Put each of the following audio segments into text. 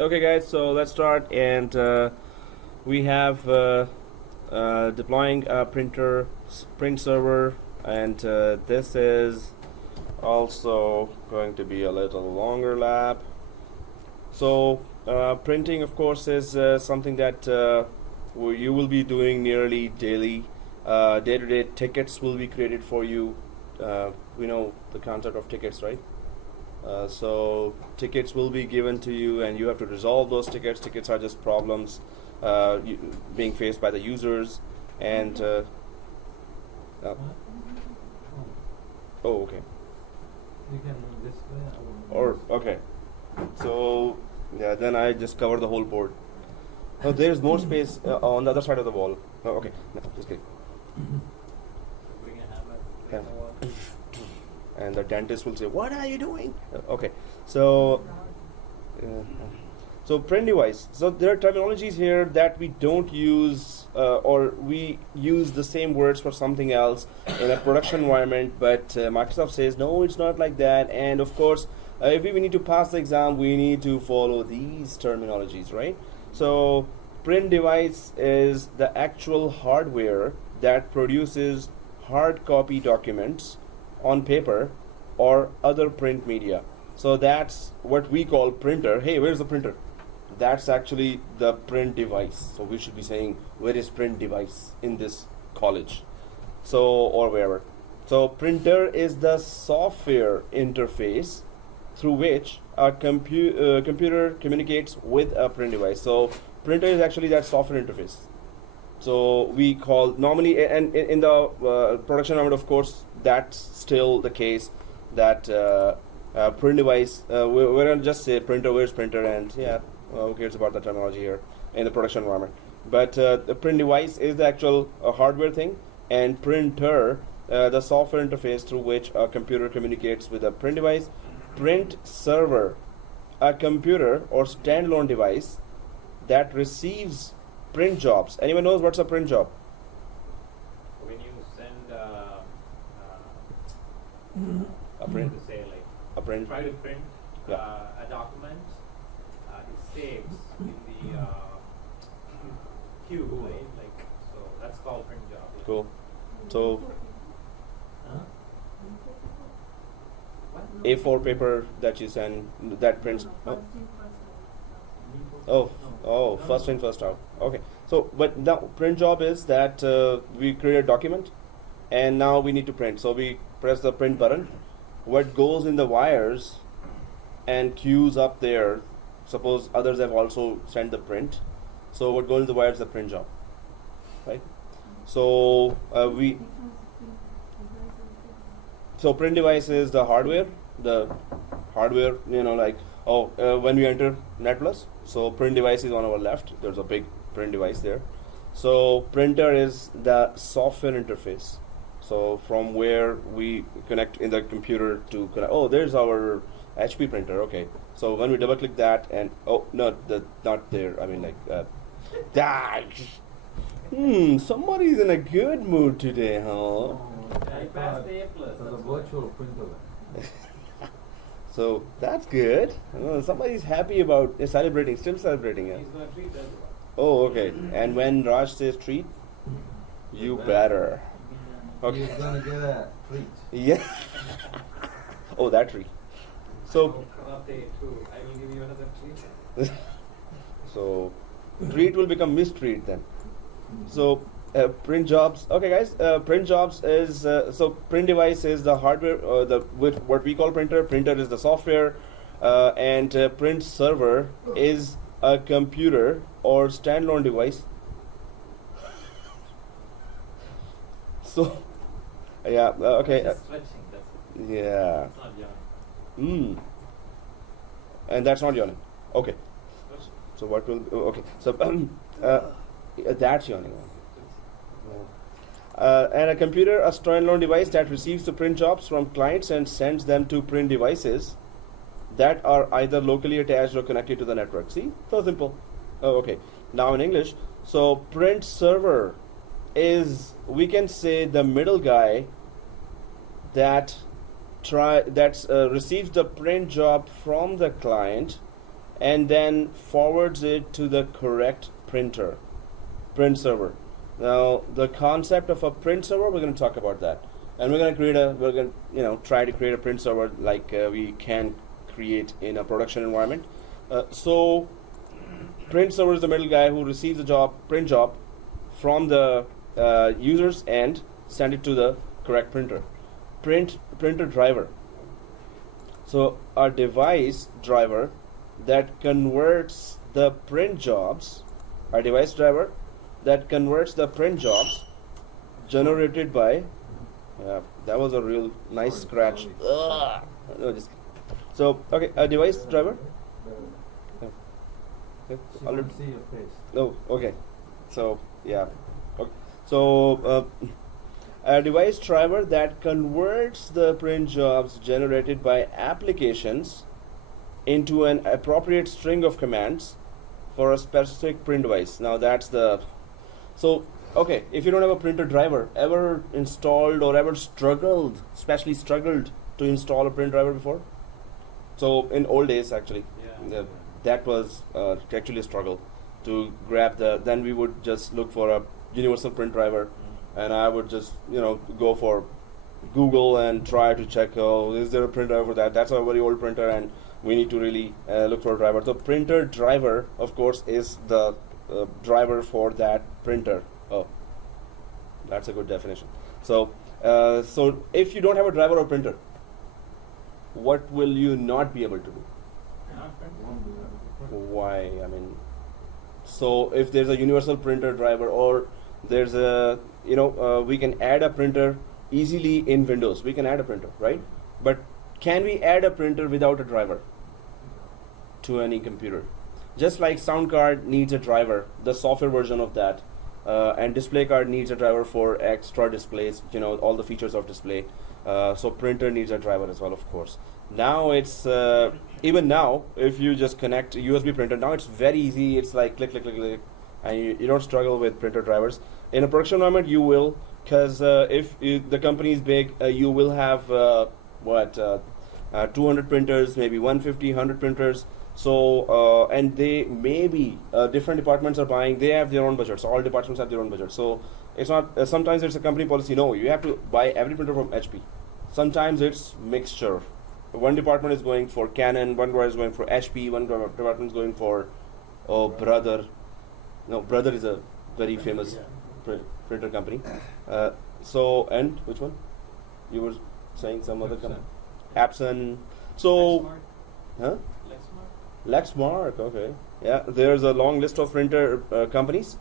Okay, guys, so let's start. And we have deploying a print server, and this is also going to be a little longer lab. So printing, of course, is something that you will be doing nearly daily. Day-to-day tickets will be created for you. We know the concept of tickets, right? So tickets will be given to you, and you have to resolve those tickets. Tickets are just problems being faced by the users, and oh, okay. You can move this way. Or okay. So yeah, then I just cover the whole board. Oh, there's more space on the other side of the wall. Oh, okay. No, just kidding. We can have a Yeah. wall. And the dentist will say, "What are you doing?" Okay, so so print device. So there are terminologies here that we don't use, or we use the same words for something else in a production environment. But Microsoft says no, it's not like that. And of course, if we need to pass the exam, we need to follow these terminologies, right? So print device is the actual hardware that produces hard copy documents on paper or other print media. So that's what we call printer. Hey, where's the printer? That's actually the print device. So we should be saying, where is print device in this college? So, or wherever. So printer is the software interface through which a computer communicates with a print device. So printer is actually that software interface. So we call normally, and in the production environment, of course, that's still the case, that print device, we're going to just say printer, where's printer, and yeah, who cares about the terminology here in the production environment. But the print device is the actual hardware thing, and printer, the software interface through which a computer communicates with a print device. Print server, a computer or standalone device that receives print jobs. Anyone knows what's a print job? When you send A print. to say like A print. try to print Yeah. a document, it saves in the queue, right? Like, so that's called print job. Yeah. Cool. So Huh? What? A4 paper that you send, that prints. Oh, first in, first out. Okay. So, but now print job is that we create a document, and now we need to print. So we press the print button. What goes in the wires and queues up there. Suppose others have also sent the print. So what goes in the wires is the print job, right? So So print device is the hardware, like, when we enter NetPlus, so print device is on our left. There's a big print device there. So printer is the software interface. So from where we connect in the computer to connect. Oh, there's our HP printer. Okay. So when we double click that, and no, not there. I mean, like that. Somebody's in a good mood today, huh? I passed the A plus. So the virtual printer. So that's good. Somebody's happy about celebrating, still celebrating it. He's gonna treat everyone. Oh, okay. And when Raj says treat, you better. Okay. He's gonna get a treat. Yeah. Oh, that tree. So, Not the two. I will give you another treat. so treat will become mistreat then. So print jobs. Okay, guys. Print jobs is so print device is the hardware. What we call printer. Printer is the software, and print server is a computer or standalone device. So, yeah. Okay. Just stretching. That's it. Yeah. It's not young. And that's not yawning. Okay. So what will? Okay. So that's yawning. And a computer, a standalone device that receives the print jobs from clients and sends them to print devices that are either locally attached or connected to the network. See, so simple. Oh, okay. Now in English, so print server is, we can say, the middle guy that receives the print job from the client and then forwards it to the correct printer, print server. Now, the concept of a print server, we're going to talk about that, and we're going to try to create a print server like we can create in a production environment. So, print server is the middle guy who receives the print job from the user's end, send it to the correct printer. Printer driver. So, a device driver that converts the print jobs, a device driver that converts the print jobs generated by, that was a real nice scratch. Ugh. No, so, okay, a device driver. She won't see your face. Oh, okay. So, yeah. Okay. So, a device driver that converts the print jobs generated by applications into an appropriate string of commands for a specific print device. Now, that's the... So, okay, if you don't have a printer driver, ever installed or ever especially struggled to install a print driver before? So, in old days, actually, that was actually a struggle to grab then we would just look for a universal print driver, and I would just, go for Google and try to check, is there a print driver for that? That's a very old printer, and we need to really look for a driver. So printer driver, of course, is the driver for that printer. Oh, that's a good definition. So, so if you don't have a driver or printer, what will you not be able to do? Why? I mean, so if there's a universal printer driver, or there's a, we can add a printer easily in Windows. We can add a printer, right? But can we add a printer without a driver to any computer? Just like sound card needs a driver, the software version of that, and display card needs a driver for extra displays, all the features of display. So printer needs a driver as well, of course. Now it's even now, if you just connect a USB printer, now it's very easy. It's like click, click, click, click, and you don't struggle with printer drivers. In a production environment, you will, because if the company is big, you will have 200 printers, maybe 150, 100 printers. So and they maybe different departments are buying. They have their own budgets. All departments have their own budget. So it's not. Sometimes it's a company policy. No, you have to buy every printer from HP. Sometimes it's mixture. One department is going for Canon, one department is going for HP, one department is going for Brother. No, Brother is a very famous printer company. So, and which one? You were saying some other company? Epson. So, huh? Lexmark, okay. Yeah, there's a long list of printer companies.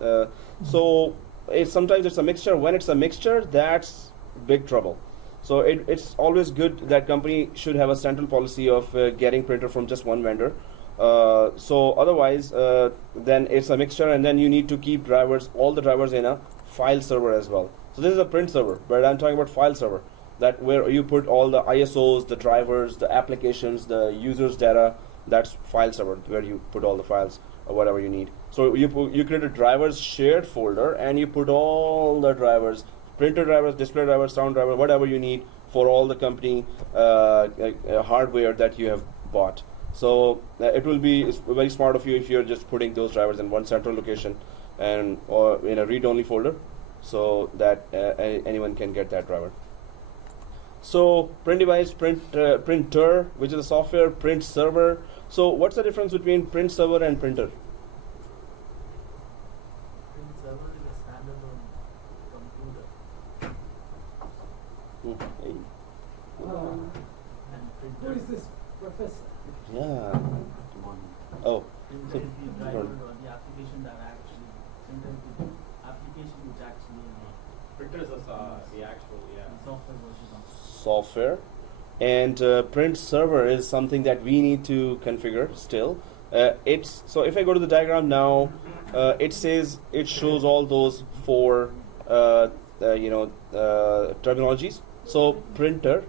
So, sometimes it's a mixture. When it's a mixture, that's big trouble. So it's always good that company should have a central policy of getting printer from just one vendor. So otherwise, then it's a mixture, and then you need to keep all the drivers in a file server as well. So this is a print server, but I'm talking about file server, that where you put all the ISOs, the drivers, the applications, the users data. That's file server, where you put all the files or whatever you need. So you create a drivers shared folder, and you put all the drivers, printer drivers, display drivers, sound driver, whatever you need for all the company hardware that you have bought. So it will be very smart of you if you're just putting those drivers in one central location and or in a read-only folder, so that anyone can get that driver. So print device, printer, which is a software, print server. So what's the difference between print server and printer? Print server is a standalone computer. And printer. Who is this professor? Yeah. Oh. Printer So, is the driver or the application that actually printer is the application which actually Printers are the actual, the software version of software, and print server is something that we need to configure still. It's so if I go to the diagram now, it shows all those four terminologies. So printer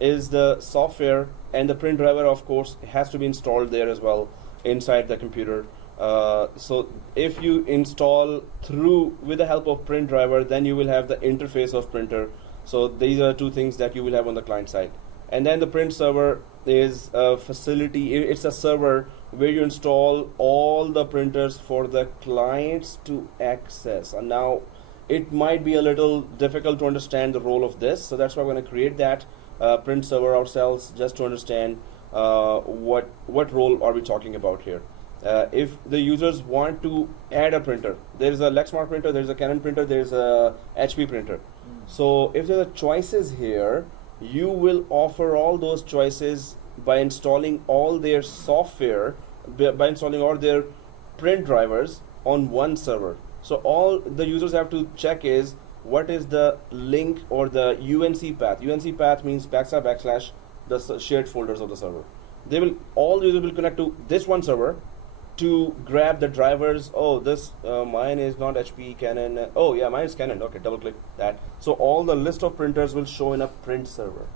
is the software, and the print driver, of course, has to be installed there as well inside the computer. So if you install with the help of print driver, then you will have the interface of printer. So these are two things that you will have on the client side. And then the print server is a facility, it's a server where you install all the printers for the clients to access. And now it might be a little difficult to understand the role of this, so that's why we're going to create that print server ourselves, just to understand what role are we talking about here. If the users want to add a printer, there is a Lexmark printer, there is a Canon printer, there is a HP printer. So if there are choices here, you will offer all those choices by installing all their software, by installing all their print drivers on one server. So all the users have to check is what is the link or the UNC path. UNC path means // the shared folders of the server. They will, all users will connect to this one server to grab the drivers. Oh, this mine is not HP, Canon. Oh yeah, mine is Canon. Okay, double click that. So all the list of printers will show in a print server.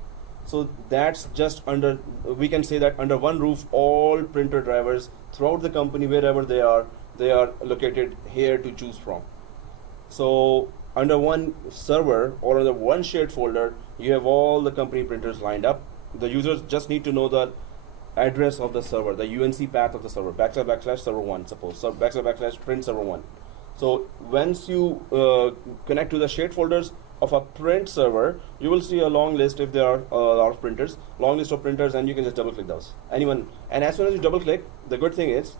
So that's just under, we can say that under one roof, all printer drivers throughout the company, wherever they are located here to choose from. So under one server or under one shared folder, you have all the company printers lined up. The users just need to know the address of the server, the UNC path of the server, / server 1, suppose, so / print server 1. So once you connect to the shared folders of a print server, you will see a long list, if there are a lot of printers, long list of printers, and you can just double click those. Anyone, and as soon as you double click, the good thing is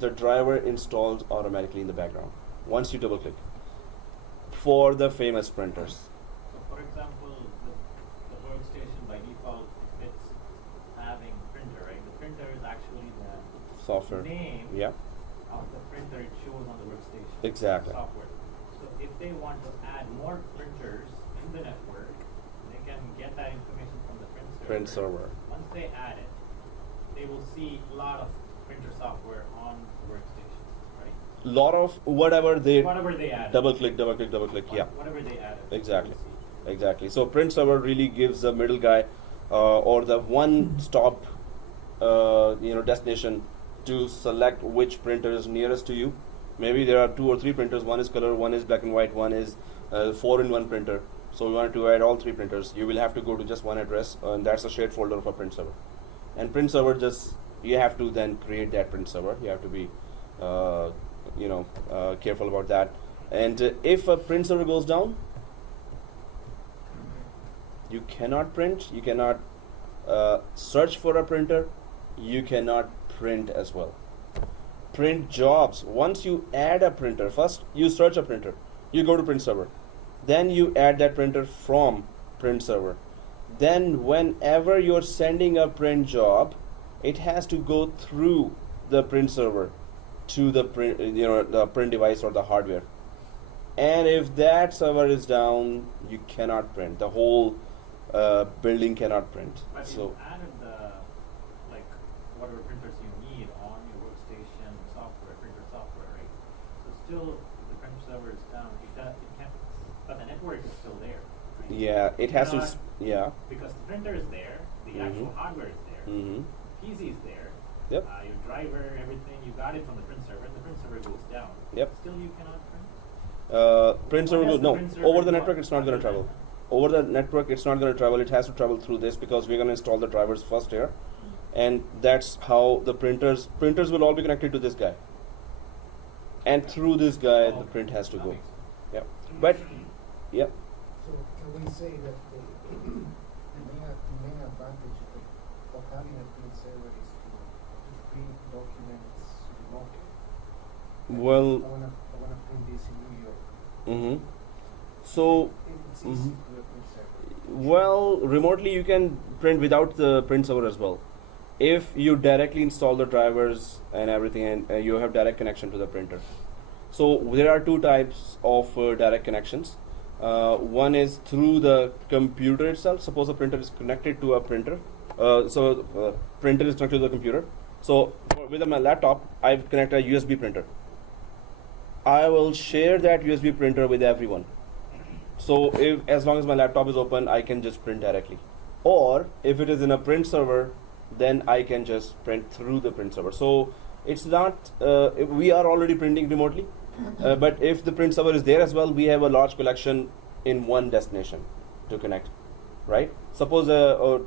the driver installs automatically in the background once you double click for the famous printers. So for example, the workstation by default, if it's having printer, right? The printer is actually the Software. name Yeah. of the printer it shows on the workstation. Exactly. Software. So if they want to add more printers in the network, they can get that information from the print server. Once they add it, they will see a lot of printer software on the workstation, right? Lot of whatever they add. double click, yeah. Whatever they add. Exactly. Exactly. So print server really gives the middle guy or the one stop destination to select which printer is nearest to you. Maybe there are 2 or 3 printers, one is color, one is black and white, one is 4-in-1 printer. So we want to add all 3 printers. You will have to go to just one address, and that's a shared folder of a print server. And print server, just you have to then create that print server. You have to be careful about that. And if a print server goes down, you cannot print, you cannot search for a printer, you cannot print as well. Print jobs, once you add a printer, first you search a printer, you go to print server, then you add that printer from print server. Then whenever you're sending a print job, it has to go through the print server to the print, the print device or the hardware. And if that server is down, you cannot print. The whole building cannot print. But So you added the, like, whatever printers you need on your workstation software, printer software, right? So still, if the print server is down, it can't, but the network is still there, right? yeah, it has to. Not- Yeah. Because the printer is there, the actual hardware is there, Mm-hmm. PC is there, Yep. your driver, everything, you got it from the print server, and the print server goes down. Yep. Still you cannot print? Print server What goes, has the no, print server over the got? network it's not going to travel. Over the network it's not going to travel. It has to travel through this, because we're going to install the drivers first here, and that's how the printers will all be connected to this guy, and through this guy the print has to That go. makes sense. Yeah, but yeah. So can we say that the main advantage of having a print server is to print documents remotely? Well, I wanna print this in New York. mm-hmm. So It's easy Mhm. to do a print server. well, remotely you can print without the print server as well. If you directly install the drivers and everything, and you have direct connection to the printer. So there are 2 types of direct connections. One is through the computer itself. Suppose a printer is connected to a printer. Printer is connected to the computer. So with my laptop, I've connected a USB printer. I will share that USB printer with everyone. So as long as my laptop is open, I can just print directly. Or if it is in a print server, then I can just print through the print server. So it's not, we are already printing remotely, but if the print server is there as well, we have a large collection in one destination to connect. right? Suppose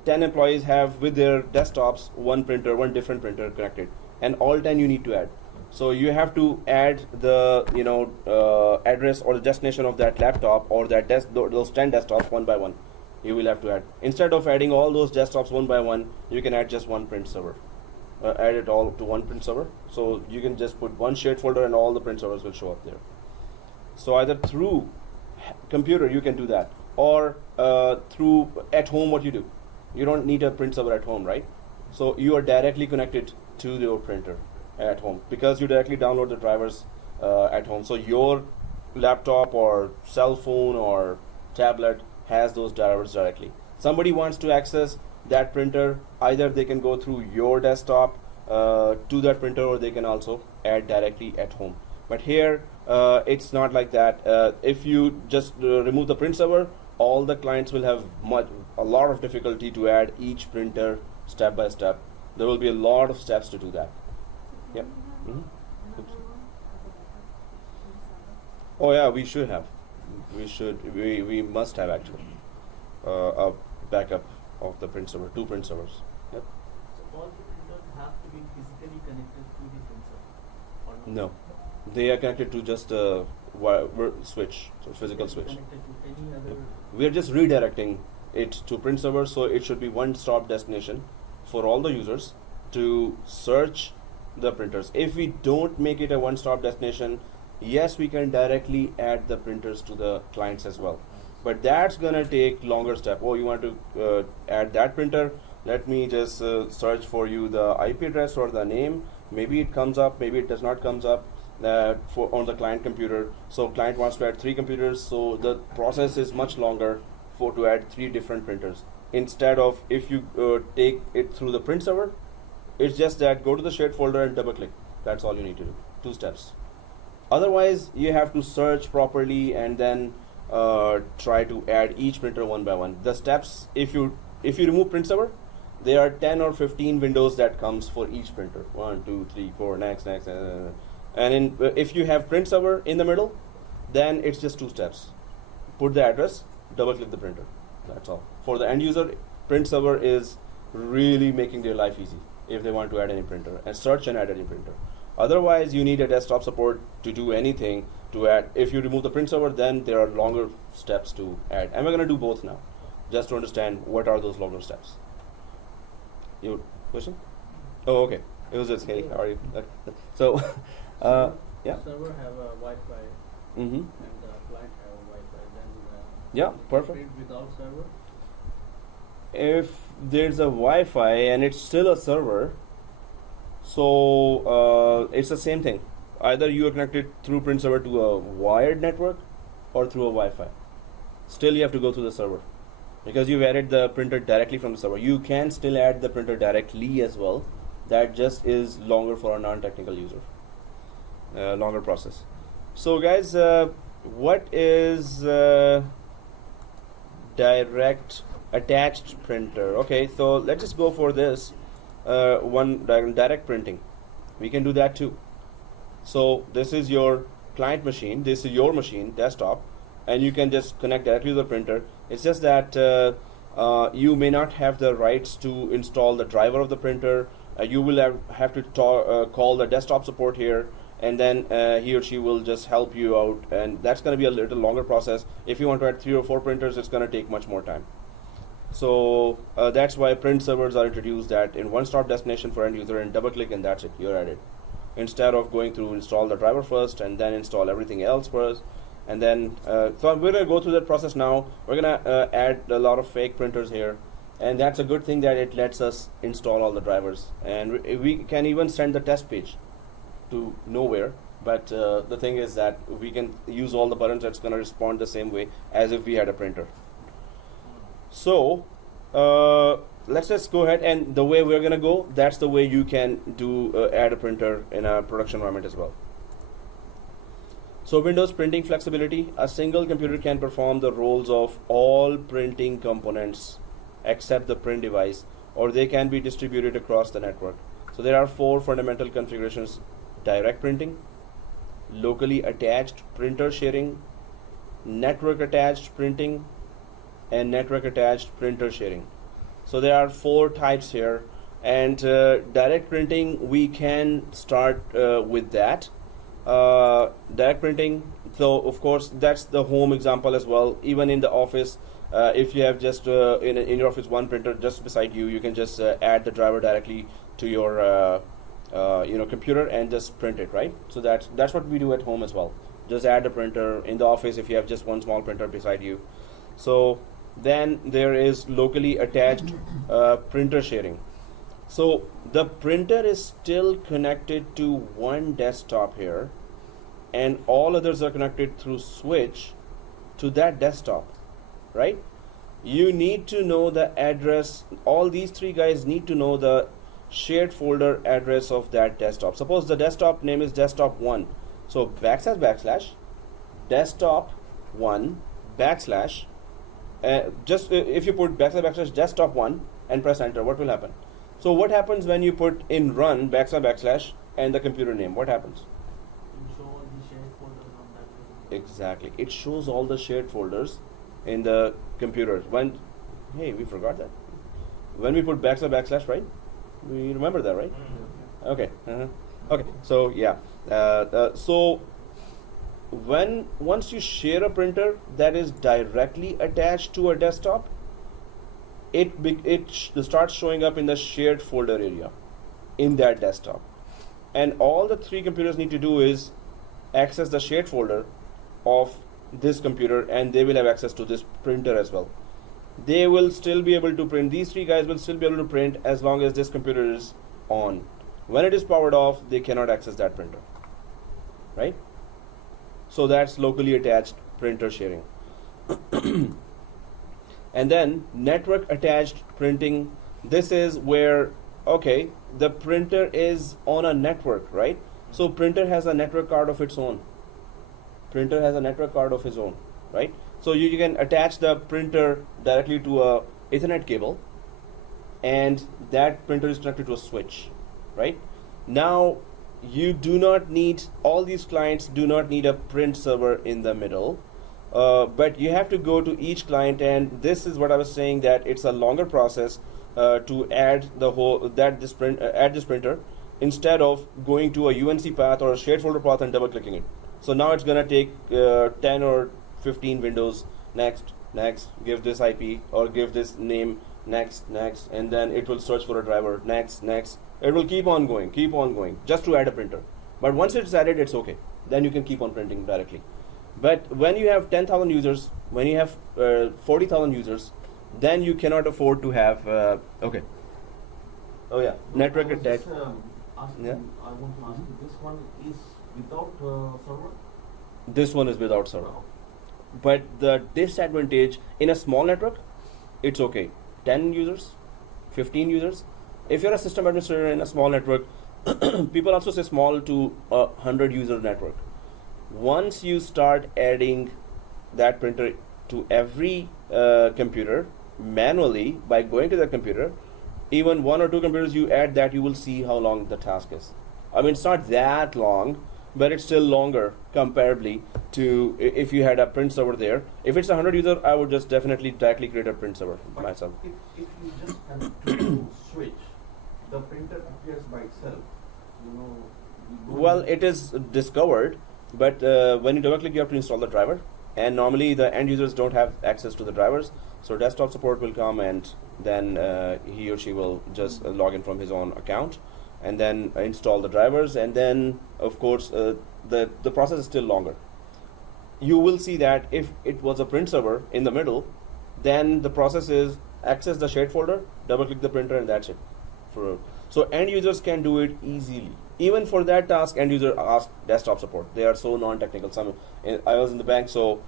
10 employees have with their desktops one printer, one different printer connected, and all 10 you need to add. So you have to add the address or the destination of that laptop or that those 10 desktops one by one. You will have to add. Instead of adding all those desktops one by one, you can add just one print server. Add it all to one print server. So you can just put one shared folder and all the print servers will show up there. So either through computer you can do that, or through at home. What you do, you don't need a print server at home, right? So you are directly connected to your printer at home because you directly download the drivers at home. So your laptop or cell phone or tablet has those drivers directly. Somebody wants to access that printer, either they can go through your desktop to that printer, or they can also add directly at home. But here it's not like that. If you just remove the print server, all the clients will have a lot of difficulty to add each printer step by step. There will be a lot of steps to do that. Yep. Oops. Oh yeah, we should have. We must have actually a backup of the print server, 2 print servers. Yep. So all the printers have to be physically connected to the printer, or No, they are connected to just a switch, so physical switch. Connected to any other. We are just redirecting it to print server, so it should be one-stop destination for all the users to search the printers. If we don't make it a one-stop destination, yes, we can directly add the printers to the clients as well, but that's gonna take longer step. Oh, you want to add that printer? Let me just search for you the IP address or the name. Maybe it comes up, maybe it does not comes up on the client computer. So client wants to add 3 computers, so the process is much longer to add 3 different printers. Instead of, if you take it through the print server, it's just that go to the shared folder and double click. That's all you need to do. 2 steps. Otherwise, you have to search properly and then try to add each printer one by one. The steps, if you remove print server, there are 10 or 15 windows that comes for each printer. 1, 2, 3, 4, next. And if you have print server in the middle, then it's just 2 steps. Put the address, double click the printer. That's all. For the end user, print server is really making their life easy if they want to add any printer and search and add any printer. Otherwise, you need a desktop support to do anything to add. If you remove the print server, then there are longer steps to add. And we're going to do both now, just to understand what are those longer steps. Your question? Oh, okay. It was just, hey, how are you? So, yeah. Server have a Wi-Fi Mm-hmm. and the client have a Wi-Fi. Then Yeah, you can perfect. print without server. If there's a Wi-Fi and it's still a server, so it's the same thing. Either you are connected through print server to a wired network or through a Wi-Fi. Still you have to go through the server because you've added the printer directly from the server. You can still add the printer directly as well. That just is longer for a non-technical user. Longer process. So guys, what is direct attached printer? Okay, so let's just go for this one direct printing. We can do that too. So this is your client machine, this is your machine, desktop, and you can just connect directly to the printer. It's just that you may not have the rights to install the driver of the printer. You will have to call the desktop support here, and then he or she will just help you out, and that's going to be a little longer process. If you want to add 3 or 4 printers, it's going to take much more time. So that's why print servers are introduced, that in one-stop destination for end user, and double click and that's it, you're at it. Instead of going through install the driver first and then install everything else first, and then so we're going to go through that process now. We're going to add a lot of fake printers here, and that's a good thing that it lets us install all the drivers, and we can even send the test page to nowhere. But the thing is that we can use all the buttons. That's going to respond the same way as if we had a printer. So let's just go ahead, and the way we're going to go, that's the way you can do add a printer in a production environment as well. So Windows printing flexibility. A single computer can perform the roles of all printing components except the print device, or they can be distributed across the network. So there are 4 fundamental configurations: direct printing, locally attached printer sharing, network attached printing, and network attached printer sharing. So there are 4 types here, and direct printing, we can start with that. Direct printing, so of course that's the home example as well. Even in the office, if you have just in your office one printer just beside you, you can just add the driver directly to your computer and just print it, right? So that's what we do at home as well. Just add the printer. In the office, if you have just one small printer beside you. So then there is locally attached printer sharing. So the printer is still connected to one desktop here, and all others are connected through switch to that desktop, right? You need to know the address. All these 3 guys need to know the shared folder address of that desktop. Suppose the desktop name is desktop 1. So // desktop 1 / just if you put // desktop 1 and press enter, what will happen? So what happens when you put in run / and the computer name? What happens? You show all the shared folders on that page. Exactly. It shows all the shared folders in the computer. Hey, we forgot that. When we put // right? We remember that, right? Okay. Okay. So yeah. So once you share a printer that is directly attached to a desktop, it starts showing up in the shared folder area in that desktop, and all the 3 computers need to do is access the shared folder of this computer, and they will have access to this printer as well. They will still be able to print. These 3 guys will still be able to print as long as this computer is on. When it is powered off, they cannot access that printer, right? So that's locally attached printer sharing. And then network attached printing. This is where, okay, the printer is on a network, right? So printer has a network card of its own. Printer has a network card of its own, right? So you can attach the printer directly to a Ethernet cable, and that printer is connected to a switch, right? Now you do not need, all these clients do not need a print server in the middle, but you have to go to each client, and this is what I was saying, that it's a longer process to add the whole add this printer, instead of going to a UNC path or a shared folder path and double clicking it. So now it's gonna take 10 or 15 windows. Next, give this IP or give this name. Next, and then it will search for a driver. Next. It will keep on going just to add a printer. But once it's added, it's okay. Then you can keep on printing directly. But when you have 10,000 users, when you have 40,000 users, then you cannot afford to have okay. Oh yeah, network attack. Yeah. I want to ask you, this one is without server? This one is without server. But the disadvantage in a small network, it's okay. 10 users, 15 users. If you're a system administrator in a small network, people also say small to 100 user network. Once you start adding that printer to every computer manually by going to the computer, even 1 or 2 computers you add that, you will see how long the task is. I mean, it's not that long, but it's still longer comparably to if you had a print server there. If it's 100 user, I would just definitely directly create a print server myself. If you just have to switch, the printer appears by itself. Well, it is discovered, but when you double click, you have to install the driver, and normally the end users don't have access to the drivers. So desktop support will come, and then he or she will just log in from his own account, and then install the drivers, and then of course the process is still longer. You will see that if it was a print server in the middle, then the process is access the shared folder, double click the printer, and that's it. So end users can do it easily. Even for that task, end user ask desktop support. They are so non-technical. I was in the bank, so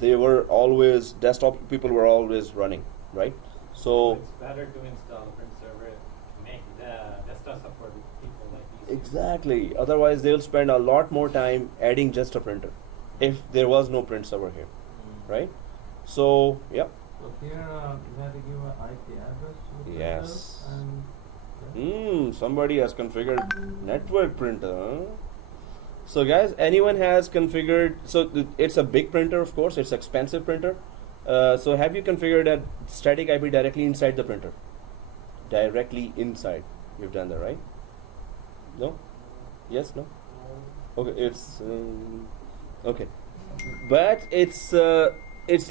they were always, desktop people were always running, right? So it's better to install a print server to make the desktop support people like these. exactly. Otherwise, they'll spend a lot more time adding just a printer if there was no print server here, right? So yeah. So here you have to give an IP address to the Yes. printer and Somebody has configured network printer. Huh? So guys, anyone has configured, so it's a big printer, of course, it's expensive printer. So have you configured a static IP directly inside the printer? Directly inside. You've done that, right? No? Yes? No? Okay, it's okay, but it's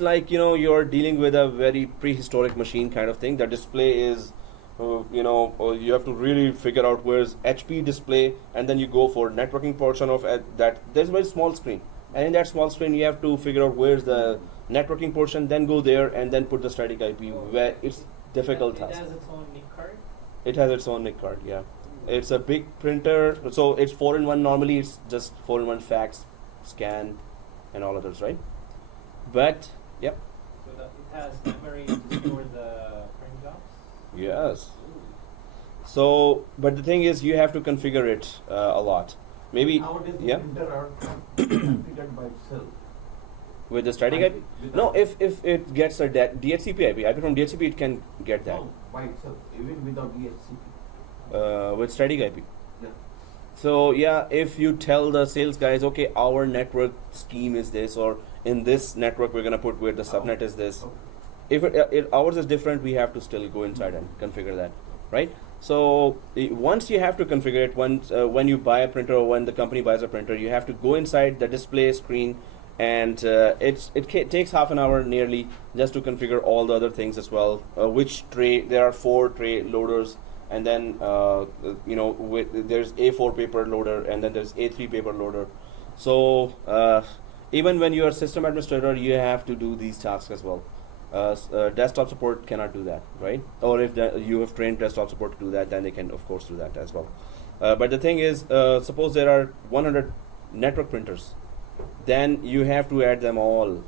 like, you know, you're dealing with a very prehistoric machine kind of thing. The display is you have to really figure out where's HP display, and then you go for networking portion of that. There's a very small screen, and in that small screen you have to figure out where's the networking portion, then go there and then put the static IP where it's difficult It task. has its own NIC card. It has its own NIC card, yeah. It's a big printer, so it's 4-in-1. Normally it's just 4-in-1 fax, scan, and all others, right? But, yep. So it has memory to store the print jobs. Yes. So, but the thing is, you have to configure it a lot. Maybe, Nowadays, the yeah, printer are configured by itself. with the static IP. No, if it gets a DHCP IP from DHCP, it can get that No, by itself, even without DHCP. with static IP. Yeah. So yeah, if you tell the sales guys, okay, our network scheme is this, or in this network we're gonna put where the subnet is this. Okay. If ours is different, we have to still go inside and configure that, right? So once you have to configure it, once when you buy a printer or when the company buys a printer, you have to go inside the display screen, and it takes half an hour nearly just to configure all the other things as well. Which tray? There are 4 tray loaders, and then there's A4 paper loader, and then there's A3 paper loader. So even when you are system administrator, you have to do these tasks as well. Desktop support cannot do that, right? Or if you have trained desktop support to do that, then they can of course do that as well. But the thing is, suppose there are 100 network printers, then you have to add them all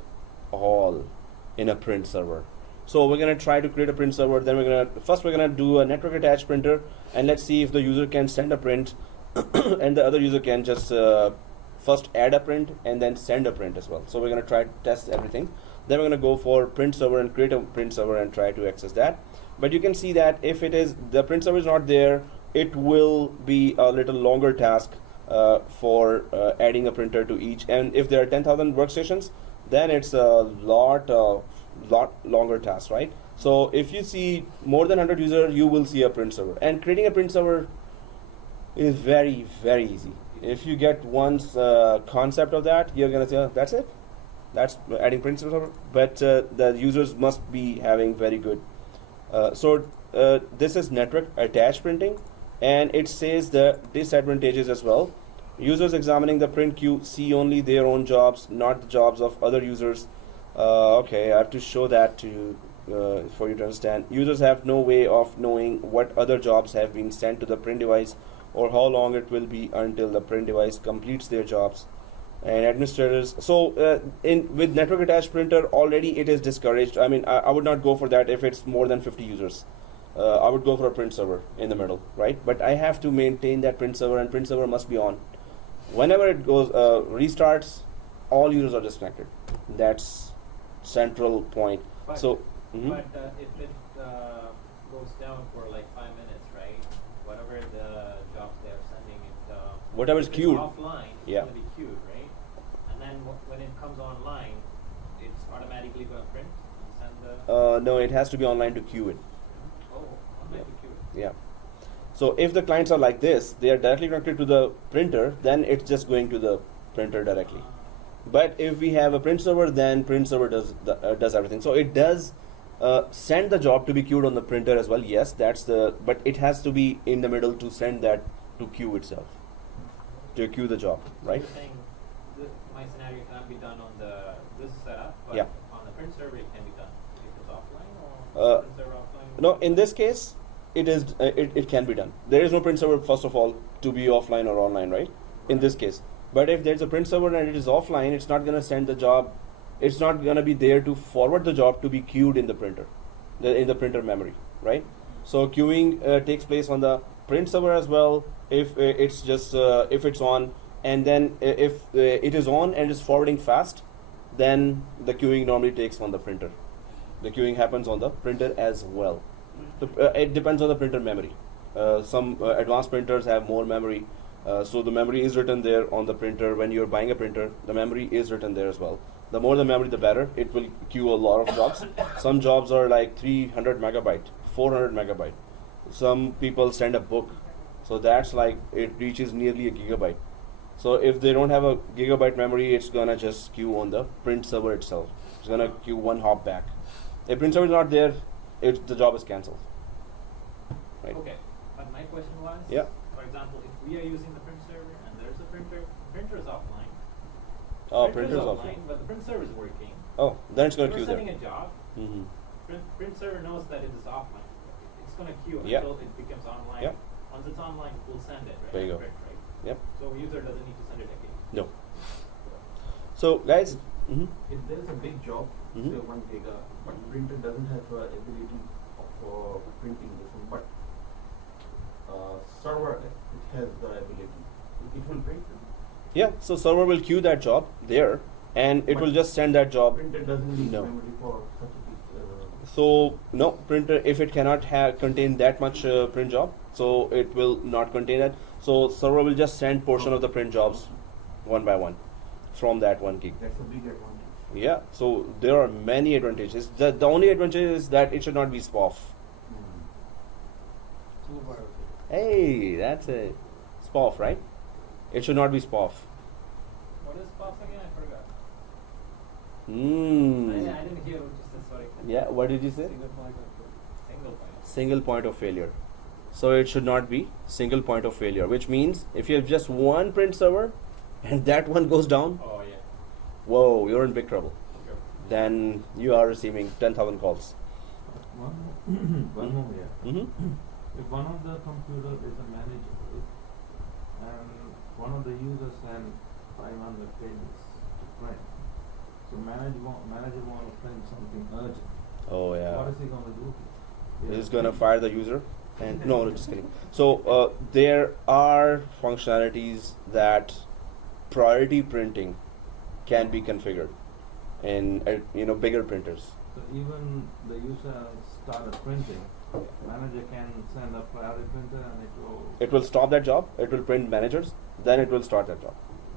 in a print server. So we're gonna try to create a print server. Then we're gonna do a network attached printer, and let's see if the user can send a print, and the other user can just first add a print and then send a print as well. So we're gonna try to test everything. Then we're going to go for print server and create a print server and try to access that. But you can see that if the print server is not there, it will be a little longer task for adding a printer to each. And if there are 10,000 workstations, then it's a lot longer task, right? So if you see more than 100 users, you will see a print server. And creating a print server is very, very easy. If you get one's concept of that, you're going to say, oh, that's it. That's adding print server, but the users must be having very good. This is network attached printing, and it says the disadvantages as well. Users examining the print queue see only their own jobs, not the jobs of other users. Okay, I have to show that to for you to understand. Users have no way of knowing what other jobs have been sent to the print device, or how long it will be until the print device completes their jobs. And administrators, so with network attached printer, already it is discouraged. I mean, I would not go for that if it's more than 50 users. I would go for a print server in the middle, right? But I have to maintain that print server, and print server must be on. Whenever it goes restarts, all users are disconnected. That's central point. But, So but if it goes down for like 5 minutes, right? Whatever the jobs they are sending, whatever is if queued, it's offline, it's yeah. going to be queued, right? And then when it comes online, it's automatically going to print and send the. No, it has to be online to queue it. Oh, online to queue it. Yeah. So if the clients are like this, they are directly connected to the printer, then it's just going to the printer directly. But if we have a print server, then print server does everything. So it does send the job to be queued on the printer as well. Yes, but it has to be in the middle to send that to queue itself, to queue the job, So right? you're saying my scenario cannot be done on this setup, but Yeah. on the print server it can be done. If it's offline or print server offline. No, in this case, it can be done. There is no print server, first of all, to be offline or online, right? In this case. But if there's a print server and it is offline, it's not going to send the job. It's not going to be there to forward the job to be queued in the printer, in the printer memory, right? So queuing takes place on the print server as well. If it's just if it's on, and then if it is on and is forwarding fast, then the queuing normally takes on the printer. The queuing happens on the printer as well. It depends on the printer memory. Some advanced printers have more memory. So the memory is written there on the printer. When you're buying a printer, the memory is written there as well. The more the memory, the better. It will queue a lot of jobs. Some jobs are like 300 megabyte, 400 megabyte. Some people send a book, so that's like it reaches nearly a gigabyte. So if they don't have a gigabyte memory, it's gonna just queue on the print server itself. It's gonna queue one hop back. If print server is not there, the job is cancelled. Right? Okay, but my question was, Yeah. for example, if we are using the print server and there's a printer is offline. Oh, Printer's printer's offline. but the print server is working. Oh, then it's gonna We're queue sending there. a job. Mm-hmm. Print server knows that it is offline. It's gonna queue Yeah. until it becomes online. Yeah. Once it's online, we'll send it, right? There you go. Print, right? Yep. So user doesn't need to send it again. No. So guys, mm-hmm. If there is a big job, Mhm. say 1 giga, but printer doesn't have ability of printing this one, but server it has the ability. It will print. Yeah, so server will queue that job there, and it will just send that job. Printer doesn't need No. memory for such a big. So no printer, if it cannot contain that much print job, so it will not contain it. So server will just send portion of the print jobs one by one from that 1 gig. That's a big advantage. Yeah, so there are many advantages. The only advantage is that it should not be SPOF. Hey, that's it. SPOF, right? It should not be SPOF. What is POF again? I forgot. I Hmm. didn't hear what you said, sorry. Yeah, what did you say? Single point. Single point of failure. So it should not be single point of failure, which means if you have just one print server and that one goes down, Oh yeah. whoa, you're in big trouble. Okay. Then you are receiving 10,000 calls. One more, yeah. Mm-hmm. If one of the computer is a manager and one of the users send 500 pages to print, so manager want to print something urgent. Oh What yeah. is he going to do? He's gonna fire the user. And no, just kidding. So there are functionalities that priority printing can be configured in bigger printers. So even the user started printing, manager can send a priority printer and It will stop that job. It will print managers. Then it will start that job.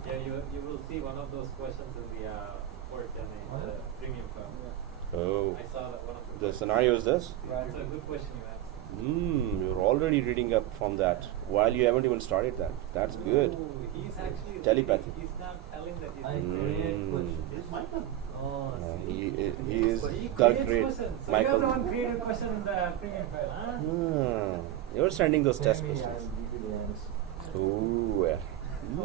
Yeah, you will see one of those questions in the port and the premium firm. Oh, I saw that one of the scenario is this. That's a good question you asked. You're already reading up from that while you haven't even started that. That's good. Ooh, he's actually Telepathy. He's not telling that he's I create Mm. questions. It's my turn. Oh, He is He the creates great questions. So Michael. you're the one created question in the premium file, huh? You're sending those test Maybe I'll questions. give you the answer. Ooh.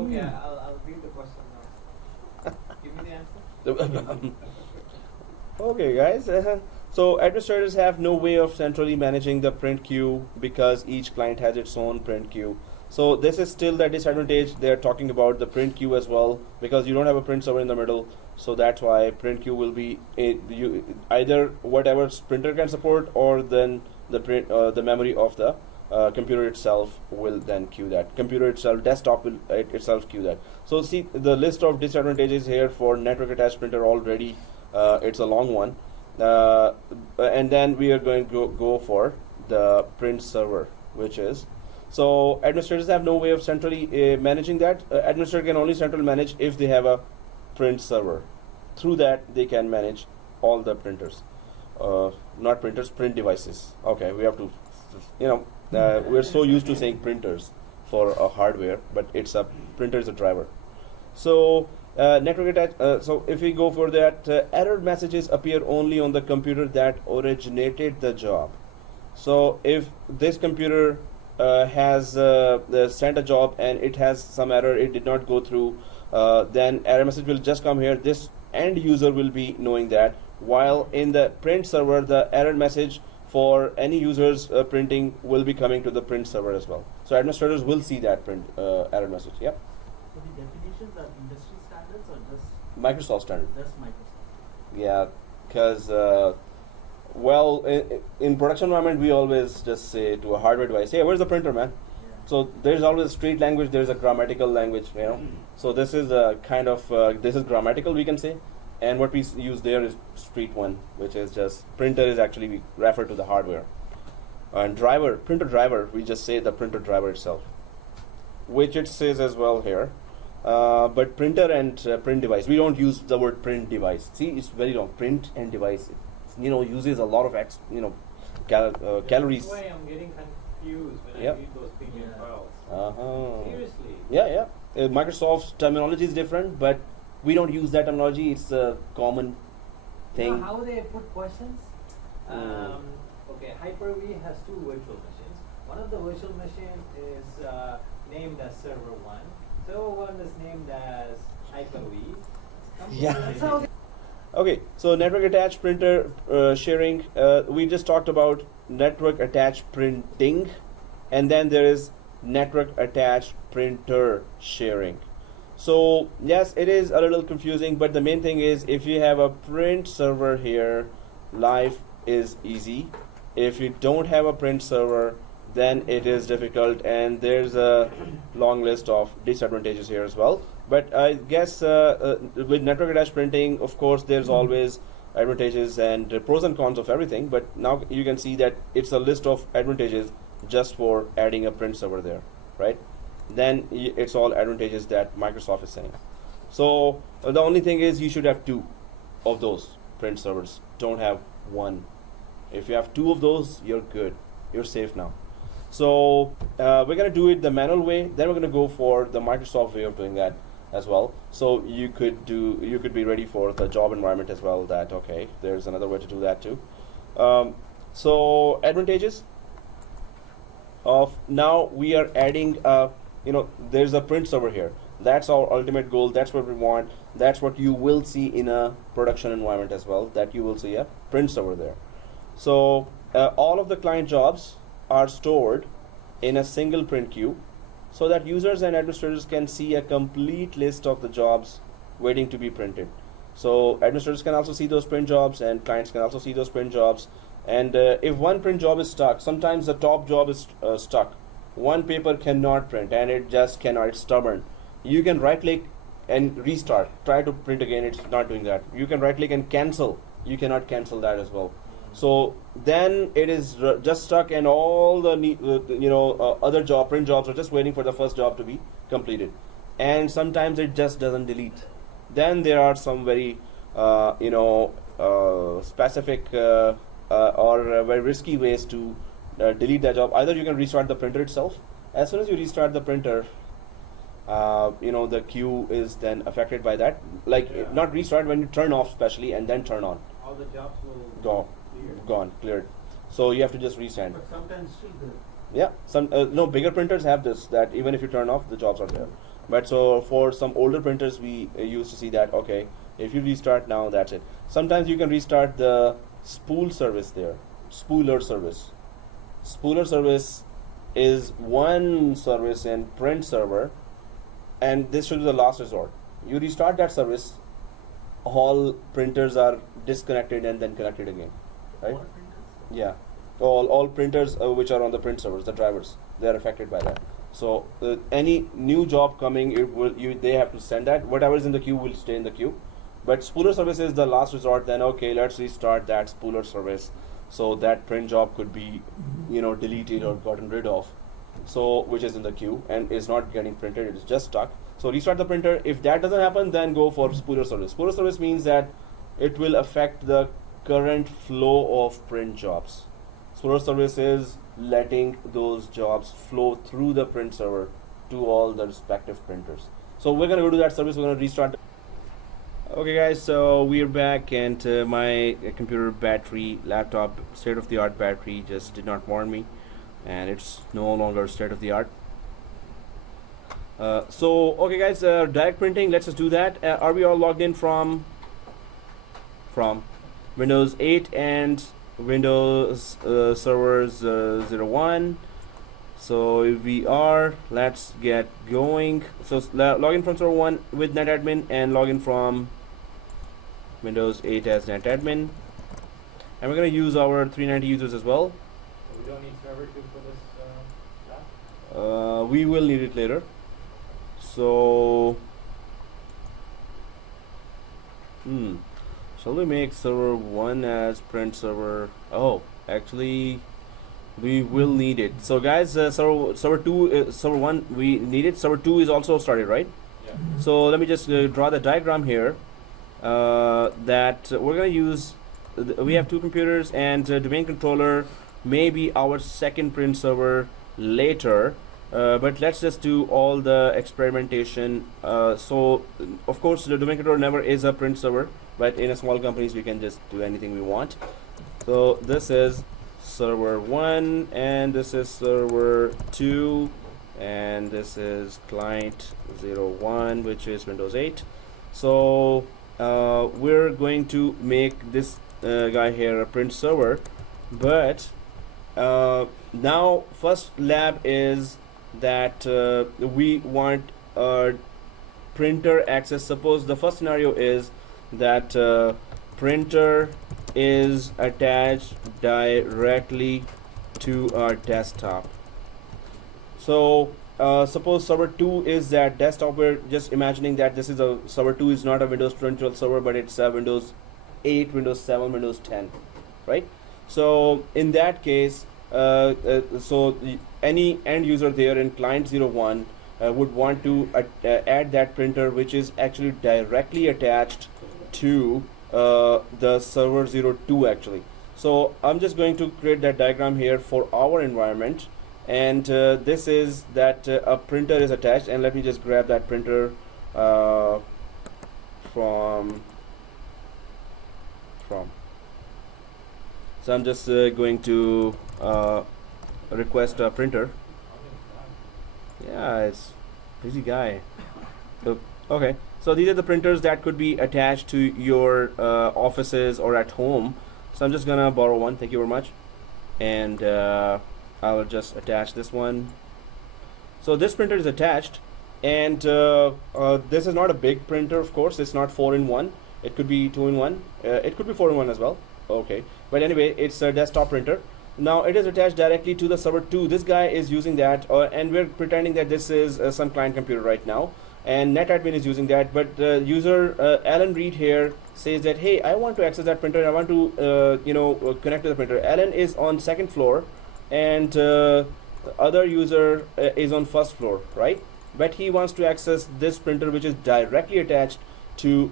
Okay, I'll read the question now. Give me the answer. Okay, guys. So administrators have no way of centrally managing the print queue because each client has its own print queue. So this is still the disadvantage. They're talking about the print queue as well because you don't have a print server in the middle. So that's why print queue will be either whatever printer can support, or then the memory of the computer itself will then queue that. Computer itself, desktop will itself queue that. So see the list of disadvantages here for network attached printer already. It's a long one. And then we are going to go for the print server, which is, so administrators have no way of centrally managing that. Administrator can only centrally manage if they have a print server. Through that they can manage all the printers, not printers, print devices. Okay, we have to, we're so used to saying printers for a hardware, but it's a printer is a driver. So network attached. So if we go for that, error messages appear only on the computer that originated the job. So if this computer has sent a job and it has some error, it did not go through, then error message will just come here. This end user will be knowing that, while in the print server the error message for any users printing will be coming to the print server as well. So administrators will see that print error message. Yep. So the definitions are industry standards or just Microsoft standard. Microsoft? Yeah, because in production environment we always just say to a hardware device, hey, where's the printer, man? Yeah. So there's always street language, there's a grammatical language, So this is a kind of this is grammatical, we can say, and what we use there is street one, which is just printer is actually we refer to the hardware, and printer driver, we just say the printer driver itself, which it says as well here. But printer and print device, we don't use the word print device. See, it's very long. Print and device, uses a lot of calories. That's why I'm getting confused when Yep. I read those premium Yeah. files. Uh-huh. Seriously. Yeah. Microsoft's terminology is different, but we don't use that terminology. It's a common You thing. know how they put questions? Mm. Okay, Hyper-V has two virtual machines. One of the virtual machines is named as Server 1. Server 1 is named as Hyper-V. Yeah. That's how they Okay, so network attached printer sharing. We just talked about network attached printing, and then there is network attached printer sharing. So yes, it is a little confusing, but the main thing is if you have a print server here, life is easy. If you don't have a print server, then it is difficult, and there's a long list of disadvantages here as well. But I guess with network attached printing, of course, there's always advantages and pros and cons of everything. But now you can see that it's a list of advantages just for adding a print server there, right? Then it's all advantages that Microsoft is saying. So the only thing is you should have two of those print servers. Don't have one. If you have two of those, you're good. You're safe now. So we're gonna do it the manual way. Then we're gonna go for the Microsoft way of doing that as well. So you could be ready for the job environment as well. That okay, there's another way to do that too. So advantages of now we are adding there's a print server here. That's our ultimate goal. That's what we want. That's what you will see in a production environment as well, that you will see a print server there. So all of the client jobs are stored in a single print queue, so that users and administrators can see a complete list of the jobs waiting to be printed. So administrators can also see those print jobs, and clients can also see those print jobs. And if one print job is stuck, sometimes the top job is stuck. One paper cannot print, and it just cannot. It's stubborn. You can right click and restart. Try to print again. It's not doing that. You can right click and cancel. You cannot cancel that as well. So then it is just stuck, and all the other print jobs are just waiting for the first job to be completed. And sometimes it just doesn't delete. Then there are some very specific or very risky ways to delete that job. Either you can restart the printer itself. As soon as you restart the printer, the queue is then affected by that. Not restart, when you turn off especially, and then turn on. all the jobs will Go. Gone, cleared. So you have to just resend. But sometimes still there. Yeah, some bigger printers have this, that even if you turn off, the jobs are there. But so for some older printers, we used to see that okay, if you restart now, that's it. Sometimes you can restart the spool service there, spooler service. Spooler service is one service in print server, and this should be the last resort. You restart that service, all printers are disconnected and then connected again. Right? All printers? Yeah, all printers which are on the print servers, the drivers, they are affected by that. So any new job coming, they have to send that. Whatever is in the queue will stay in the queue. But spooler service is the last resort. Then okay, let's restart that spooler service, so that print job could be, deleted or gotten rid of. So which is in the queue and is not getting printed. It is just stuck. So restart the printer. If that doesn't happen, then go for spooler service. Spooler service means that it will affect the current flow of print jobs. Spooler service is letting those jobs flow through the print server to all the respective printers. So we're gonna go to that service. We're gonna restart. Okay guys, so we're back, and my computer battery, laptop state-of-the-art battery just did not warn me, and it's no longer state-of-the-art. So okay guys, direct printing, let's just do that. Are we all logged in from Windows 8 and Windows servers 01? So if we are, let's get going. So log in from server 1 with netadmin, and log in from Windows 8 as netadmin, and we're going to use our 390 users as well. So we don't need server 2 for this class? We will need it later. So shall we make server 1 as print server? Oh, actually we will need it. So guys, server 2, server 1 we need it. Server 2 is also started, right? Yeah. So let me just draw the diagram here. That we're gonna use. We have two computers, and domain controller may be our second print server later. But let's just do all the experimentation. So of course the domain controller never is a print server, but in a small companies we can just do anything we want. So this is server 1, and this is server 2, and this is client 01, which is Windows 8. So we're going to make this guy here a print server, but now first lab is that we want printer access. Suppose the first scenario is that printer is attached directly to our desktop. So suppose server 2 is that desktop. We're just imagining that this is a server 2 is not a Windows 2012 server, but it's a Windows 8, Windows 7, Windows 10, right? So in that case, any end user there in client 01 would want to add that printer, which is actually directly attached to the server 02 actually. So I'm just going to create that diagram here for our environment, and this is that a printer is attached, and let me just grab that printer from. So I'm just going to request a printer. Yeah, it's busy guy. So, okay, so these are the printers that could be attached to your offices or at home. So I'm just gonna borrow one. Thank you very much, and I'll just attach this one. So this printer is attached, and this is not a big printer. Of course, it's not 4-in-1. It could be 2-in-1. It could be 4-in-1 as well. Okay, but anyway, it's a desktop printer. Now it is attached directly to the server 2. This guy is using that, and we're pretending that this is some client computer right now, and NetAdmin is using that. But user Alan Reed here says that, hey, I want to access that printer. I want to connect to the printer. Alan is on second floor, and other user is on first floor, right? But he wants to access this printer, which is directly attached to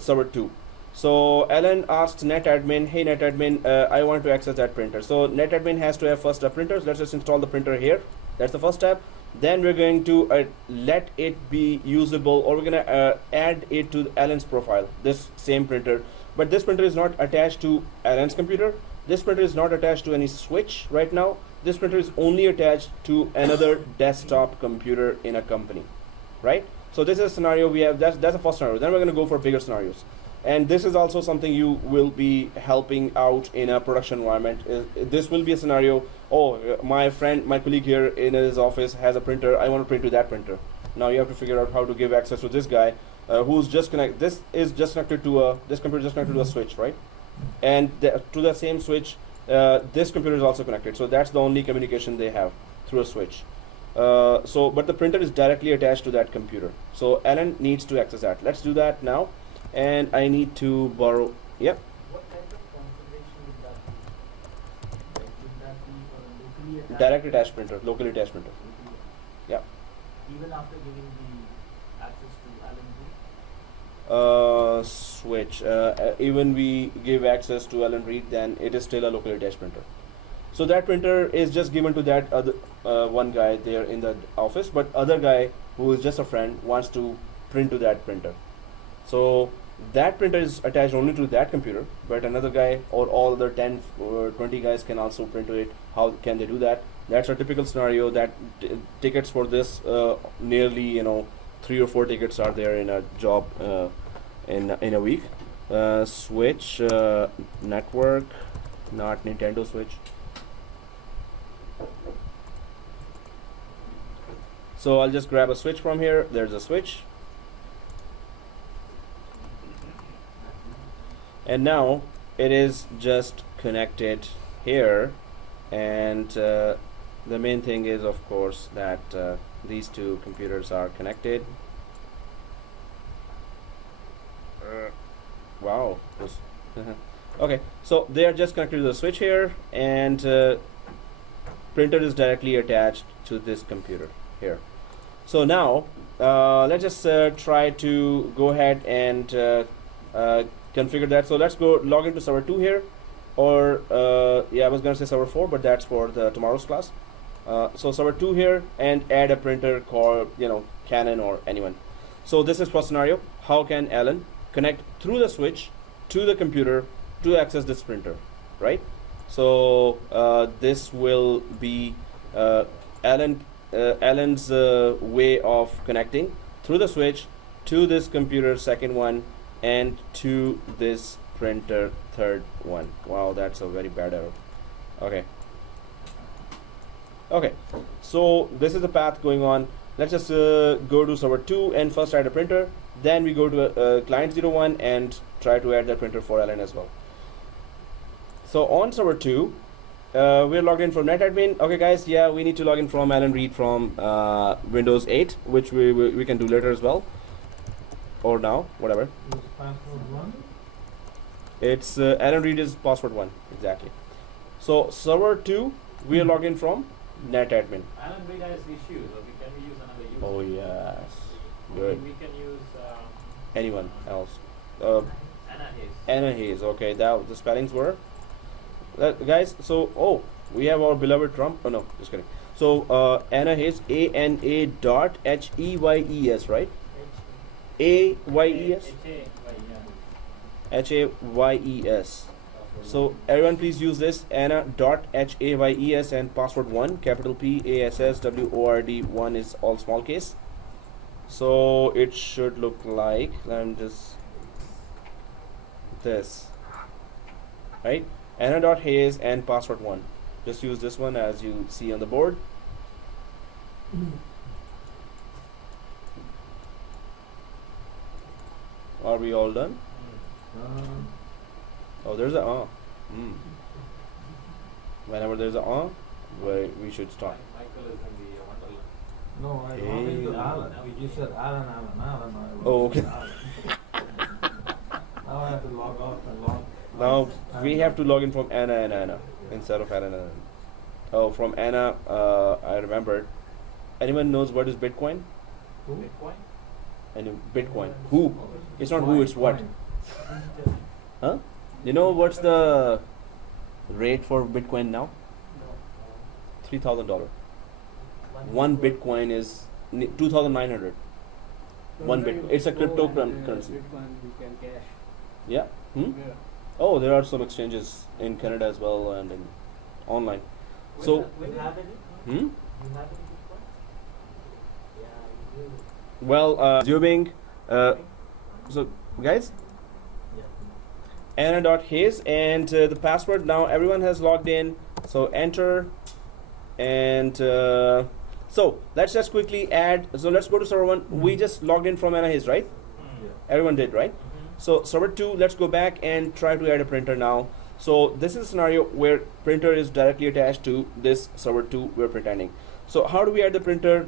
server 2. So Alan asked NetAdmin, hey NetAdmin, I want to access that printer. So NetAdmin has to have first a printer. Let's just install the printer here. That's the first step. Then we're going to let it be usable, or we're going to add it to Alan's profile, this same printer. But this printer is not attached to Alan's computer. This printer is not attached to any switch right now. This printer is only attached to another desktop computer in a company, right? So this is a scenario we have. That's the first scenario. Then we're going to go for bigger scenarios. And this is also something you will be helping out in a production environment. This will be a scenario, my colleague here in his office has a printer, I want to print to that printer. Now you have to figure out how to give access to this guy who's just connected. This is just connected to this computer is just connected to a switch, right? And to the same switch, this computer is also connected. So that's the only communication they have, through a switch. But the printer is directly attached to that computer. So Alan needs to access that. Let's do that now. And I need to borrow. Yep. What kind of configuration would that be? Like, would that be for a locally attached? Direct attached printer, locally attached printer. Yeah. Even after giving the access to Alan Reed? Switch. Even we give access to Alan Reed, then it is still a locally attached printer. So that printer is just given to that other one guy there in the office, but other guy who is just a friend wants to print to that printer. So that printer is attached only to that computer, but another guy or all other 10 or 20 guys can also print to it. How can they do that? That's a typical scenario that tickets for this nearly 3 or 4 tickets are there in a job in a week. Switch, network, not Nintendo Switch. So I'll just grab a switch from here. There's a switch. And now it is just connected here, and the main thing is, of course, that these two computers are connected. Wow. Okay, so they are just connected to the switch here, and printer is directly attached to this computer here. So now let's just try to go ahead and configure that. So let's go log into server 2 here, or yeah, I was gonna say server 4, but that's for the tomorrow's class. So server 2 here, and add a printer called, Canon or anyone. So this is first scenario. How can Alan connect through the switch to the computer to access this printer, right? So this will be Alan's way of connecting through the switch to this computer, second one, and to this printer, third one. Wow, that's a very bad error. Okay, so this is the path going on. Let's just go to server 2 and first add a printer. Then we go to client 01 and try to add the printer for Alan as well. So on server 2, we're logged in from NetAdmin. Okay, guys, yeah, we need to log in from Alan Reed from Windows 8, which we can do later as well, or now, whatever. Is password 1? It's Alan Reed is password 1, exactly. So server 2, we are logged in from NetAdmin. Alan Reed has issues, or can we use another user? Oh yes, We good. can use Anyone else? Anna Hayes. Anna Hayes. Okay, that the spellings were. Guys, so we have our beloved Trump. Oh no, just kidding. So Anna Hayes, ANA dot HEYES, right? AYES. HAYES. So everyone please use this Anna dot HAYES and password 1, capital PASSWORD 1 is all small case. So it should look like this, right? Anna dot Hayes and password 1. Just use this one as you see on the board. Are we all done? Oh, there's a Whenever there's a we should stop. Michael is in the Wonderland. No, I Hey. logged into Alan. You just said Alan. I Oh, logged into okay. Alan. Now I have to log out and log. Now we have to log in from Anna and Anna instead of Anna and Anna. Oh, from Anna, I remembered. Anyone knows what is Bitcoin? Who? Bitcoin? Any Bitcoin? Who? It's not who, it's what. Huh? You know what's the rate for Bitcoin now? $3,000. One Bitcoin is 2,900. One Bitcoin. It's a cryptocurrency. Bitcoin you can cash. Yeah. Hmm? Yeah. Oh, there are some exchanges in Canada as well and in online. So, you have any? hmm? You have any Bitcoin? Yeah, you do. Well, assuming, so guys, Anna.Hayes and the password. Now everyone has logged in. So enter, and so let's just quickly add. So let's go to server 1. We just logged in from Anna Hayes, right? Everyone did, right? So server 2, let's go back and try to add a printer now. So this is a scenario where printer is directly attached to this server 2 we're pretending. So how do we add the printer?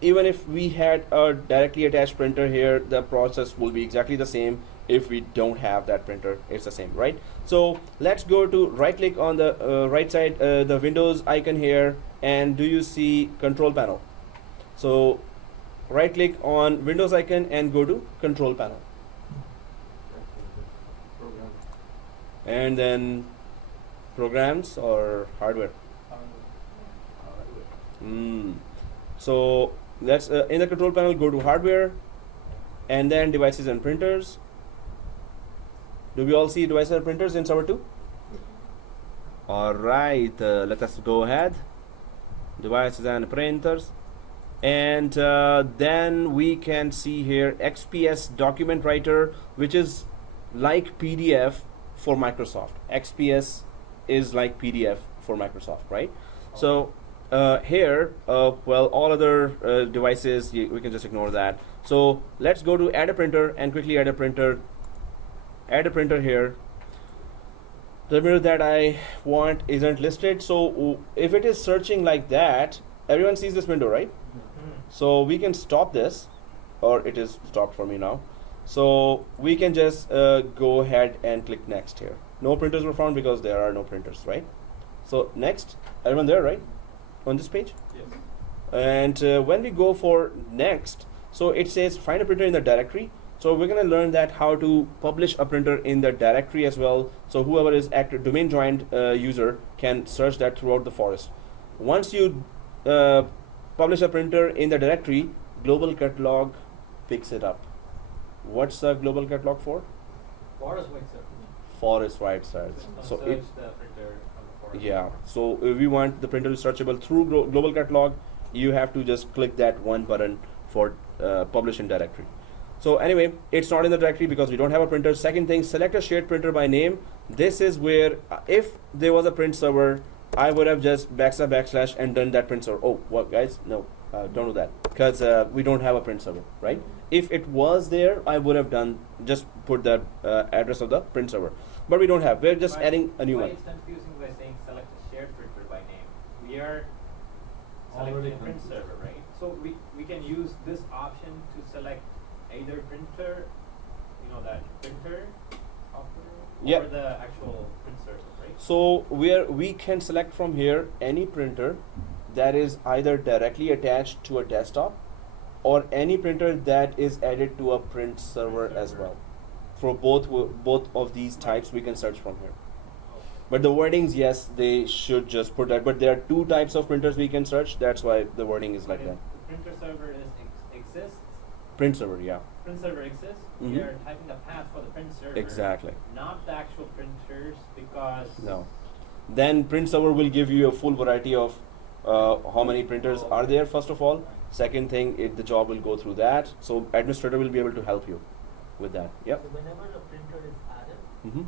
Even if we had a directly attached printer here, the process will be exactly the same. If we don't have that printer, it's the same, right? So let's go to right click on the right side, the Windows icon here, and do you see control panel? So right click on Windows icon and go to control panel, and then programs or hardware. So let's in the control panel go to hardware, and then devices and printers. Do we all see devices and printers in server 2? All right, let us go ahead. Devices and printers, and then we can see here XPS document writer, which is like PDF for Microsoft. XPS is like PDF for Microsoft, right? So here, well, all other devices, we can just ignore that. So let's go to add a printer and quickly add a printer. Add a printer here. The printer that I want isn't listed. So if it is searching like that, everyone sees this window, right? So we can stop this, or it is stopped for me now. So we can just go ahead and click next here. No printers were found because there are no printers, right? So next, everyone there, right? On this page? Yes. And when we go for next, So it says find a printer in the directory. So we're going to learn that how to publish a printer in the directory as well. So whoever is active domain joined user can search that throughout the forest. Once you publish a printer in the directory, global catalog picks it up. What's the global catalog for? Forest wakes up. Forest wide search. So Search it, the printer from the forest. yeah. So if we want the printer to searchable through global catalog, you have to just click that one button for publish in directory. So anyway, it's not in the directory because we don't have a printer. Second thing, select a shared printer by name. This is where if there was a print server, I would have just backslash and done that print server. Oh, what guys? No, don't do that because we don't have a print server, right? If it was there, I would have done just put the address of the print server, but we don't have. We're just But adding a new why one. it's confusing by saying select a shared printer by name. We are Already selecting a print confused. server, right? So we can use this option to select either printer, you know, that printer software, Yep. or the actual print server, right? So we can select from here any printer that is either directly attached to a desktop or any printer that is added to a print server as well. For both of these types, we can search from here. But the wordings, yes, they should just put that. But there are two types of printers we can search. That's why the wording is like If that. the printer server exists, Print server, yeah, print server exists, we Mhm. are typing the path for the print server. exactly. Not the actual printers, because No. Then print server will give you a full variety of how many printers are there, first of all. Second thing, the job will go through that. So administrator will be able to help you with that. Yep. So whenever a printer is added, Mm-hmm.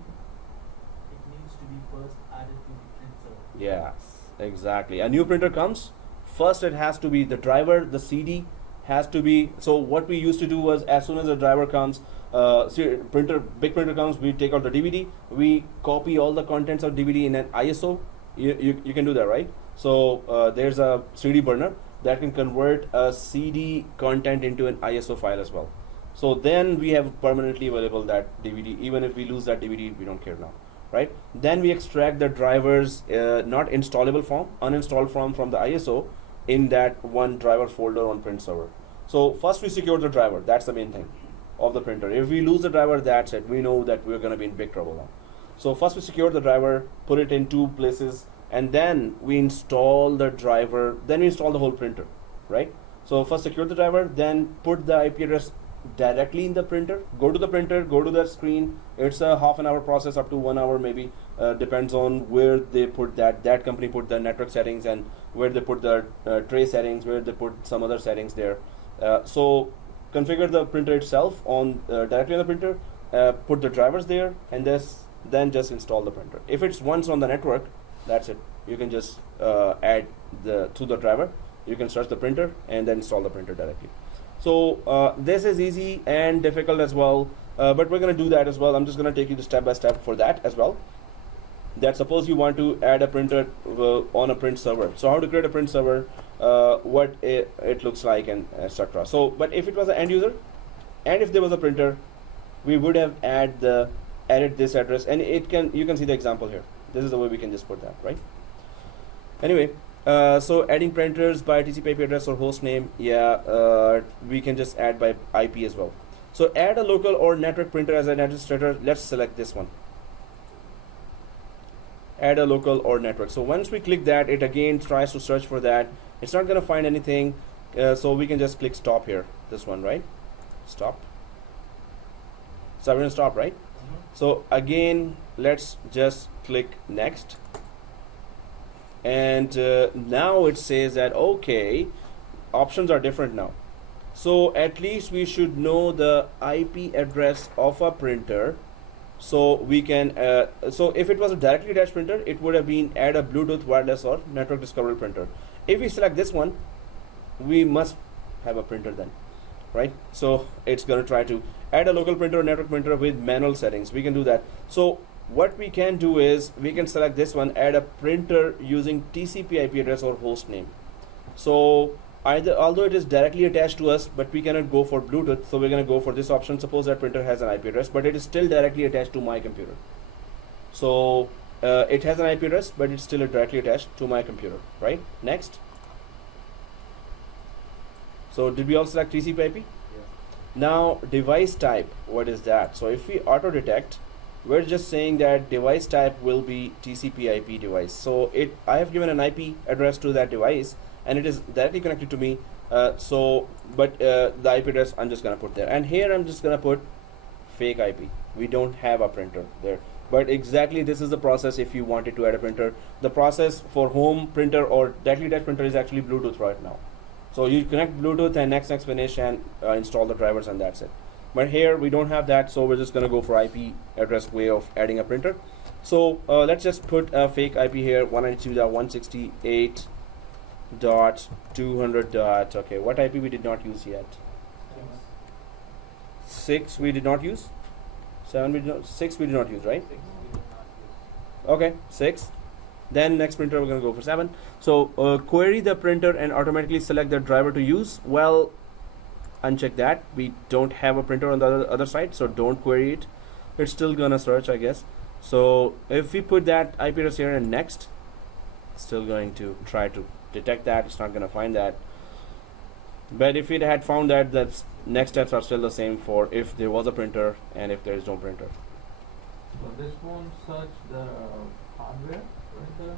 it needs to be first added to the print server. Yes, exactly. A new printer comes, first it has to be the driver, the CD has to be, so what we used to do was as soon as the driver comes, big printer comes, we take out the DVD, we copy all the contents of DVD in an ISO. You can do that, right? So there's a CD burner that can convert a CD content into an ISO file as well. So then we have permanently available that DVD. Even if we lose that DVD, we don't care now, right? Then we extract the drivers, not installable form, uninstalled from the ISO in that one driver folder on print server. So first we secure the driver. That's the main thing of the printer. If we lose the driver, that's it. We know that we're going to be in big trouble now. So first we secure the driver, put it in two places, and then we install the driver. Then we install the whole printer, right? So first secure the driver, then put the IP address directly in the printer. Go to the printer, go to that screen. It's a half an hour process, up to 1 hour maybe. Depends on where they put that company put the network settings and where they put the tray settings, where they put some other settings there. So configure the printer itself on directly on the printer, put the drivers there, and then just install the printer. If it's once on the network, that's it. You can just add to the driver. You can search the printer and then install the printer directly. So this is easy and difficult as well, but we're going to do that as well. I'm just going to take you the step by step for that as well. That suppose you want to add a printer on a print server. So how to create a print server, what it looks like, and etc. So, but if it was an end user, and if there was a printer, we would have added this address, and you can see the example here. This is the way we can just put that, right? Anyway, so adding printers by TCP IP address or host name, we can just add by IP as well. So add a local or network printer as an administrator. Let's select this one. Add a local or network. So once we click that, it again tries to search for that. It's not going to find anything, so we can just click stop here. This one, right? Stop. So we're going to stop, right? So again, let's just click next. And now it says that, okay, options are different now. So at least we should know the IP address of a printer. So we can, so if it was a directly attached printer, it would have been add a Bluetooth, wireless, or network discovery printer. If we select this one, we must have a printer then, right? So it's going to try to add a local printer or network printer with manual settings. We can do that. So what we can do is we can select this one, add a printer using TCP IP address or host name. So although it is directly attached to us, but we cannot go for Bluetooth, so we're going to go for this option. Suppose that printer has an IP address, but it is still directly attached to my computer. So it has an IP address, but it's still directly attached to my computer, right? Next. So did we all select TCP/IP? Yes. Now device type, what is that? So if we auto detect, we're just saying that device type will be TCP/IP device. So I have given an IP address to that device, and it is directly connected to me. But the IP address I'm just gonna put there, and here I'm just gonna put fake IP. We don't have a printer there. But exactly this is the process if you wanted to add a printer. The process for home printer or directly attached printer is actually Bluetooth right now. So you connect Bluetooth and next finish and install the drivers, and that's it. But here we don't have that, so we're just gonna go for IP address way of adding a printer. So let's just put a fake IP here, 192.168.200. Okay, what IP we did not use yet? 6 we did not use. 7 we did not. 6 we did not use, right? 6 we did not use. Okay, 6. Then next printer we're gonna go for 7. So query the printer and automatically select the driver to use. Well, uncheck that. We don't have a printer on the other side, so don't query it. It's still gonna search, I guess. So if we put that IP address here and next, it's still going to try to detect that. It's not gonna find that. But if it had found that, the next steps are still the same for if there was a printer and if there is no printer. So this won't search the hardware printer?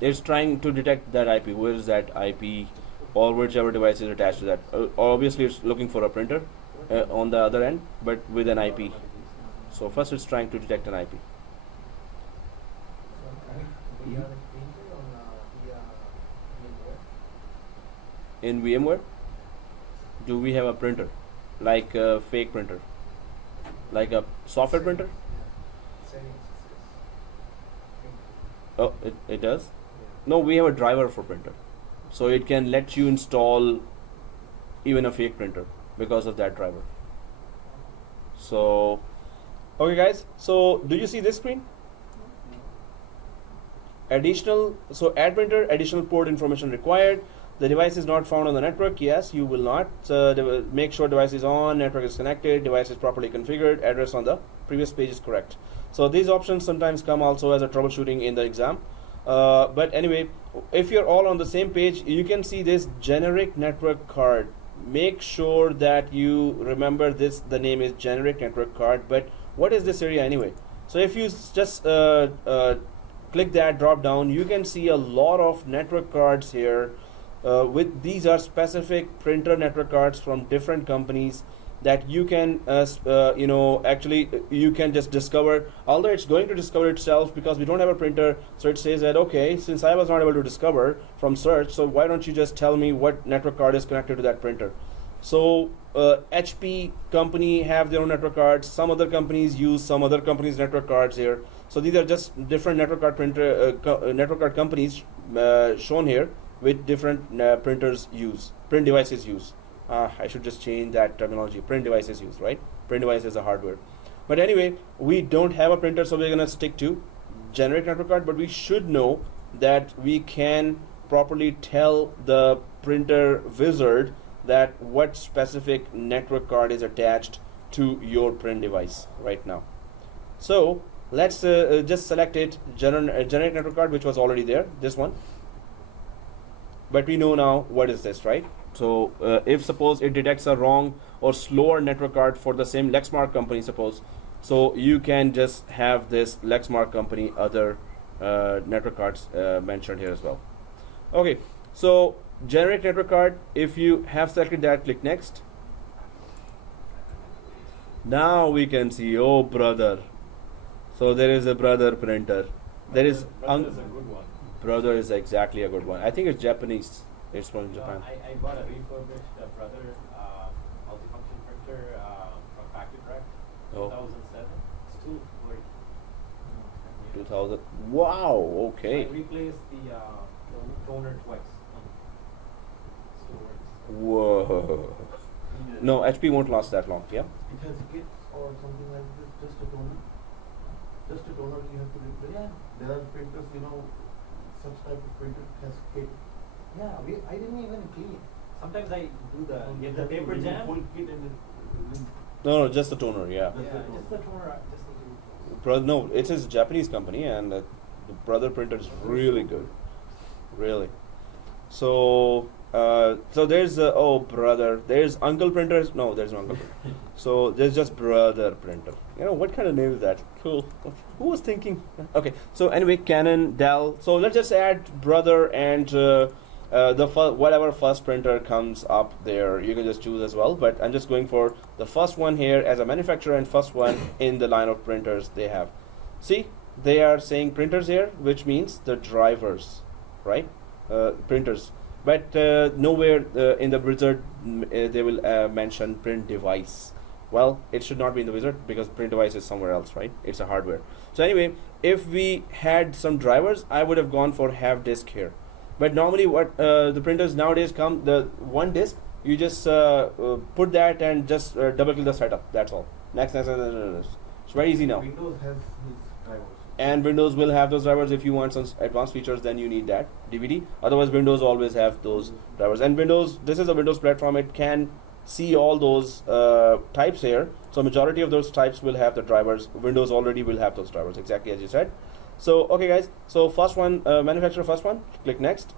It's trying to detect that IP. Where is that IP, or whichever device is attached to that. Obviously, it's looking for a printer on the other end, but with an IP. So first, it's trying to detect an IP. So we have a printer on VMware. In VMware, do we have a printer, like a fake printer, like a software printer? Yeah. Settings it says printer. Oh, it does. Yeah. No, we have a driver for printer, so it can let you install even a fake printer because of that driver. So, okay, guys. So, do you see this screen? Additional. So, add printer. Additional port information required. The device is not found on the network. Yes, you will not. Make sure device is on, network is connected, device is properly configured, address on the previous page is correct. So these options sometimes come also as a troubleshooting in the exam. But anyway, if you're all on the same page, you can see this generic network card. Make sure that you remember this. The name is generic network card. But what is this area anyway? So if you just click that drop down, you can see a lot of network cards here. With these are specific printer network cards from different companies that you can actually you can just discover, although it's going to discover itself because we don't have a printer. So it says that, okay, since I was not able to discover from search, so why don't you just tell me what network card is connected to that printer. So HP company have their own network cards, some other companies use some other companies network cards here. So these are just different network card network card companies shown here with different print devices use. I should just change that terminology. Print devices use, right? Print device is a hardware. But anyway, we don't have a printer, so we're gonna stick to generic network card. But we should know that we can properly tell the printer wizard that what specific network card is attached to your print device right now. So let's just select it, generic network card, which was already there, this one. But we know now what is this, right? So if suppose it detects a wrong or slower network card for the same Lexmark company, suppose, so you can just have this Lexmark company other network cards mentioned here as well. Okay, so generic network card, if you have selected that, click next. Now we can see, oh brother, so there is a brother printer. There is Brother is a good one. Brother is exactly a good one. I think it's Japanese. It's from Japan. I bought a refurbished Brother multifunction printer from Factory Direct, Oh. 2007. Still working. 2000. Wow. Okay. I replaced the toner twice. Still works. Whoa. No, HP won't last that long. Yeah. It has kits or something like this, just a toner. Just a toner you have to replace. Yeah. There are printers, such type of printer has kit. Yeah, I didn't even clean. Sometimes I do So get you the have to paper remove jam. full kit and No, just the toner. Yeah. Just Yeah, the toner. just the toner. Just the No, it's a Japanese company, and the Brother printer is really good. Really. So So there's oh brother, there's uncle printers. No, there's no uncle printer. So there's just brother printer. You know what kind of name is that? Cool. Who was thinking? Okay. So anyway, Canon, Dell. So let's just add brother and whatever first printer comes up there. You can just choose as well. But I'm just going for the first one here as a manufacturer and first one in the line of printers they have. See, they are saying printers here, which means the drivers, right? Printers. But nowhere in the wizard they will mention print device. Well, it should not be in the wizard because print device is somewhere else, right? It's a hardware. So anyway, if we had some drivers, I would have gone for have disk here. But normally what the printers nowadays come, the one disk, you just put that and just double click the setup. That's all. Next. It's very easy now. Windows has these drivers. And Windows will have those drivers. If you want some advanced features, then you need that DVD. Otherwise, Windows always have those drivers. And Windows, this is a Windows platform. It can see all those types here. So majority of those types will have the drivers. Windows already will have those drivers, exactly as you said. So okay, guys. So first one, manufacturer first one. Click next.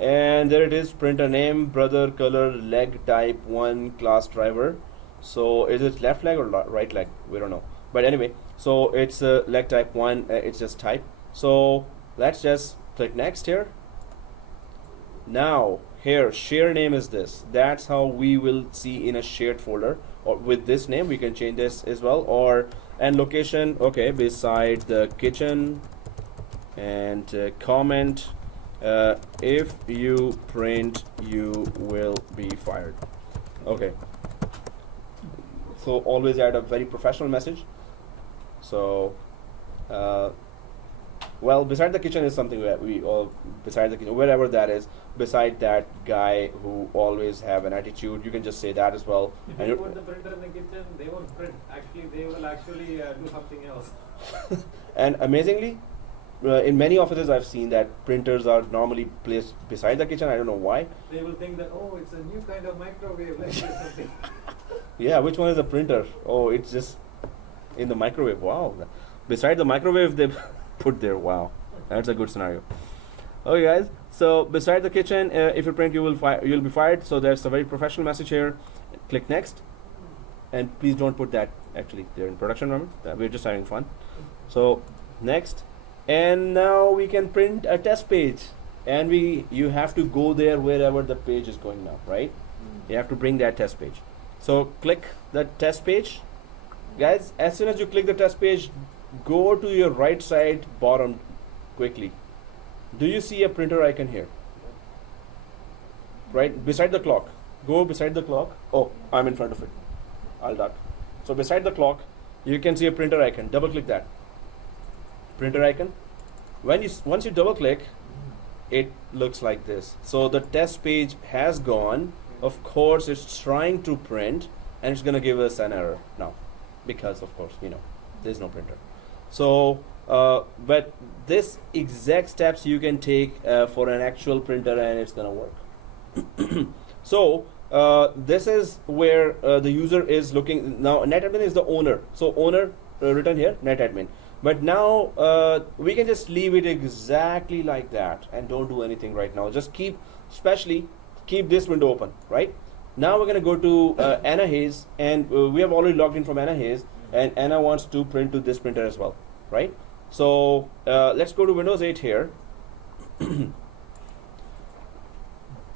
And there it is. Printer name, brother, color, leg type 1, class driver. So is it left leg or right leg? We don't know. But anyway, so it's leg type 1. It's just type. So let's just click next here. Now here share name is this. That's how we will see in a shared folder. Or with this name we can change this as well. Or and location. Okay, beside the kitchen. And comment. If you print, you will be fired. Okay. So always add a very professional message. So, well, beside the kitchen is something where we all beside the kitchen, wherever that is, beside that guy who always have an attitude, you can just say that as well. If you put the printer in the kitchen, they won't print. Actually, they will actually do something else. And amazingly, in many offices I've seen that printers are normally placed beside the kitchen. I don't know why. They will think that, oh, it's a new kind of microwave, like this something. Yeah, which one is a printer? Oh, it's just in the microwave. Wow. Beside the microwave they put there. Wow. That's a good scenario. Okay, guys. So beside the kitchen, if you print, you'll be fired. So that's a very professional message here. Click next. And please don't put that actually there in production, remember? We're just having fun. So next. And now we can print a test page. And you have to go there wherever the page is going now, right? You have to bring that test page. So click the test page. Guys, as soon as you click the test page, go to your right side bottom quickly. Do you see a printer icon here? Right beside the clock. Go beside the clock. Oh, I'm in front of it. I'll duck. So beside the clock, you can see a printer icon. Double click that. Printer icon. Once you double click, it looks like this. So the test page has gone. Of course, it's trying to print, and it's gonna give us an error now, because of course there's no printer. So, but this exact steps you can take for an actual printer, and it's gonna work. So this is where the user is looking now. NetAdmin is the owner. So owner written here, NetAdmin. But now we can just leave it exactly like that and don't do anything right now. Just keep this window open, right? Now we're gonna go to Anna Hayes, and we have already logged in from Anna Hayes, and Anna wants to print to this printer as well, right? So let's go to Windows 8 here.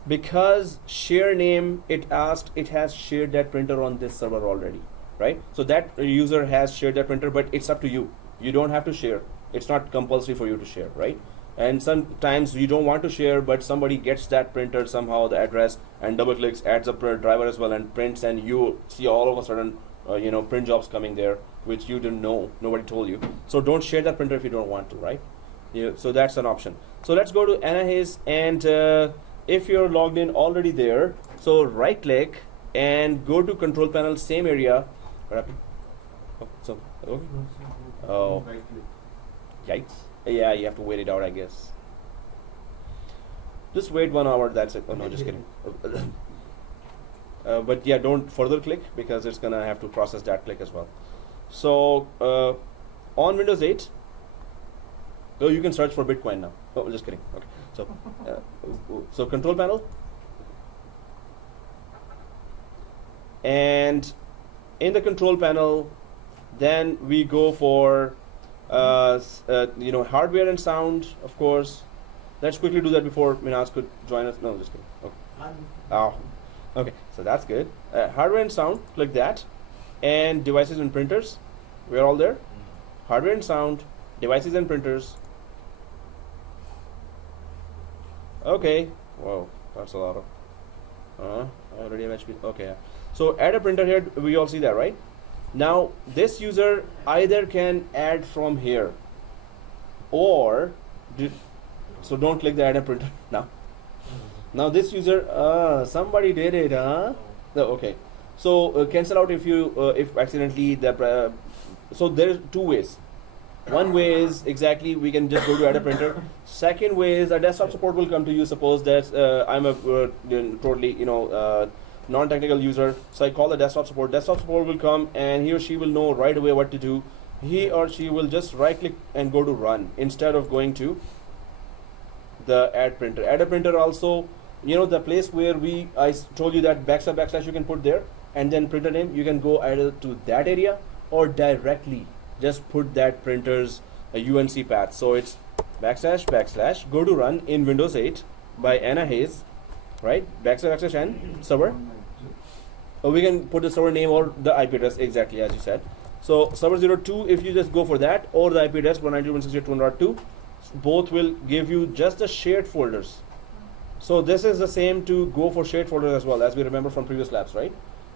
Because share name, it has shared that printer on this server already, right? So that user has shared that printer, but it's up to you. You don't have to share. It's not compulsory for you to share, right? And sometimes you don't want to share, but somebody gets that printer somehow, the address, and double clicks, adds a driver as well, and prints, and you see all of a sudden print jobs coming there, which you didn't know, nobody told you. So don't share that printer if you don't want to, right? So that's an option. So let's go to Anna Hayes, and if you're logged in already there, so right click and go to control panel, same area. Oh, yikes. Yeah, you have to wait it out, I guess. Just wait 1 hour, that's it. Oh no, just kidding. But yeah, don't further click because it's gonna have to process that click as well. So on Windows 8, you can search for Bitcoin now. Oh, just kidding. Okay. So, so control panel, and in the control panel, then we go for hardware and sound, of course. Let's quickly do that before Minaz could join us. No, just kidding. Okay. Oh, okay. So that's good. Hardware and sound, click that, and devices and printers. We're all there. Hardware and sound, devices and printers. Okay. Whoa, that's a lot of. Already HP. Okay. So add a printer here. We all see that, right? Now this user either can add from here, or so don't click the add a printer now. Now this user, somebody did it, huh? No, okay. So cancel out if you if accidentally the. So there's two ways. One way is exactly we can just go to add a printer. Second way is a desktop support will come to you. Suppose that I'm a totally non-technical user, so I call the desktop support. Desktop support will come and he or she will know right away what to do. He or she will just right click and go to run instead of going to the add printer. Add a printer also, the place where I told you that backslash you can put there, and then printer name, you can go either to that area or directly just put that printer's UNC path. So it's backslash go to run in Windows 8 by Anna Hayes, right? Backslash n server. We can put the server name or the IP address exactly as you said. So server 02, if you just go for that, or the IP address 192.168.1.2, both will give you just the shared folders. So this is the same to go for shared folders as well, as we remember from previous labs, right?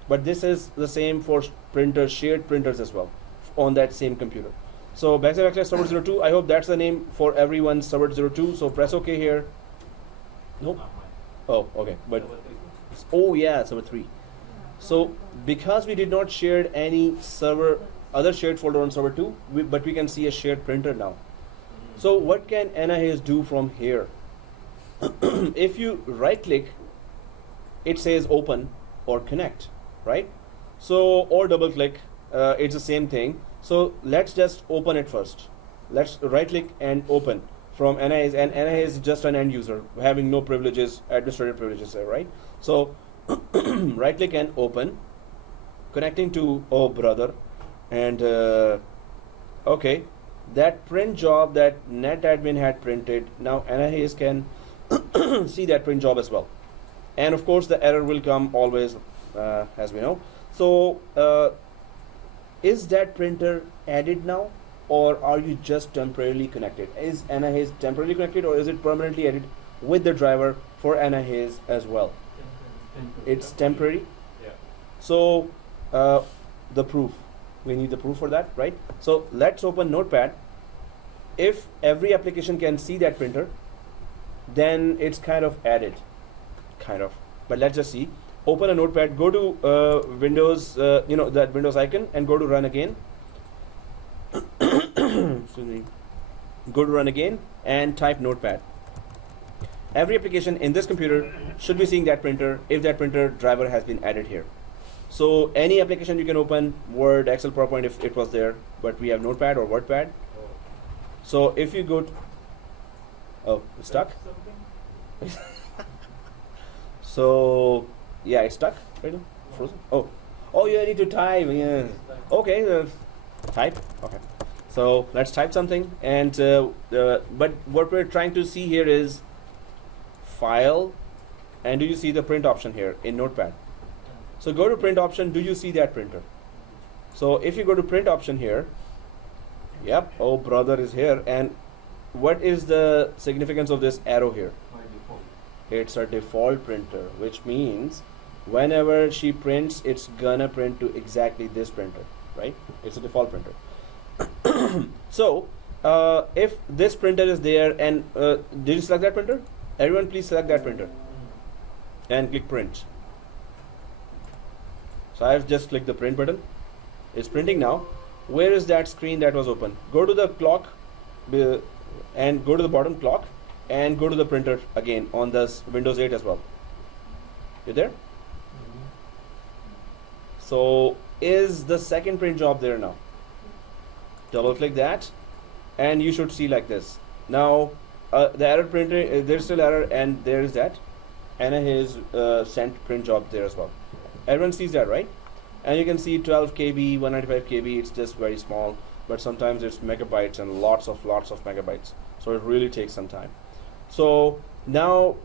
But this is the same for printers, shared printers as well on that same computer. So backslash server 02, I hope that's the name for everyone's server 02. So press OK here. Nope. Oh, okay. But oh yeah, server 3. So because we did not share any other shared folder on server 2, but we can see a shared printer now. So what can Anna Hayes do from here? If you right click, it says open or connect, right? So or double click, it's the same thing. So let's just open it first. Let's right click and open from Anna Hayes, and Anna Hayes is just an end user having no privileges, administrative privileges there, right? So right click and open, connecting to brother, and okay, that print job that NetAdmin had printed, now Anna Hayes can see that print job as well, and of course the error will come always, as we know. So is that printer added now, or are you just temporarily connected? Is Anna Hayes temporarily connected, or is it permanently added with the driver for Anna Hayes as well? It's temporary. Yeah. So the proof, we need the proof for that, right? So let's open Notepad. If every application can see that printer, then it's kind of added, but let's just see. Open a Notepad, go to Windows, that Windows icon, and go to run again. Excuse me. Go to run again and type Notepad. Every application in this computer should be seeing that printer if that printer driver has been added here. So any application you can open, Word, Excel, PowerPoint if it was there, but we have Notepad or WordPad. So if you go it's stuck. So yeah, it's stuck right now. Frozen. Oh, you need to type. Yeah. Okay, type. Okay. So let's type something, and but what we're trying to see here is file, and do you see the print option here in Notepad? So go to print option. Do you see that printer? So if you go to print option here, yep, oh brother is here. And what is the significance of this arrow here? By default. It's a default printer, which means whenever she prints, it's gonna print to exactly this printer, right? It's a default printer. So if this printer is there, and did you select that printer? Everyone please select that printer and click print. So I've just clicked the print button. It's printing now. Where is that screen that was open? Go to the clock and go to the bottom clock and go to the printer again on this Windows 8 as well. You there? So is the second print job there now? Double click that and you should see like this. Now the error printer, there's still error, and there is that, and his sent print job there as well. Everyone sees that, right? And you can see 12 KB, 195 KB. It's just very small, but sometimes it's megabytes and lots of megabytes. So it really takes some time. So now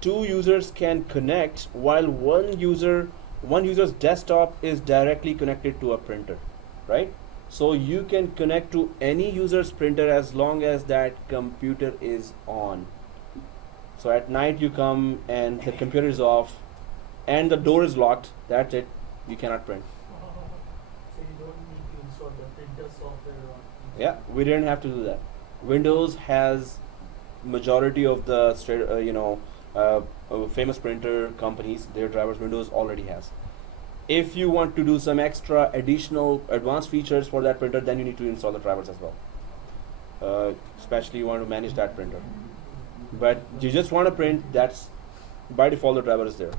two users can connect while one user's desktop is directly connected to a printer, right? So you can connect to any user's printer as long as that computer is on. So at night you come and the computer is off and the door is locked, that's it, you cannot print. So you don't need to install the printer software on each Yeah, we didn't have to do that. Windows has majority of the famous printer companies, their drivers Windows already has. If you want to do some extra additional advanced features for that printer, then you need to install the drivers as well. Especially you want to manage that printer. But you just want to print, that's by default the driver is there.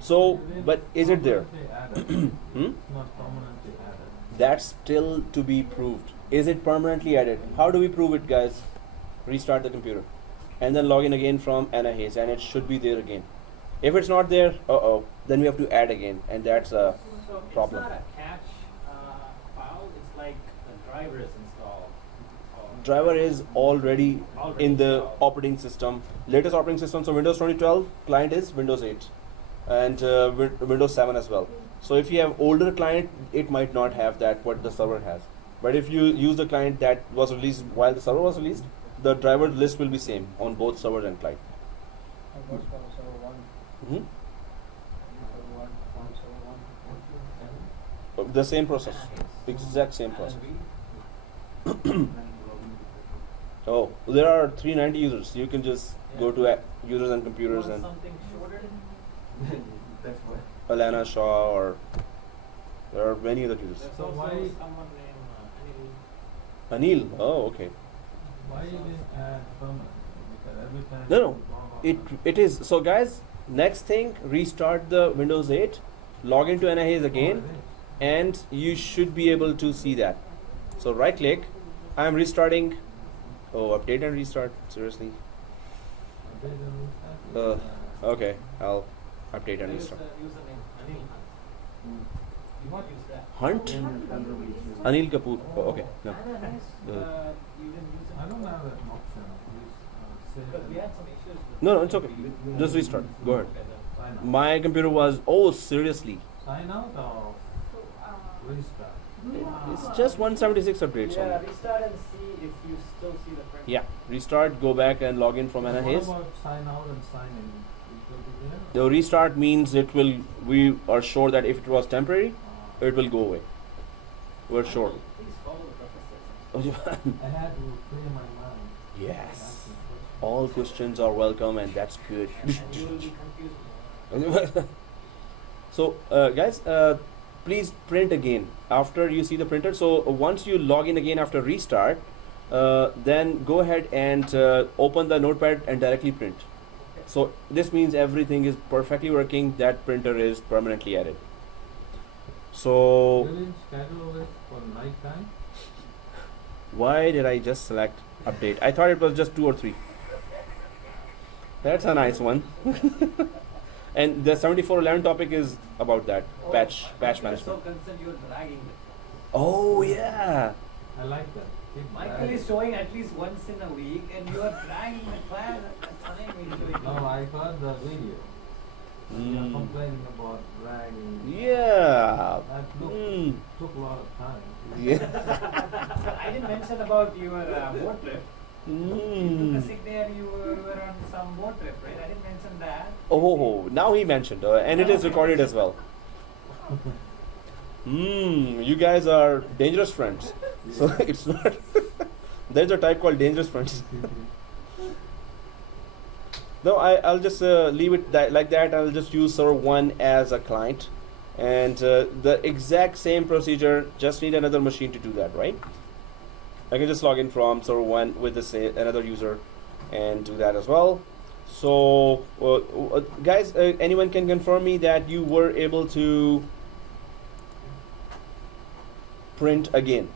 So, but is it there? Not permanently added. That's still to be proved. Is it permanently added? How do we prove it, guys? Restart the computer and then log in again from NIH, and it should be there again. If it's not there, then we have to add again, and that's a So problem. it's not a cache file, it's like the driver is installed. Driver is already in the installed. operating system, latest operating system. So Windows 2012 client is Windows 8 and Windows 7 as well. So if you have older client, it might not have that what the server has. But if you use the client that was released while the server was released, the driver list will be same on both server and client. And what's for server one? Mhm. Server one, server one. The same process, exact same process. Oh, there are 390 users. You can just go to users and computers and something shorter? That's why. Alana Shaw, or there are many other users. There's So also why- someone named Anil. Anil. Oh, okay. Why you didn't add permanent? Because every time No, you no. log off It is. So guys, next thing, restart the Windows 8, log into NIH again, and you should be able to see that. So right click, I am restarting. Oh, update and restart. Seriously. Okay, I'll update and Use restart. the username Anil Hunt. You won't use that. Hunt? Anil Kapoor. Oh, okay. No. You didn't use it. I don't have that option. Because we had some issues with No, it's okay. Just restart. Go ahead. Sign out. My computer was. Oh, seriously. Sign out or restart? It's just 176 updates. Yeah, only. restart and see if you still see the print. Yeah. Restart. Go back and log in from What NIH. about sign out and sign in? It will be there? The restart means it will. We are sure that if it was temporary, it will go away. We're sure. Please follow the professor. I had to clear my mind. Yes. All questions are welcome, and that's good. And you will be confused. So, guys, please print again after you see the printer. So once you log in again after restart, then go ahead and open the notepad and directly print. So this means everything is perfectly working. That printer is permanently added. So You didn't schedule it for night time? why did I just select update? I thought it was just 2 or 3. That's a nice one. And the 7411 topic is about that patch I'm so management. concerned you're dragging it. Oh yeah. I like that. Keep Michael dragging. is showing at least once in a week, and you are dragging the class at the time he's doing it. No, I got the video. You are Mm. complaining about dragging. Yeah. That Mm. took a lot of time. Yeah. I didn't mention about your boat trip. You took a Mm. sick day and you were on some boat trip, right? I didn't mention that. Oh, now he mentioned, and it is recorded as well. You guys are dangerous friends. So it's not. There's a type called dangerous friends. No, I'll just leave it like that. I'll just use server 1 as a client, and the exact same procedure. Just need another machine to do that, right? I can just log in from server 1 with another user and do that as well. So, guys, anyone can confirm me that you were able to print again? No,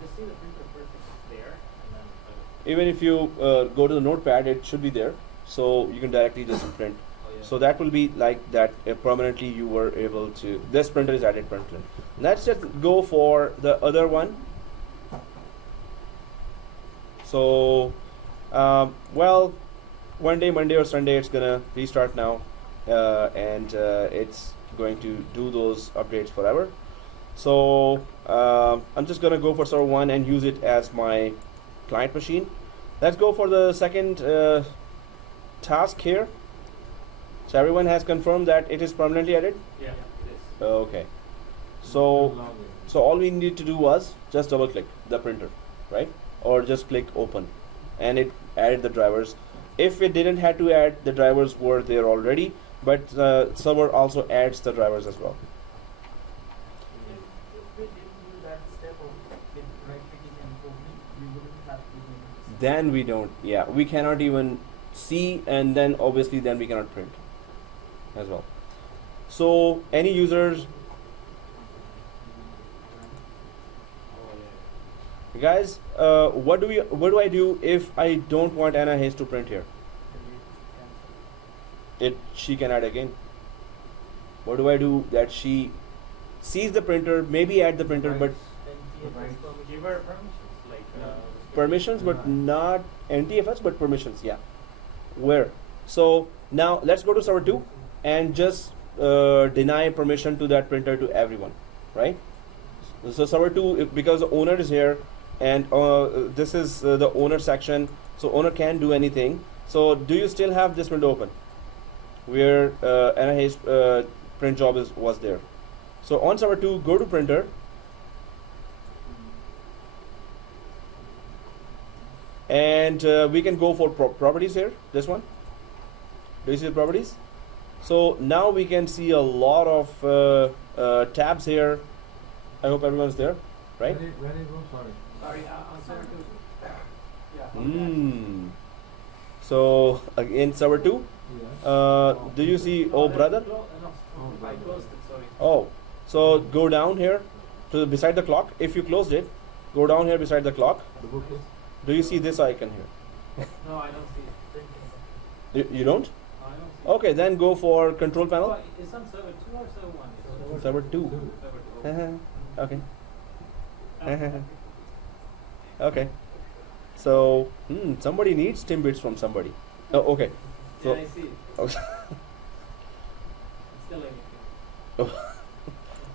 just see the printer first if it's there, and then Even if you go to the notepad, it should be there. So you can directly just print. Oh, yeah. So that will be like that permanently you were able to, this printer is added permanently. Let's just go for the other one. So, well, one day, Monday or Sunday, it's gonna restart now, and it's going to do those updates forever. So I'm just gonna go for server 1 and use it as my client machine. Let's go for the second task here. So everyone has confirmed that it is permanently added. Yeah, it is. Okay. So all we need to do was just double click the printer, right? Or just click open, and it added the drivers. If it didn't have to add, the drivers were there already, but server also adds the drivers as well. If we didn't do that step of with right clicking and opening, we wouldn't have been able to see. Then we don't, yeah, we cannot even see, and then obviously then we cannot print as well. So any users, guys, what do I do if I don't want Anna Hayes to print here? She can add again. What do I do that she sees the printer, maybe add the printer, but Give her permissions, like permissions, but not NTFS, but permissions, yeah. Where? So now let's go to server 2 and just deny permission to that printer to everyone, right? So server 2, because the owner is here, and this is the owner section, so owner can't do anything. So do you still have this window open where Anna Hayes print job was there? So on server 2, go to printer, and we can go for properties here, this one. Do you see the properties? So now we can see a lot of tabs here. I hope everyone's there, right? Where do you go? Sorry. sorry, on server 2. Yeah. Mm. So again, server 2. Yeah. Do you see? Oh, brother. I closed it. Sorry. Oh, so go down here to beside the clock. If you closed it, go down here beside the clock. The book is? Do you see this icon here? No, I don't see it. You don't? No, I don't see it. Okay, then go for control Oh, panel. it's on server 2 or server 1? Server 2. Server 2. Okay. Okay. So somebody needs Timbits from somebody. Oh, okay. So Yeah, I see it. okay. It's still anything.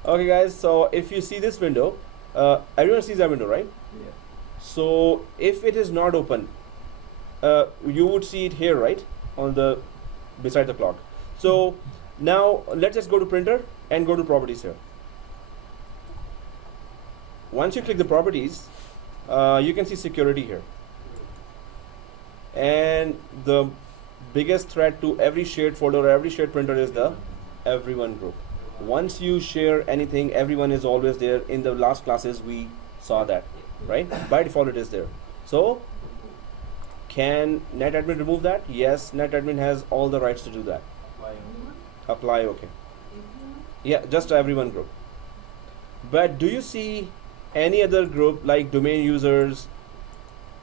Okay, guys. So if you see this window, everyone sees that window, right? Yeah. So if it is not open, you would see it here, right, on the beside the clock. So now let's just go to printer and go to properties here. Once you click the properties, you can see security here. And the biggest threat to every shared folder or every shared printer is the everyone group. Once you share anything, everyone is always there. In the last classes we saw that, right? By default it is there. So can NetAdmin remove that? Yes, NetAdmin has all the rights to do that. Apply, okay. Yeah, just everyone group. But do you see any other group like domain users?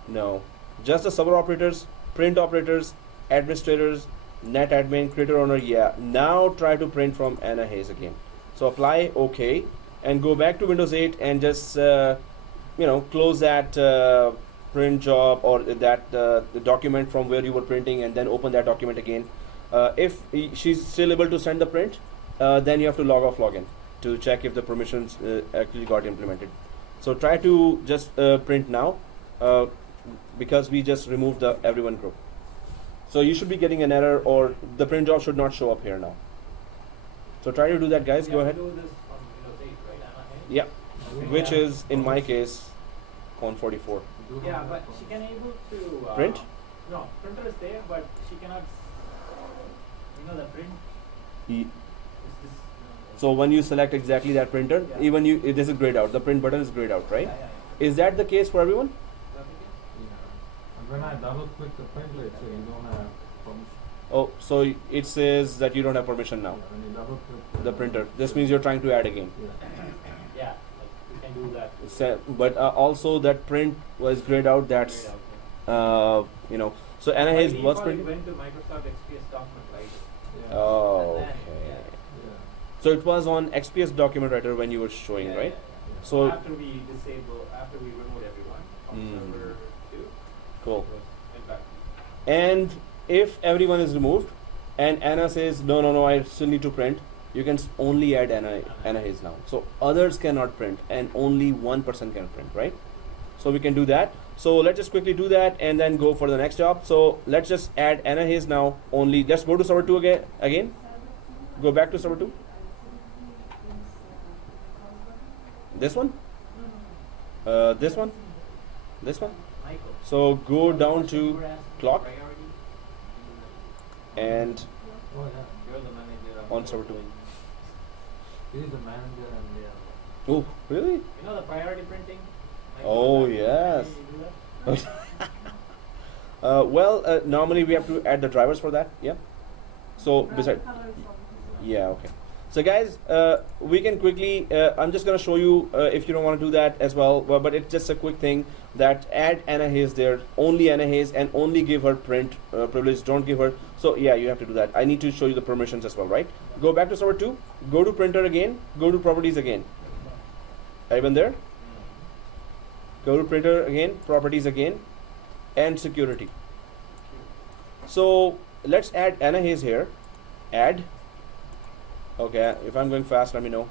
No. Just the server operators, print operators, administrators, NetAdmin, creator owner, yeah. Now try to print from Anna Hayes again. So apply, okay, and go back to Windows 8 and just close that print job or that the document from where you were printing, and then open that document again. If she's still able to send the print, then you have to log off, login to check if the permissions actually got implemented. So try to just print now, because we just removed the everyone group. So you should be getting an error, or the print job should not show up here now. So try to do that, guys. Go ahead. Do this on Windows 8, right? Anna Hayes? Yeah, which is in my case on 44. Yeah, but she can able to Print? No, printer is there, but she cannot. The print. E- Is this? So when you select exactly that printer, Yeah. even this is grayed out. The print button is grayed out, right? Yeah. Is that the case for everyone? Is that okay? Yeah. And when I double click the printer, it says you don't have permission. Oh, so it says that you don't have permission now. Yeah, when you double click The printer. This means you're trying to add again. Yeah. Yeah, like you can do that. But also that print was grayed out. That's Grayed out, You know, so Anna By Hayes was default, it printing. went to Microsoft XPS document writer. Yeah. Oh, And then, okay. Yeah. So it was on XPS document writer when you were showing, Yeah, right? yeah, yeah. So- after we removed everyone from server 2, Cool. it was went back. And if everyone is removed, and Anna says no, I still need to print, you can only add Anna Hayes now. So others cannot print, and only one person can print, right? So we can do that. So let's just quickly do that and then go for the next job. So let's just add Anna Hayes now. Only let's go to server 2 again. Go back to server 2. This one? This one? This one? Michael. So go down Question to you were asking, clock priority? and Oh yeah. You're the manager of on server 2. He is the manager and they are. Oh, really? You know the priority printing? Oh, Can yes. you do that? Normally we have to add the drivers for that. Yeah. So beside, yeah, okay. So guys, we can quickly. I'm just gonna show you if you don't want to do that as well. But it's just a quick thing that add Anna Hayes there, only Anna Hayes, and only give her print privilege. Don't give her. So yeah, you have to do that. I need to show you the permissions as well, right? Go back to server 2. Go to printer again. Go to properties again. Everyone there? Go to printer again, properties again, and security. So let's add Anna Hayes here. Add. Okay, if I'm going fast, let me know.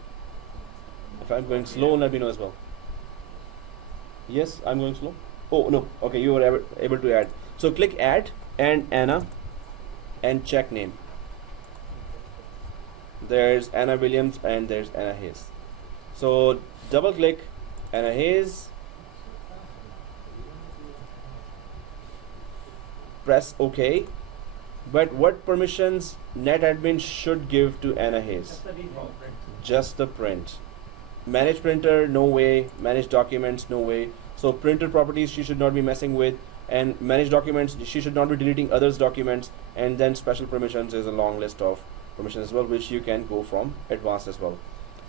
If I'm going slow, let me know as well. Yes, I'm going slow. Oh no, okay, you were able to add. So click add and Anna and check name. There's Anna Williams and there's Anna Hayes. So double click Anna Hayes. Press OK. But what permissions NetAdmin should give to Anna Hayes? That's the default print. Just the print. Manage printer, no way. Manage documents, no way. So printer properties she should not be messing with, and manage documents she should not be deleting others' documents, and then special permissions is a long list of permissions as well, which you can go from advanced as well.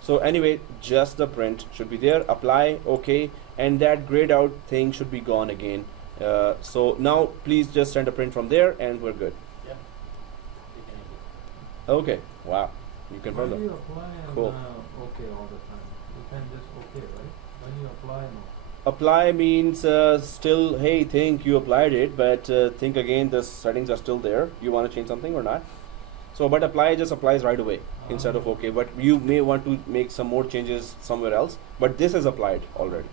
So anyway, just the print should be there. Apply, okay, and that grayed out thing should be gone again. So now please just send a print from there, and we're good. Yep. You can edit. Okay, wow, you Why confirmed do that. you apply and Cool. okay all the time? You can just okay, right? When you apply, no. Apply means still, hey, think you applied it, but think again, the settings are still there. You want to change something or not? So, but apply just applies right away instead of okay. But you may want to make some more changes somewhere else. But this is applied already.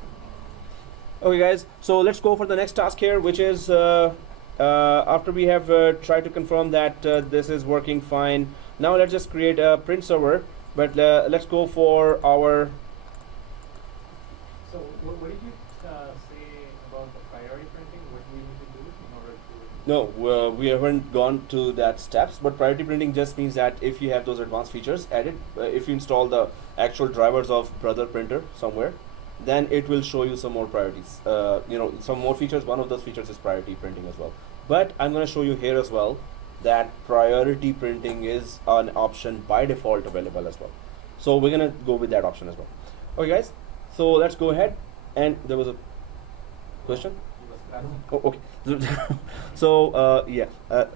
Okay, guys. So let's go for the next task here, which is after we have tried to confirm that this is working fine. Now let's just create a print server. But let's go for our. So what did you say about the priority printing? What do we need to do in order to? No, we haven't gone to that steps, but priority printing just means that if you have those advanced features added, if you install the actual drivers of brother printer somewhere, then it will show you some more priorities. Some more features. One of those features is priority printing as well. But I'm going to show you here as well that priority printing is an option by default available as well. So we're going to go with that option as well. Okay, guys. So let's go ahead. And there was a question. He was scratching. Oh, okay. So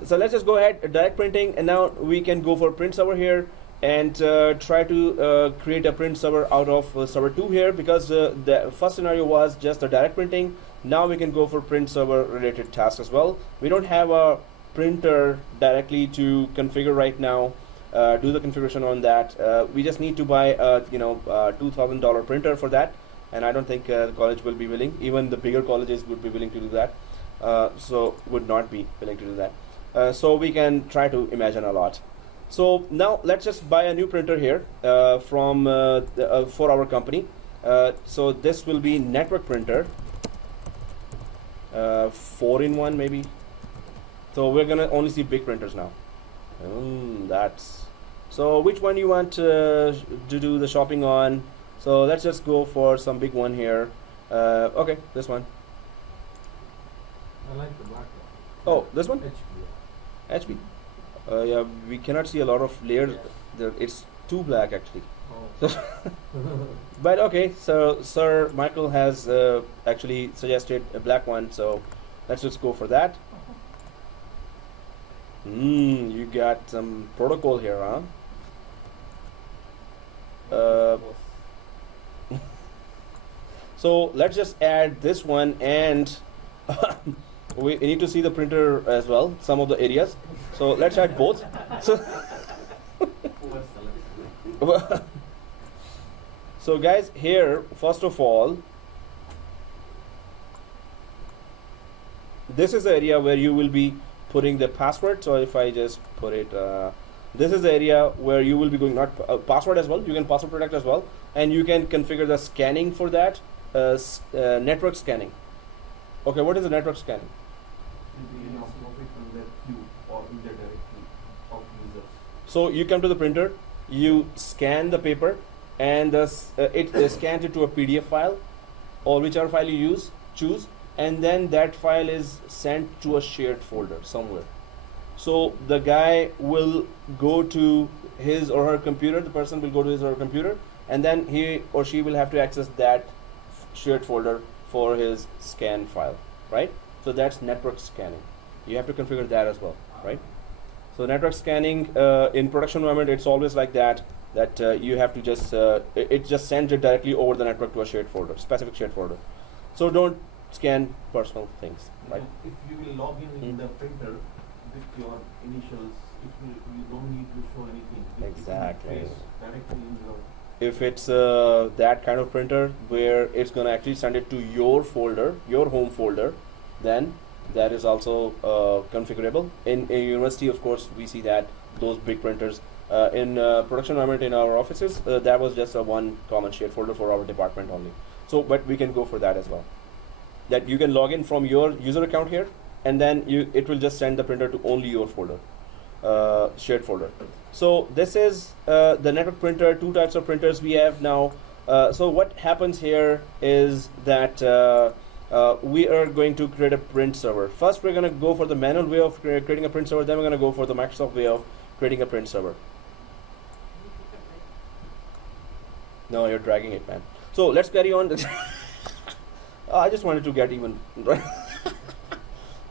so let's just go ahead direct printing, and now we can go for print server here and try to create a print server out of server 2 here, because the first scenario was just a direct printing. Now we can go for print server related tasks as well. We don't have a printer directly to configure right now. Do the configuration on that. We just need to buy a $2,000 printer for that, and I don't think the college will be willing. Even the bigger colleges would be willing to do that. So would not be willing to do that. So we can try to imagine a lot. So now let's just buy a new printer here for our company. So this will be network printer, 4-in-1 maybe. So we're gonna only see big printers now. So which one you want to do the shopping on? So let's just go for some big one here. Okay, this one. I like the black one. Oh, this one? HP. HP. Yeah, we cannot see a lot of layers. Yes. There, it's too black actually. Oh. But okay, so Sir Michael has actually suggested a black one. So Let's just go for that. You got some protocol here, huh? So let's just add this one, and we need to see the printer as well, some of the areas. So let's add both. So, so guys, here, first of all, this is the area where you will be putting the password. So if I just put it, this is the area where you will be going, not password as well, you can password protect as well, and you can configure the scanning for that, network scanning. Okay, what is the network scanning? So you come to the printer, you scan the paper, and it scans it to a PDF file, or whichever file you choose, and then that file is sent to a shared folder somewhere. So the guy will go to his or her computer, the person will go to his or her computer, and then he or she will have to access that shared folder for his scan file, right? So that's network scanning. You have to configure that as well, right? So network scanning in production environment, it's always like that you have to just it just sends it directly over the network to a shared folder, specific shared folder. So don't scan personal things, right? If you will log in the printer with your initials, you don't need to show anything. Exactly. It will trace directly in your. If it's that kind of printer where it's going to actually send it to your folder, your home folder, then that is also configurable. In a university, of course, we see that those big printers. In production environment in our offices, that was just a one common shared folder for our department only. So, but we can go for that as well. That you can log in from your user account here, and then it will just send the printer to only your folder, shared folder. So this is the network printer. Two types of printers we have now. So what happens here is that we are going to create a print server. First, we're going to go for the manual way of creating a print server. Then we're going to go for the Microsoft way of creating a print server. No, you're dragging it, man. So let's carry on. I just wanted to get even.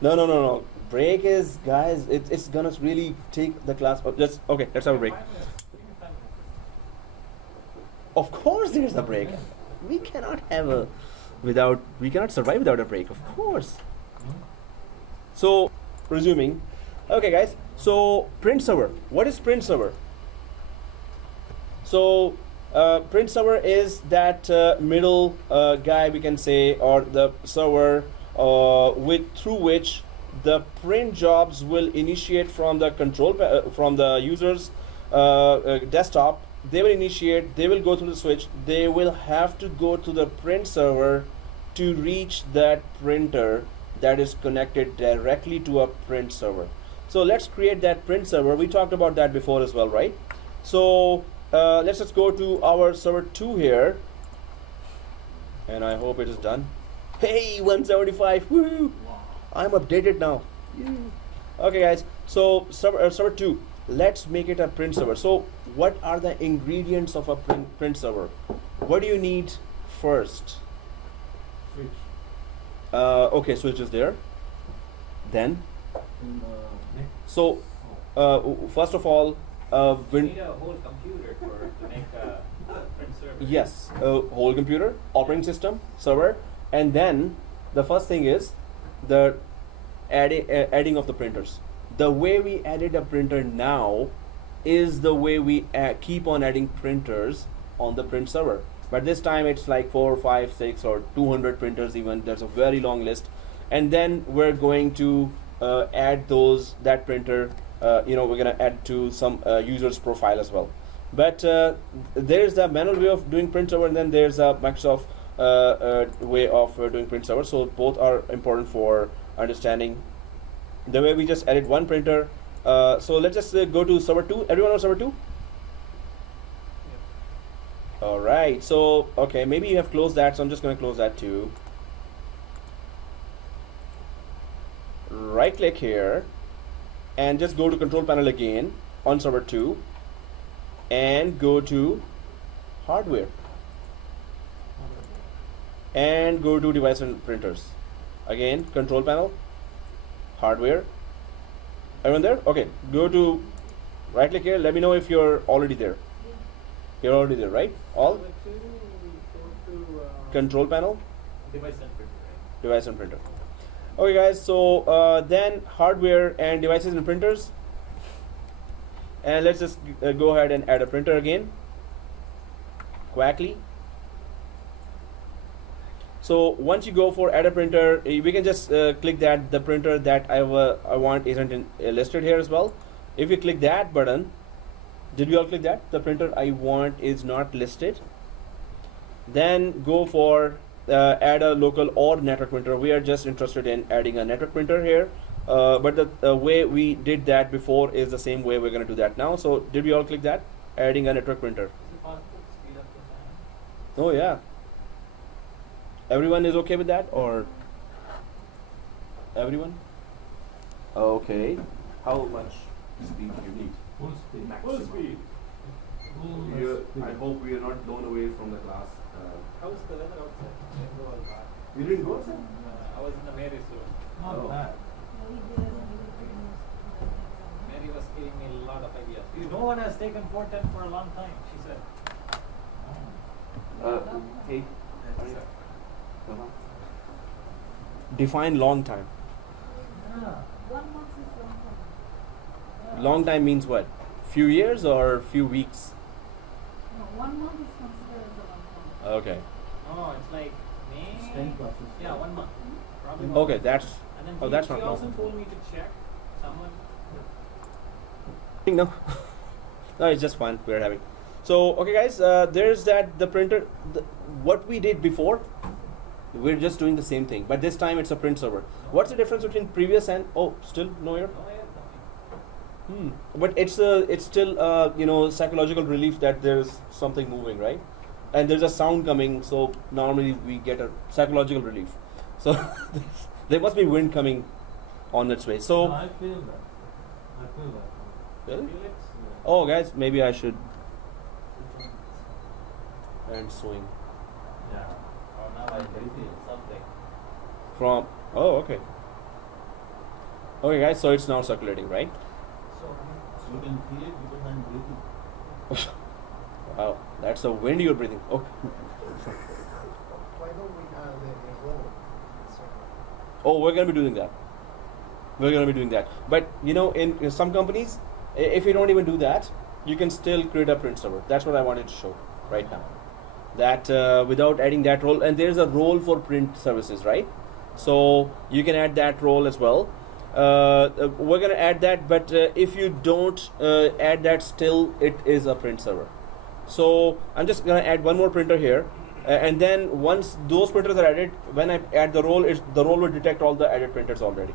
No. Break is, guys, it's gonna really take the class. Just okay. Let's have a break. Of course, there's a break. We cannot have we cannot survive without a break. Of course. So, resuming. Okay, guys. So, print server. What is print server? So, print server is that middle guy, we can say, or the server through which the print jobs will initiate from the from the user's desktop. They will initiate, they will go through the switch, they will have to go to the print server to reach that printer that is connected directly to a print server. So let's create that print server. We talked about that before as well, right? So let's just go to our server 2 here, and I hope it is done. Hey, 175, woo! I'm updated now. Yeah. Okay, guys, so server 2, let's make it a print server. So what are the ingredients of a print server? What do you need first? Switch. Okay, switch is there. Then so first of all, You need a whole computer to make a print server. yes, whole computer, operating system, server, and then the first thing is the adding of the printers. The way we added a printer now is the way we keep on adding printers on the print server. But this time it's like 4, 5, 6, or 200 printers even. There's a very long list, and then we're going to add that printer. We're gonna add to some user's profile as well. But there's the manual way of doing print server, and then there's a Microsoft way of doing print server. So both are important for understanding the way we just added one printer. So let's just go to server 2. Everyone on server 2? All right. So okay, maybe you have closed that, so I'm just going to close that too. Right click here and just go to control panel again on server 2 and go to hardware and go to device and printers. Again, control panel hardware. Everyone there? Okay, go to right click here. Let me know if you're already there. You're already there, right? All? Control panel, Device and printer, right? device and printer. Okay guys, so then hardware and devices and printers. And let's just go ahead and add a printer again. Quickly. So once you go for add a printer, we can just click that the printer that I want isn't listed here as well. If you click that button, did we all click that? The printer I want is not listed. Then go for add a local or network printer. We are just interested in adding a network printer here. But the way we did that before is the same way we're going to do that now. So did we all click that? Adding a network printer. Is it possible to speed up the time? Oh yeah. Everyone is okay with that, or everyone? Okay. How much speed do you need? Full speed. Full speed. Full speed. I hope we are not blown away from the class. How is the weather outside? I didn't go outside. You didn't go outside? I was in the Mary zone. Not Oh. bad. Mary was giving me a lot of ideas. No one has taken 410 for a long time, she said. Hey. Define long time. Yeah. 1 month is long time. Long time means what? Few years or few weeks? No, 1 month is considered as a long time. Okay. Oh, it's like May. 10 classes. Yeah, 1 month. Probably one Okay, month. that's And then oh, he, that's she not also long. told me to check someone. No. No, it's just fun we're having. So okay guys, there's that the printer what we did before, we're just doing the same thing, but this time it's a print server. What's the difference between previous and still no here? No, I had nothing. But it's still you know, psychological relief that there's something moving, right? And there's a sound coming, so normally we get a psychological relief. So there must be wind coming on its way. So No, I feel that. I feel that. really? Feel it? Oh guys, maybe I should and swing Yeah. Oh, now I can feel something. from okay. Okay guys, so it's now circulating, right? So you can feel it because I'm breathing. Wow, that's the wind you're breathing. Oh, Why don't we add a role? oh, we're gonna be doing that. We're gonna be doing that. But you know, in some companies, if you don't even do that, you can still create a print server. That's what I wanted to show right now. That without adding that role, and there's a role for print services, right? So you can add that role as well. We're gonna add that, but if you don't add that, still it is a print server. So I'm just gonna add one more printer here, and then once those printers are added, when I add the role, the role will detect all the added printers already,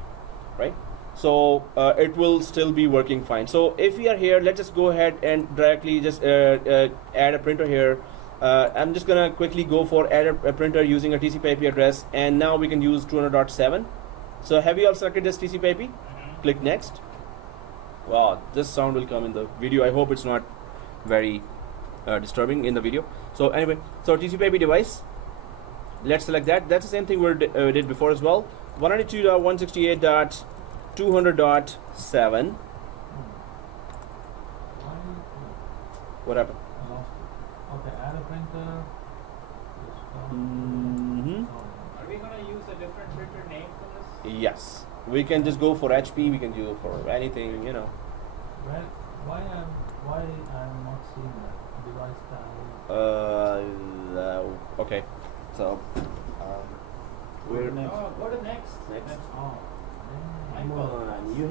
right? So it will still be working fine. So if we are here, let's just go ahead and directly just add a printer here. I'm just gonna quickly go for add a printer using a TCP IP address, and now we can use 200.7. So have you all selected this TCP IP? Click next. Wow, this sound will come in the video. I hope it's not very disturbing in the video. So anyway, so TCP IP device. Let's select that. That's the same thing we did before as well. 192.168.200.7. What happened? I lost it. Okay, add a printer. Mm-hmm. Are we gonna use a different printer name for this? Yes, we can just go for HP. We can go for anything, you know. Why I'm not seeing that device panel? Okay, so we're Next. Oh, go to next. Next. Oh. Come on, you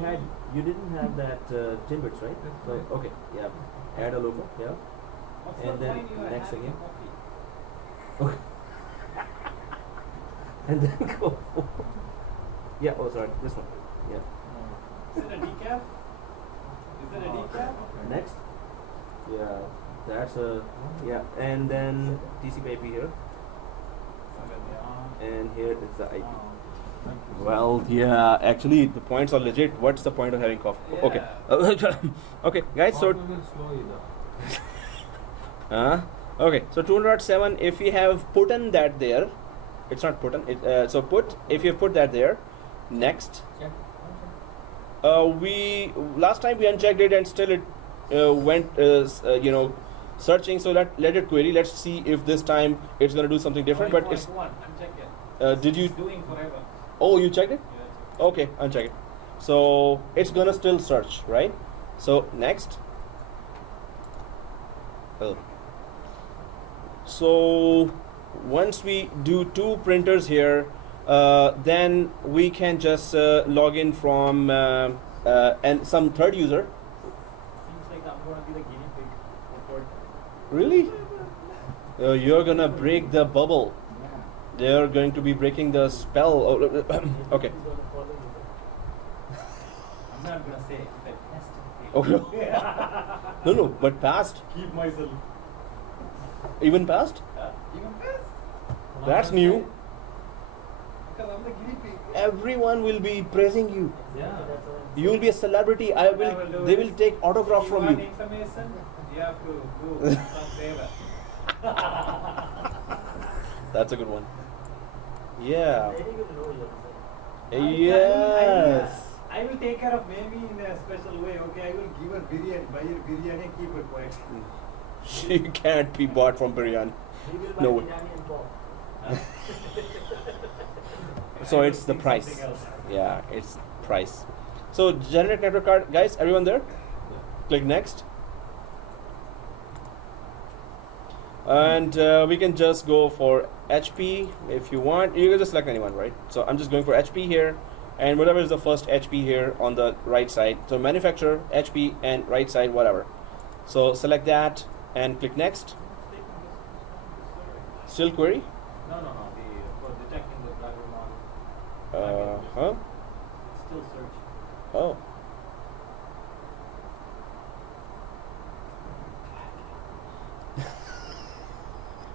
didn't have that Timbits, right? So okay, yeah, add a logo, yeah, What's and the then point you are next having again. coffee? and then go. For, yeah, oh sorry, this one, yeah. Is it a decaf? Is it a decaf? Next, yeah, that's a and then TCP IP here, and here is the IP. Well, yeah, actually the points are legit. What's the point of having coffee? Yeah. Okay, okay, guys. So, Coffee will slow you down. okay, so 207. If we have put in that there, it's not put in. So put if you put that there. Next, Check. We last time we unchecked it and still it went searching. So let it query. Let's see if this time it's gonna do something different. But it's one. Uncheck it. did you? It's doing forever. Oh, you checked it? Yeah, it's Okay, uncheck it. So it's gonna still search, right? So next. Oh. So once we do two printers here, then we can just log in from and some third user. Seems like I'm gonna be the guinea pig. Report. Really? You're gonna break the bubble. They're going to be breaking the spell. Oh, okay. He's gonna follow you. I'm not gonna say if I test it. Oh, no, but past, Keep myself. even past. Even past. That's new. Because I'm the guinea pig. Everyone will be praising you. Yeah. That's all. You will be a celebrity. I will. do They is, will take autograph you from want you. information, you have to do some favor. That's a good one. Yeah. Lady will know your result. Yes. I will take care of maybe in a special way. Okay, I will give her biryani, buy her biryani, and keep her quiet. She can't be bought from biryani. He will buy No way. biryani and pop. So I it's will the think price. something else. Yeah, it's price. So generate network card, guys. Everyone there? Click next. And we can just go for HP if you want. You can just select anyone, right? So I'm just going for HP here, and whatever is the first HP here on the right side. So manufacturer, HP, and right side, whatever. So select that and click next. Still query? No. For detecting the driver model. Huh? It's still searching. Oh.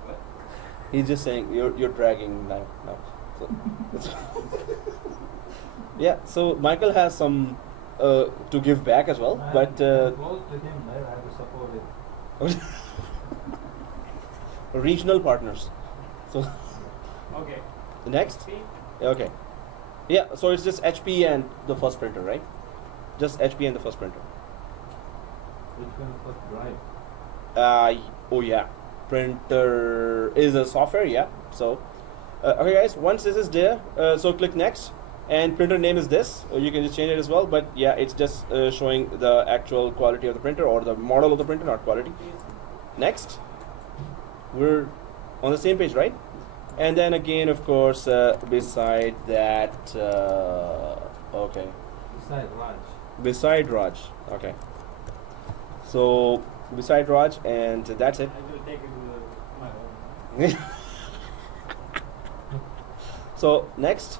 What? He's just saying you're dragging now. So, yeah. So Michael has some to give back as well, but Close to him, right? I have to support it. regional partners. So Okay. next. See? Okay. Yeah. So it's just HP and the first printer, right? Just HP and the first printer. Which one first drive? Oh yeah. Printer is a software. Yeah. So okay, guys. Once this is there, so click next. And printer name is this. You can just change it as well. But yeah, it's just showing the actual quality of the printer or the model of the printer, not quality. Next. We're on the same page, right? And then again, of course, beside that, okay. Beside Raj. Beside Raj, okay. So beside Raj, and that's it. I will take it to my home. So next.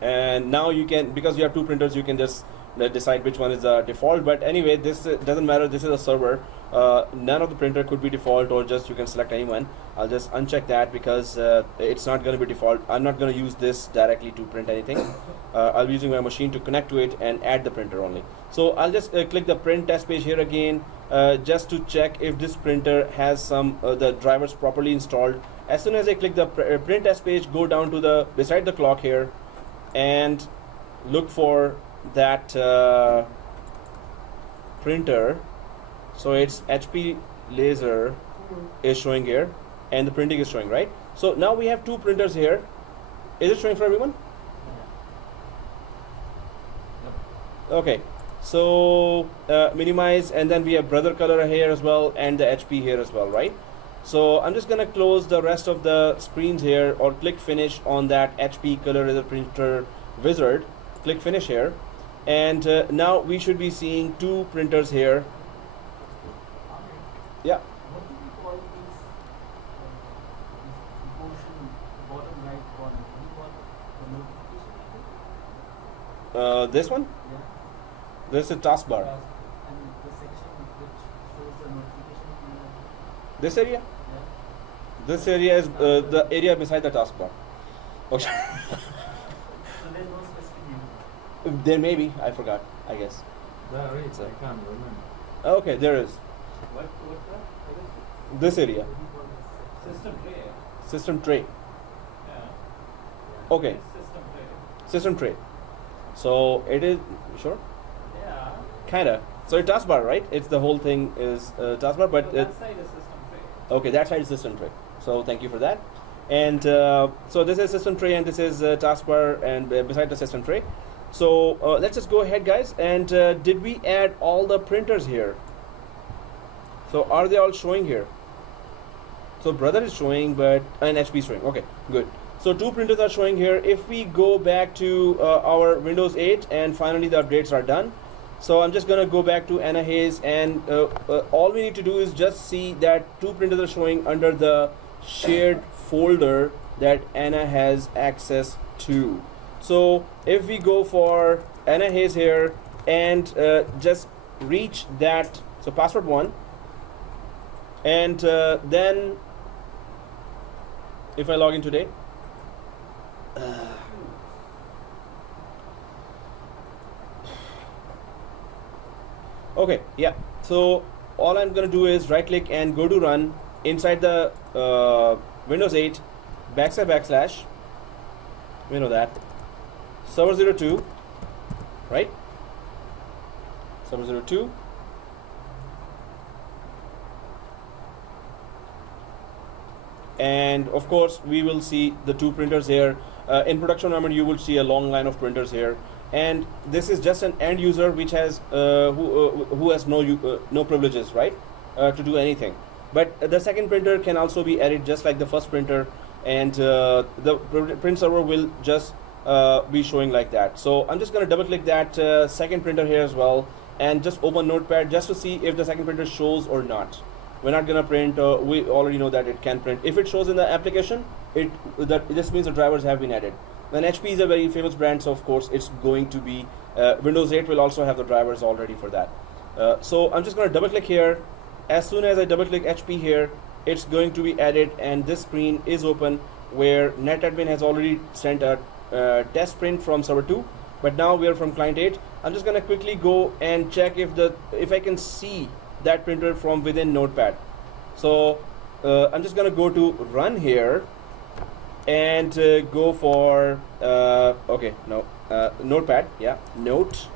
And now you can, because you have two printers, you can just decide which one is the default. But anyway, this doesn't matter. This is a server. None of the printer could be default, or just you can select anyone. I'll just uncheck that because it's not going to be default. I'm not going to use this directly to print anything. I'll be using my machine to connect to it and add the printer only. So I'll just click the print test page here again, just to check if this printer has some the drivers properly installed. As soon as I click the print test page, go down to the beside the clock here, and look for that printer. So it's HP laser is showing here, and the printing is showing, right? So now we have two printers here. Is it showing for everyone? Okay, so minimize, and then we have brother color here as well, and the HP here as well, right? So I'm just gonna close the rest of the screens here, or click finish on that HP color laser printer wizard. Click finish here, and now we should be seeing two printers here. Yeah. What do we call this portion, bottom right corner? What do you call the notification? This one. Yeah. This is taskbar. And the section which shows the notification. This area. Yeah. This area is the area beside the taskbar. Okay. So there's no specific name. There may be. I forgot. I guess. There is, So- I can't remember. Okay, there is. What that? This area. What do you call this section? System tray. System tray. Yeah. Okay. It's system tray. System tray. So it is, sure? Yeah. Kinda. So it's taskbar, right? It's the whole thing is taskbar, but So that side is system tray. okay, that side is system tray. So thank you for that. And so this is system tray and this is taskbar and beside the system tray. So let's just go ahead, guys. And did we add all the printers here? So are they all showing here? So brother is showing, but and HP is showing. Okay, good. So 2 printers are showing here. If we go back to our Windows 8 and finally the updates are done. So I'm just gonna go back to Anna Hayes and all we need to do is just see that 2 printers are showing under the shared folder that Anna has access to. So if we go for Anna Hayes here and just reach that, so password 1, and then if I log in today, okay, yeah. So all I'm gonna do is right click and go to run inside the Windows 8 // we know that server 02, right? Server 02. And of course we will see the 2 printers here. In production environment you will see a long line of printers here, and this is just an end user which has who has no privileges, right, to do anything. But the second printer can also be added just like the first printer, and the print server will just be showing like that. So I'm just going to double click that second printer here as well and just open Notepad just to see if the second printer shows or not. We're not gonna print. We already know that it can print. If it shows in the application, this means the drivers have been added. Then HP is a very famous brand, so of course it's going to be Windows 8 will also have the drivers already for that. So I'm just gonna double click here. As soon as I double click HP here, it's going to be added, and this screen is open where NetAdmin has already sent a test print from server 2. But now we are from client 8. I'm just gonna quickly go and check if I can see that printer from within Notepad. So I'm just gonna go to run here and go for Notepad, yeah, note.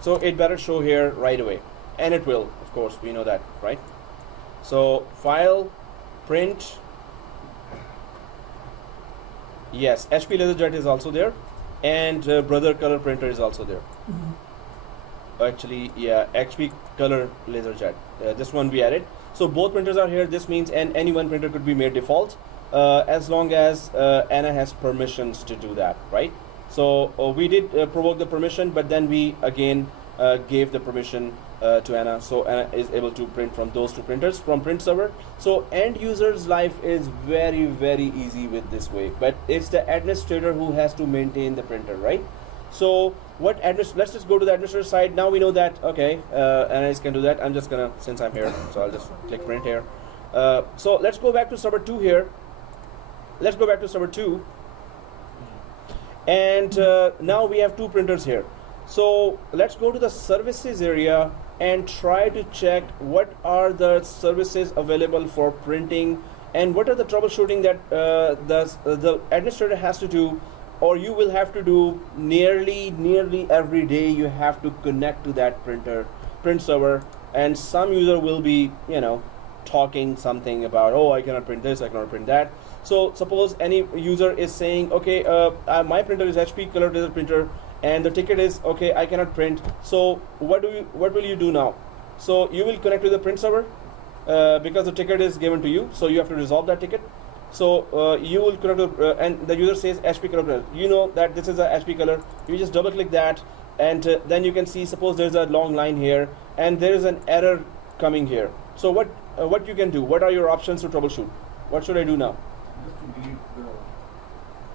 So it better show here right away, and it will, of course, we know that, right? So file, print, yes, HP LaserJet is also there, and brother color printer is also there. Actually, yeah, HP color LaserJet. This one we added. So both printers are here. This means any one printer could be made default as long as Anna has permissions to do that, right? So we did provoke the permission, but then we again gave the permission to Anna, so Anna is able to print from those 2 printers from print server. So end user's life is very, very easy with this way, but it's the administrator who has to maintain the printer, right? So let's just go to the administrator side. Now we know that, okay, Anna can do that. I'm just gonna, since I'm here, so I'll just click print here. So let's go back to server 2 here. Let's go back to server 2. And now we have 2 printers here. So let's go to the services area and try to check what are the services available for printing and what are the troubleshooting that the administrator has to do, or you will have to do nearly every day. You have to connect to that print server, and some user will be, talking something about, oh, I cannot print this, I cannot print that. So suppose any user is saying, okay, my printer is HP color laser printer, and the ticket is, okay, I cannot print. So what will you do now? So you will connect to the print server because the ticket is given to you, so you have to resolve that ticket. So you will connect to, and the user says HP color printer. You know that this is a HP color. You just double click that, and then you can see, suppose there's a long line here and there is an error coming here. So what you can do? What are your options to troubleshoot? What should I do now? Just to delete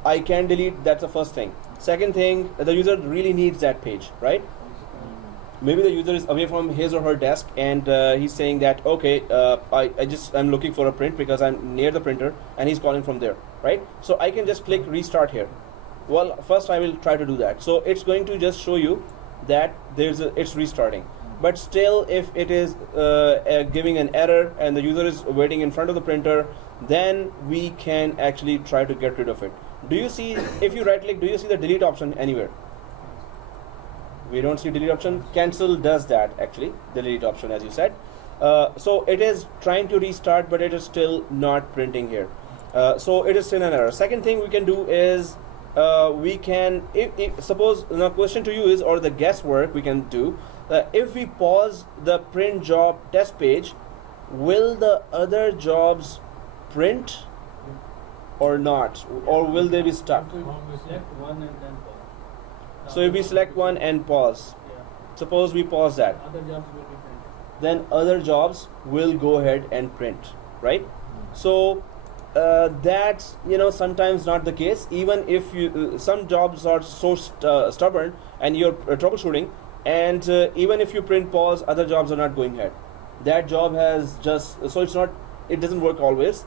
I can delete. That's the first thing. Second thing, the user really needs that page, right? Maybe the user is away from his or her desk, and he's saying that, okay, I'm looking for a print because I'm near the printer, and he's calling from there, right? So I can just click restart here. Well, first I will try to do that. So it's going to just show you that it's restarting. But still, if it is giving an error and the user is waiting in front of the printer, then we can actually try to get rid of it. Do you see, if you right click, do you see the delete option anywhere? We don't see delete option. Cancel does that actually, the delete option as you said. So it is trying to restart, but it is still not printing here. So it is still an error. Second thing we can do is we can, if suppose, the question to you is, or the guesswork we can do, if we pause the print job test page, will the other jobs print or not, or will they be stuck? So we select one and then pause. So if we select one and pause, Yeah, suppose we pause that, other jobs will be printed. then other jobs will go ahead and print, right? So that's sometimes not the case. Even if you some jobs are so stubborn and you're troubleshooting, and even if you print pause, other jobs are not going ahead. That job has just, so it doesn't work always.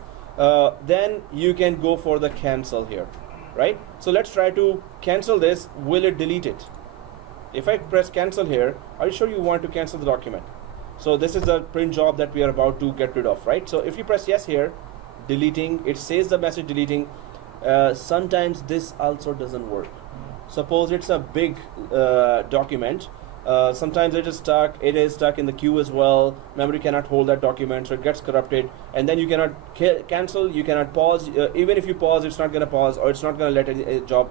Then you can go for the cancel here, right? So let's try to cancel this. Will it delete it? If I press cancel here, are you sure you want to cancel the document? So this is the print job that we are about to get rid of, right? So if you press yes here, deleting, it says the message deleting. Sometimes this also doesn't work. Suppose it's a big document. Sometimes it is stuck in the queue as well. Memory cannot hold that document, so it gets corrupted, and then you cannot cancel, you cannot pause. Even if you pause, it's not going to pause, or it's not going to let a job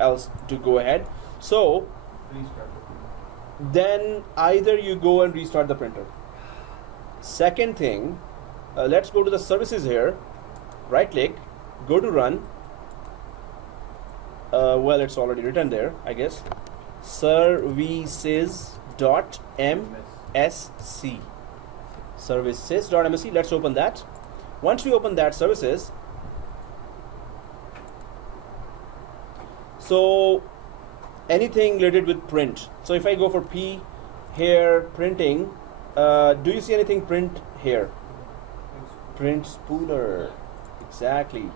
else to go ahead. So Restart the printer. then either you go and restart the printer. Second thing, let's go to the services here, right click, go to run. Well, it's already written there, I guess. Services.msc. Services.msc. Let's open that. Once we open that services, so anything related with print. So if I go for P here, printing, do you see anything print here? Print spooler. Exactly.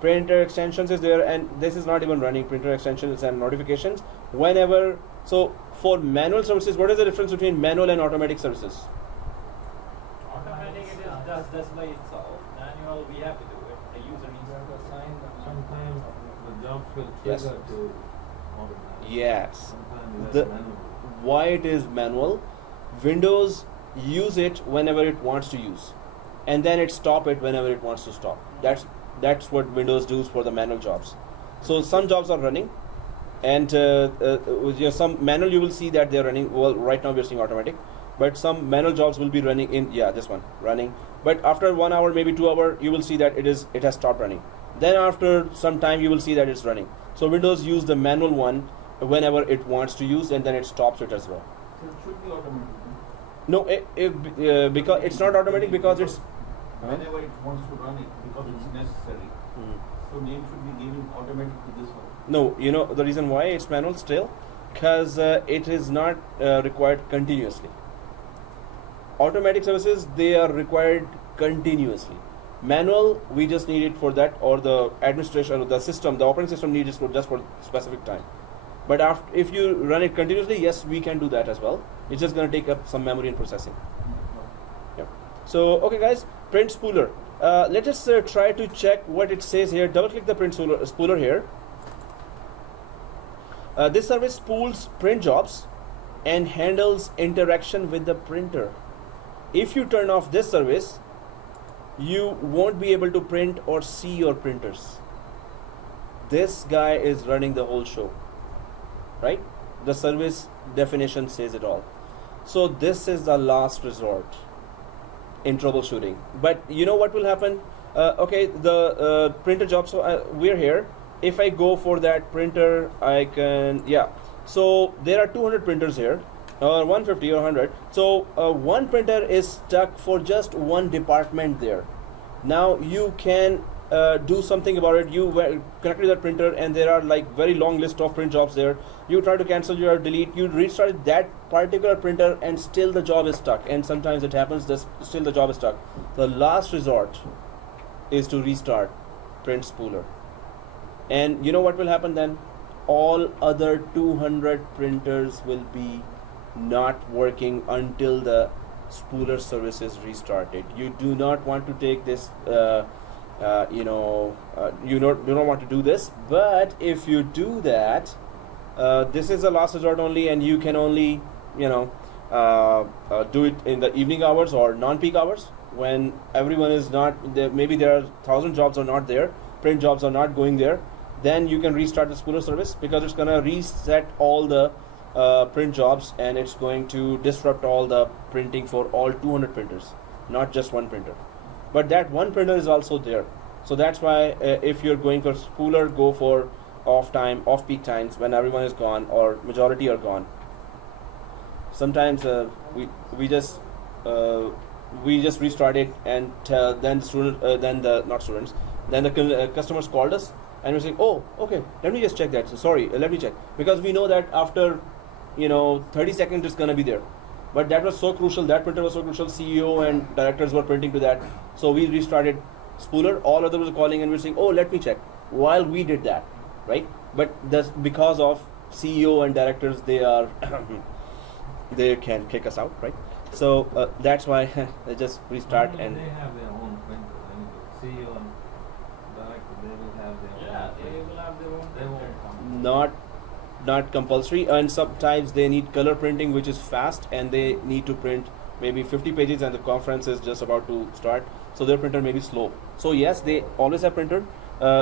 Printer extensions is there, and this is not even running. Printer extensions and notifications. Whenever, so for manual services, what is the difference between manual and automatic services? Automatic it is that's by itself. Manual we have to do it. The user needs to do it. Sometimes the jobs will Yes. trigger to automatic. Yes. Sometimes The- that's manual. Why it is manual? Windows use it whenever it wants to use, and then it stop it whenever it wants to stop. That's what Windows does for the manual jobs. So some jobs are running, and some manual you will see that they're running. Well, right now we're seeing automatic, but some manual jobs will be running in, this one running. But after 1 hour, maybe 2 hours, you will see that it has stopped running. Then after some time, you will see that it's running. So Windows use the manual one whenever it wants to use, and then it stops it as well. So it should be automatic. No, because it's not automatic, because it's Whenever it wants to run it, because it's necessary. Hmm. So name should be given automatic to this one. No, you know the reason why it's manual still, because it is not required continuously. Automatic services, they are required continuously. Manual, we just need it for that, or the administration, or the system, the operating system needs it for just for specific time. But if you run it continuously, yes, we can do that as well. It's just going to take up some memory and processing. So, okay guys, print spooler. Let us try to check what it says here. Double click the print spooler here. This service spools print jobs and handles interaction with the printer. If you turn off this service, you won't be able to print or see your printers. This guy is running the whole show, right? The service definition says it all. So this is the last resort in troubleshooting. But you know what will happen? Okay, the printer job, so we're here. If I go for that printer, I can, so there are 200 printers here, 150 or 100. So one printer is stuck for just one department there. Now you can do something about it. You connect to that printer, and there are like very long list of print jobs there. You try to cancel, you delete, you restart that particular printer, and still the job is stuck. And sometimes it happens that still the job is stuck. The last resort is to restart print spooler. And you know what will happen then? All other 200 printers will be not working until the spooler service is restarted. You do not want to take this you don't want to do this, but if you do that, this is a last resort only, and you can only, you know, do it in the evening hours or non-peak hours when everyone is not there. Maybe there are 1,000 jobs are not there, print jobs are not going there. Then you can restart the spooler service, because it's gonna reset all the print jobs, and it's going to disrupt all the printing for all 200 printers, not just one printer. But that one printer is also there. So that's why if you're going for spooler, go for off peak times when everyone is gone or majority are gone. Sometimes we just restart it, and then the customers called us and we saying, oh, okay, let me just check that. So sorry, let me check, because we know that after 30 seconds it's gonna be there. But that was so crucial. That printer was so crucial. CEO and directors were printing to that, so we restarted spooler. All others were calling and we were saying, oh, let me check. While we did that, right? But that's because of CEO and directors, they are they can kick us out, right? So that's why they just restart. Normally And they have their own printer anyway. CEO and director, they will have their Yeah, own they printer. will have their own They won't printer. come. not compulsory, and sometimes they need color printing, which is fast, and they need to print maybe 50 pages and the conference is just about to start, so their printer may be slow. So yes, they always have printer.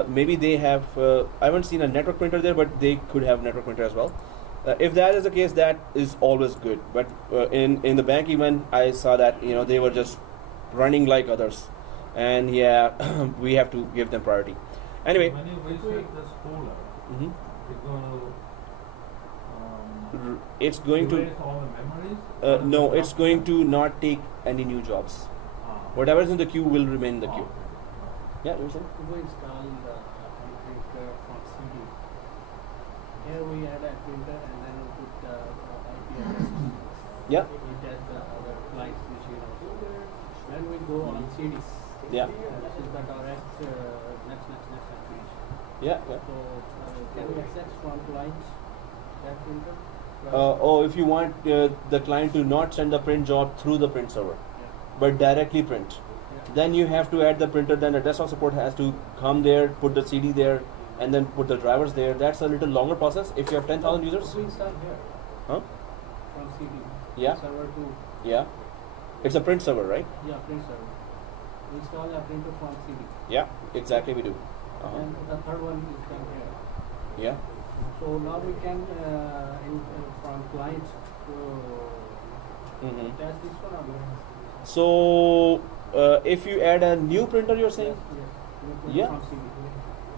Maybe they have I haven't seen a network printer there, but they could have network printer as well. If that is the case, that is always good. But in the bank event, I saw that they were just running like others, and yeah, we have to give them priority. Anyway, When you reset the spooler, mhm, it's going to it's going to erase all the memories? no, it's going to not take any new jobs. Whatever is in the queue will remain in the queue. Yeah, you were saying? We install the printer from CD. Here we add a printer and then we put the IP address. Yeah. We test the other client's machine also. When we go on CDs, Yeah. this is the direct next and finish. Yeah. So can we access from clients that printer? If you want the client to not send the print job through the print server, Yeah. but directly print, Yeah. then you have to add the printer. Then the desktop support has to come there, put the CD there, and then put the drivers there. That's a little longer process. If you have 10,000 users, We install here huh? from CD. Yeah. Server to Yeah, it's a print server, right? print server. We install a printer from CD. Yeah, exactly, we do. And the third one is done here. Yeah. So now we can from clients to Hmm. test this one or not? So if you add a new printer, you're saying? Yes. We put Yeah. From CD.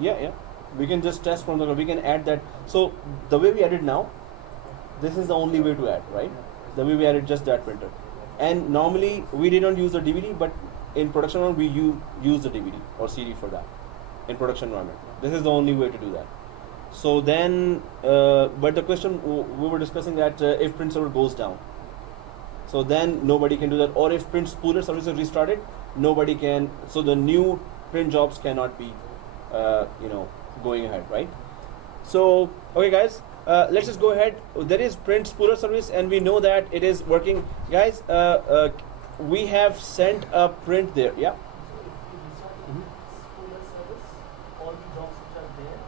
Yeah. We can just test from the. We can add that. So the way we add it now, this is the only way to add, right? The way we added just that printer. And normally we didn't use the DVD, but in production environment we use the DVD or CD for that. In production environment, this is the only way to do that. So then, but the question we were discussing that if print server goes down, so then nobody can do that. Or if print spooler service is restarted, nobody can. So the new print jobs cannot be, going ahead, right? So okay, guys. Let's just go ahead. There is print spooler service, and we know that it is working. Guys, we have sent a print there. Yeah. So if we restart the spooler service, all the jobs which are there,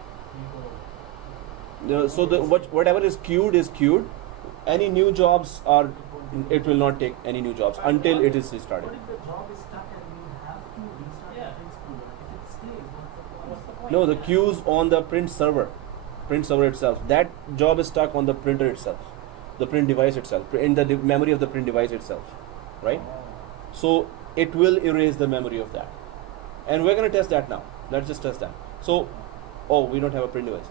we go. So whatever is queued. Any new jobs are. It will not take any new jobs until it is restarted. What if the job is stuck and we have to restart Yeah. the print spooler? If it stays, what's the point? No, the queues on the print server itself. That job is stuck on the printer itself, the print device itself, in the memory of the print device itself, right? So it will erase the memory of that, and we're gonna test that now. Let's just test that. So, we don't have a print device.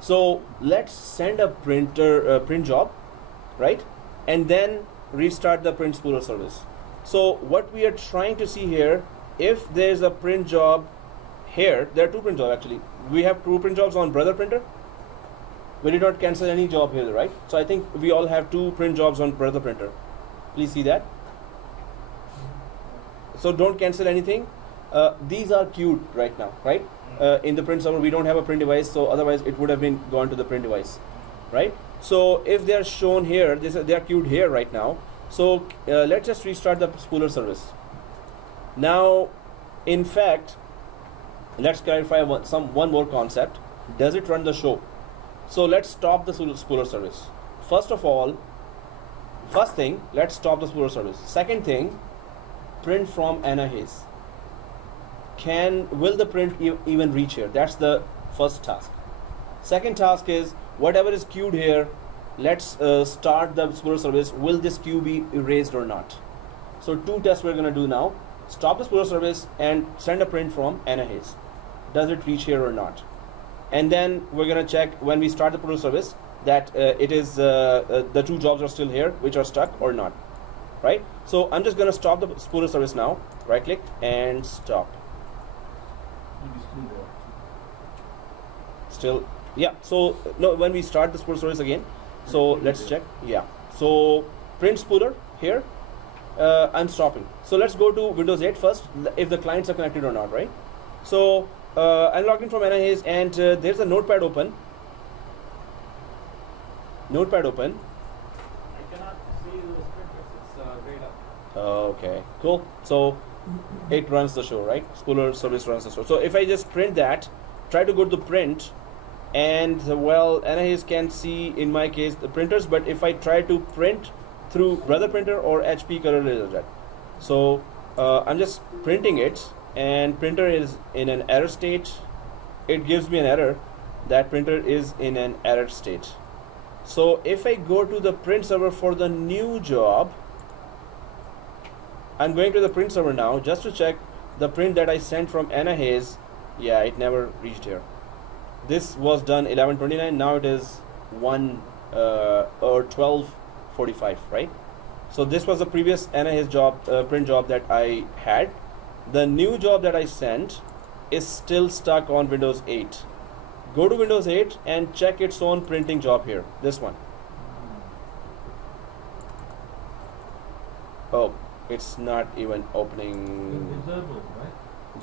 So let's send a print job, right? And then restart the print spooler service. So what we are trying to see here, if there's a print job here, there are two print jobs actually. We have two print jobs on brother printer. We did not cancel any job here, right? So I think we all have two print jobs on brother printer. Please see that. So don't cancel anything. These are queued right now, right? In the print server, we don't have a print device, so otherwise it would have been gone to the print device, right? So if they are shown here, they are queued here right now. So let's just restart the spooler service. Now, in fact, let's clarify one more concept. Does it run the show? So let's stop the spooler service. First thing, let's stop the spooler service. Second thing, print from Anna Hayes. Will the print even reach here? That's the first task. Second task is whatever is queued here, let's start the spooler service. Will this queue be erased or not? So two tests we're going to do now. Stop the spooler service and send a print from Anna Hayes. Does it reach here or not? And then we're going to check when we start the spooler service that it is the two jobs are still here which are stuck or not, right? So I'm just going to stop the spooler service now. Right click and stop. Still, yeah. So no, when we start the spooler service again, so let's check. Yeah. So print spooler here. I'm stopping. So let's go to Windows 8 first, if the clients are connected or not, right? So I'm logged in from Anna Hayes, and there's a notepad open. Notepad open. I cannot see those printers. It's grayed up. Okay, cool. So it runs the show, right? Spooler service runs the show. So if I just print that, try to go to the print, and well, Anna Hayes can see in my case the printers, but if I try to print through Brother Printer or HP Color LaserJet, so I'm just printing it, and printer is in an error state. It gives me an error that printer is in an error state. So if I go to the print server for the new job, I'm going to the print server now just to check the print that I sent from Anna Hayes. Yeah, it never reached here. This was done 11:29. Now it is 12:45, right? So this was the previous Anna Hayes job, print job that I had. The new job that I sent is still stuck on Windows 8. Go to Windows 8 and check its own printing job here. This one. Oh, it's not even opening. Invisible, right?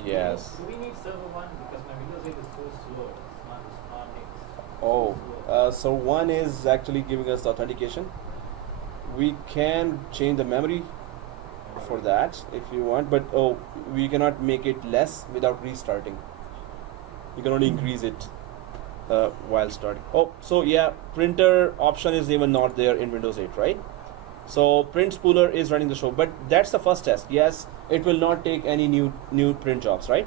Yes. Do we need server 1? Because my Windows 8 is so slow. It's not responding. Oh, Slow. so one is actually giving us the authentication. We can change the memory for that if you want, but oh, we cannot make it less without restarting. You can only increase it while starting. Oh, so yeah, printer option is even not there in Windows 8, right? So print spooler is running the show, but that's the first test. Yes, it will not take any new print jobs, right?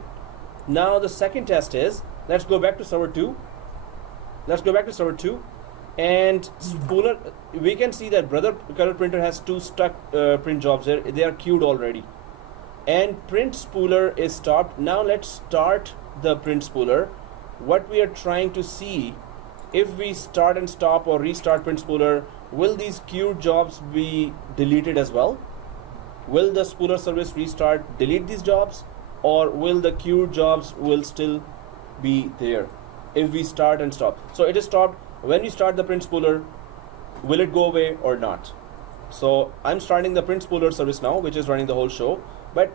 Now the second test is, let's go back to server 2. Let's go back to server 2, and spooler, we can see that Brother Color Printer has two stuck print jobs there. They are queued already, and print spooler is stopped. Now let's start the print spooler. What we are trying to see, if we start and stop or restart print spooler, will these queued jobs be deleted as well? Will the spooler service restart, delete these jobs, or will the queued jobs will still be there if we start and stop? So it is stopped. When we start the print spooler, will it go away or not? So I'm starting the print spooler service now, which is running the whole show, but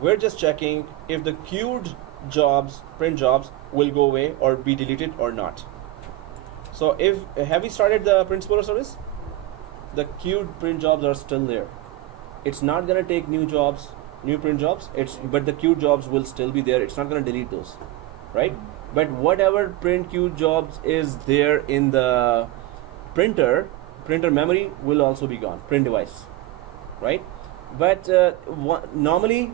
we're just checking if the queued jobs, print jobs, will go away or be deleted or not. So have we started the print spooler service? The queued print jobs are still there. It's not gonna take new jobs, new print jobs. But the queued jobs will still be there. It's not gonna delete those, right? But whatever print queued jobs is there in the printer memory will also be gone. Print device, right? But normally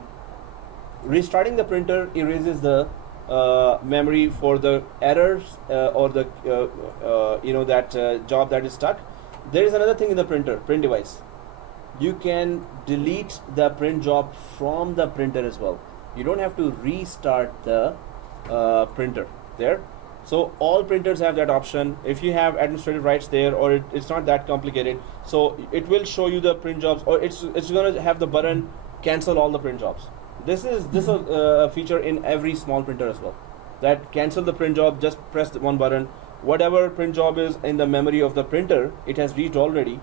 restarting the printer erases the memory for the errors or the job that is stuck. There is another thing in the print device. You can delete the print job from the printer as well. You don't have to restart the printer there. So all printers have that option. If you have administrative rights there, or it's not that complicated, so it will show you the print jobs, or it's going to have the button cancel all the print jobs. This is a feature in every small printer as well, that cancel the print job. Just press one button. Whatever print job is in the memory of the printer, it has reached already,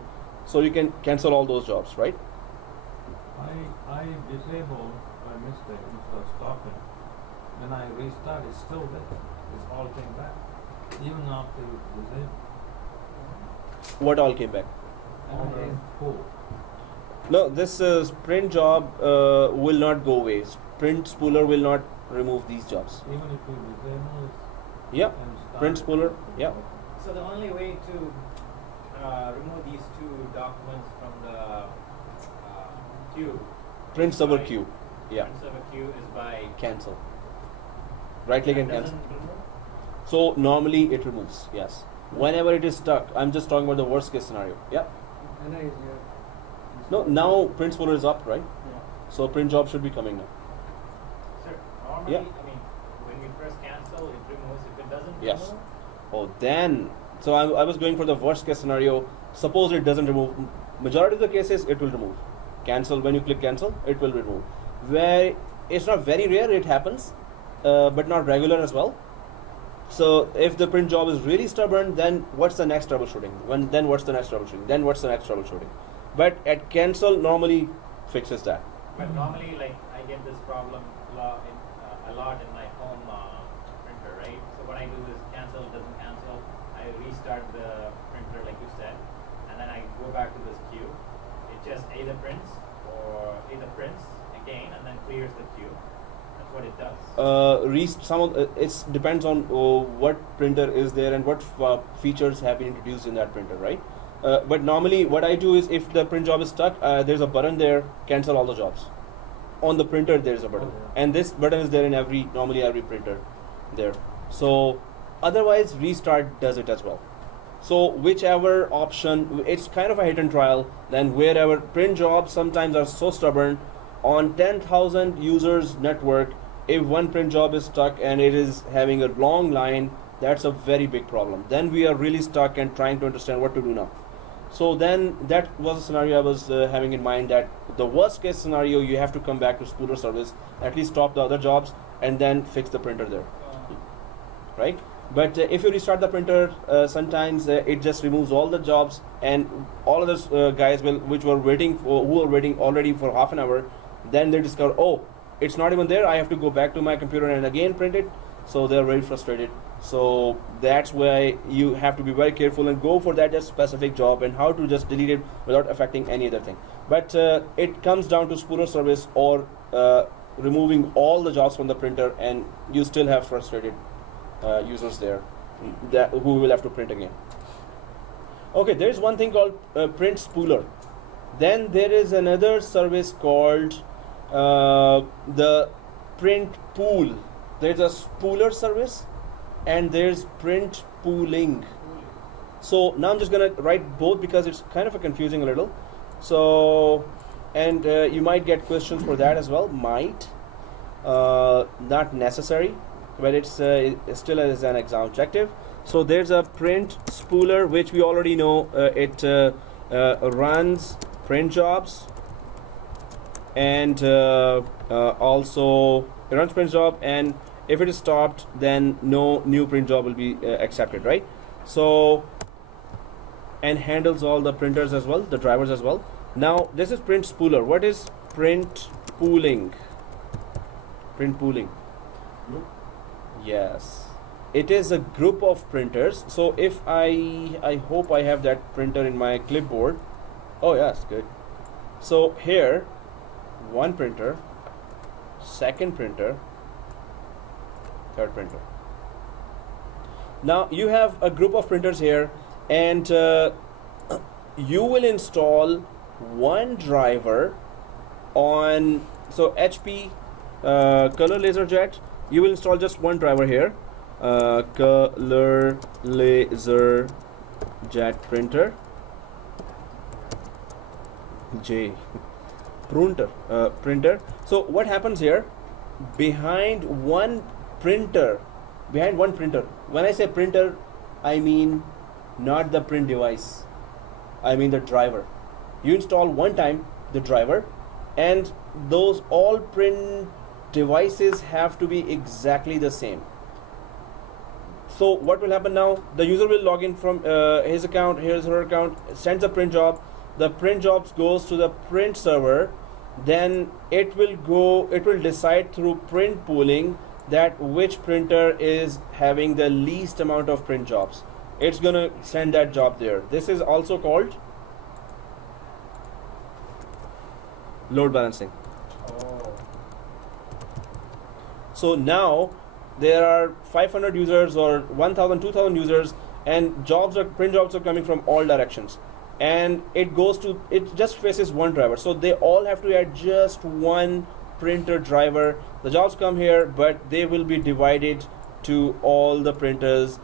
so you can cancel all those jobs, right? I disabled by mistake instead of stopping. When I restart, it's still there. It's all came back, even after disabled. What all came back? Order 4. No, this print job will not go away. Print spooler will not remove these jobs. Even if we disable it. Yeah. and start Print it. spooler, yeah. So the only way to remove these two documents from the queue, Print server by- queue. Yeah. print server queue is by Cancel. Right click and that cancel. doesn't remove? So normally it removes, yes. Whenever it is stuck, I'm just talking about the worst case scenario. Yeah. Then I No, now print spooler is up, right? Yeah. So print job should be coming now. Sir, normally, Yeah. I mean, when we press cancel, it removes. If it doesn't Yes. remove, Oh, then, so I was going for the worst case scenario. Suppose it doesn't remove. Majority of the cases, it will remove. Cancel, when you click cancel, it will remove. Where it's not very rare, it happens, but not regular as well. So if the print job is really stubborn, then what's the next troubleshooting? Then what's the next troubleshooting? Then what's the next troubleshooting? But at cancel, normally fixes that. but normally, like, I get this problem a lot in my home printer, right? So what I do is cancel, doesn't cancel. I restart the printer, like you said, and then I go back to this queue. It just either prints again and then clears the queue. That's what it does. It depends on what printer is there and what features have been introduced in that printer, right? But normally what I do is if the print job is stuck, there's a button there, cancel all the jobs. On the printer there's a button, Oh, yeah. and this button is there in normally every printer there. So otherwise restart does it as well. So whichever option, it's kind of a hit and trial. Then wherever print jobs sometimes are so stubborn, on 10,000 users network, if one print job is stuck and it is having a long line, that's a very big problem. Then we are really stuck and trying to understand what to do now. So then that was a scenario I was having in mind, that the worst case scenario, you have to come back to spooler service, at least stop the other jobs and then fix the printer there, right? But if you restart the printer, sometimes it just removes all the jobs, and all of those guys who were waiting already for half an hour, then they discover, oh, it's not even there, I have to go back to my computer and again print it. So they're very frustrated. So that's why you have to be very careful and go for that just specific job and how to just delete it without affecting any other thing. But it comes down to spooler service or removing all the jobs from the printer, and you still have frustrated users there who will have to print again. Okay, there is one thing called print spooler. Then there is another service called the print pool. There's a spooler service and there's print pooling. So now I'm just gonna write both because it's kind of confusing a little. So, and you might get questions for that as well. Might, not necessary, but it's still as an exam objective. So there's a print spooler, which we already know. It runs print jobs, and also it runs print job, and if it is stopped, then no new print job will be accepted, right? So, and handles all the printers as well, the drivers as well. Now this is print spooler. What is print pooling? Print pooling. Yes, it is a group of printers. So if I hope I have that printer in my clipboard. Oh yes, good. So here, one printer, second printer, third printer. Now you have a group of printers here, and you will install one driver on, so HP color laser jet, you will install just one driver here, color laser jet printer J printer. So what happens here, behind one printer, when I say printer, I mean not the print device, I mean the driver. You install one time the driver, and those all print devices have to be exactly the same. So what will happen now, the user will log in from his account, here's her account, sends a print job, the print jobs goes to the print server, then it will decide through print pooling that which printer is having the least amount of print jobs. It's gonna send that job there. This is also called load balancing. Oh. So now there are 500 users or 1000, 2000 users, and print jobs are coming from all directions, and it just faces one driver, so they all have to add just one printer driver. The jobs come here, but they will be divided to all the printers.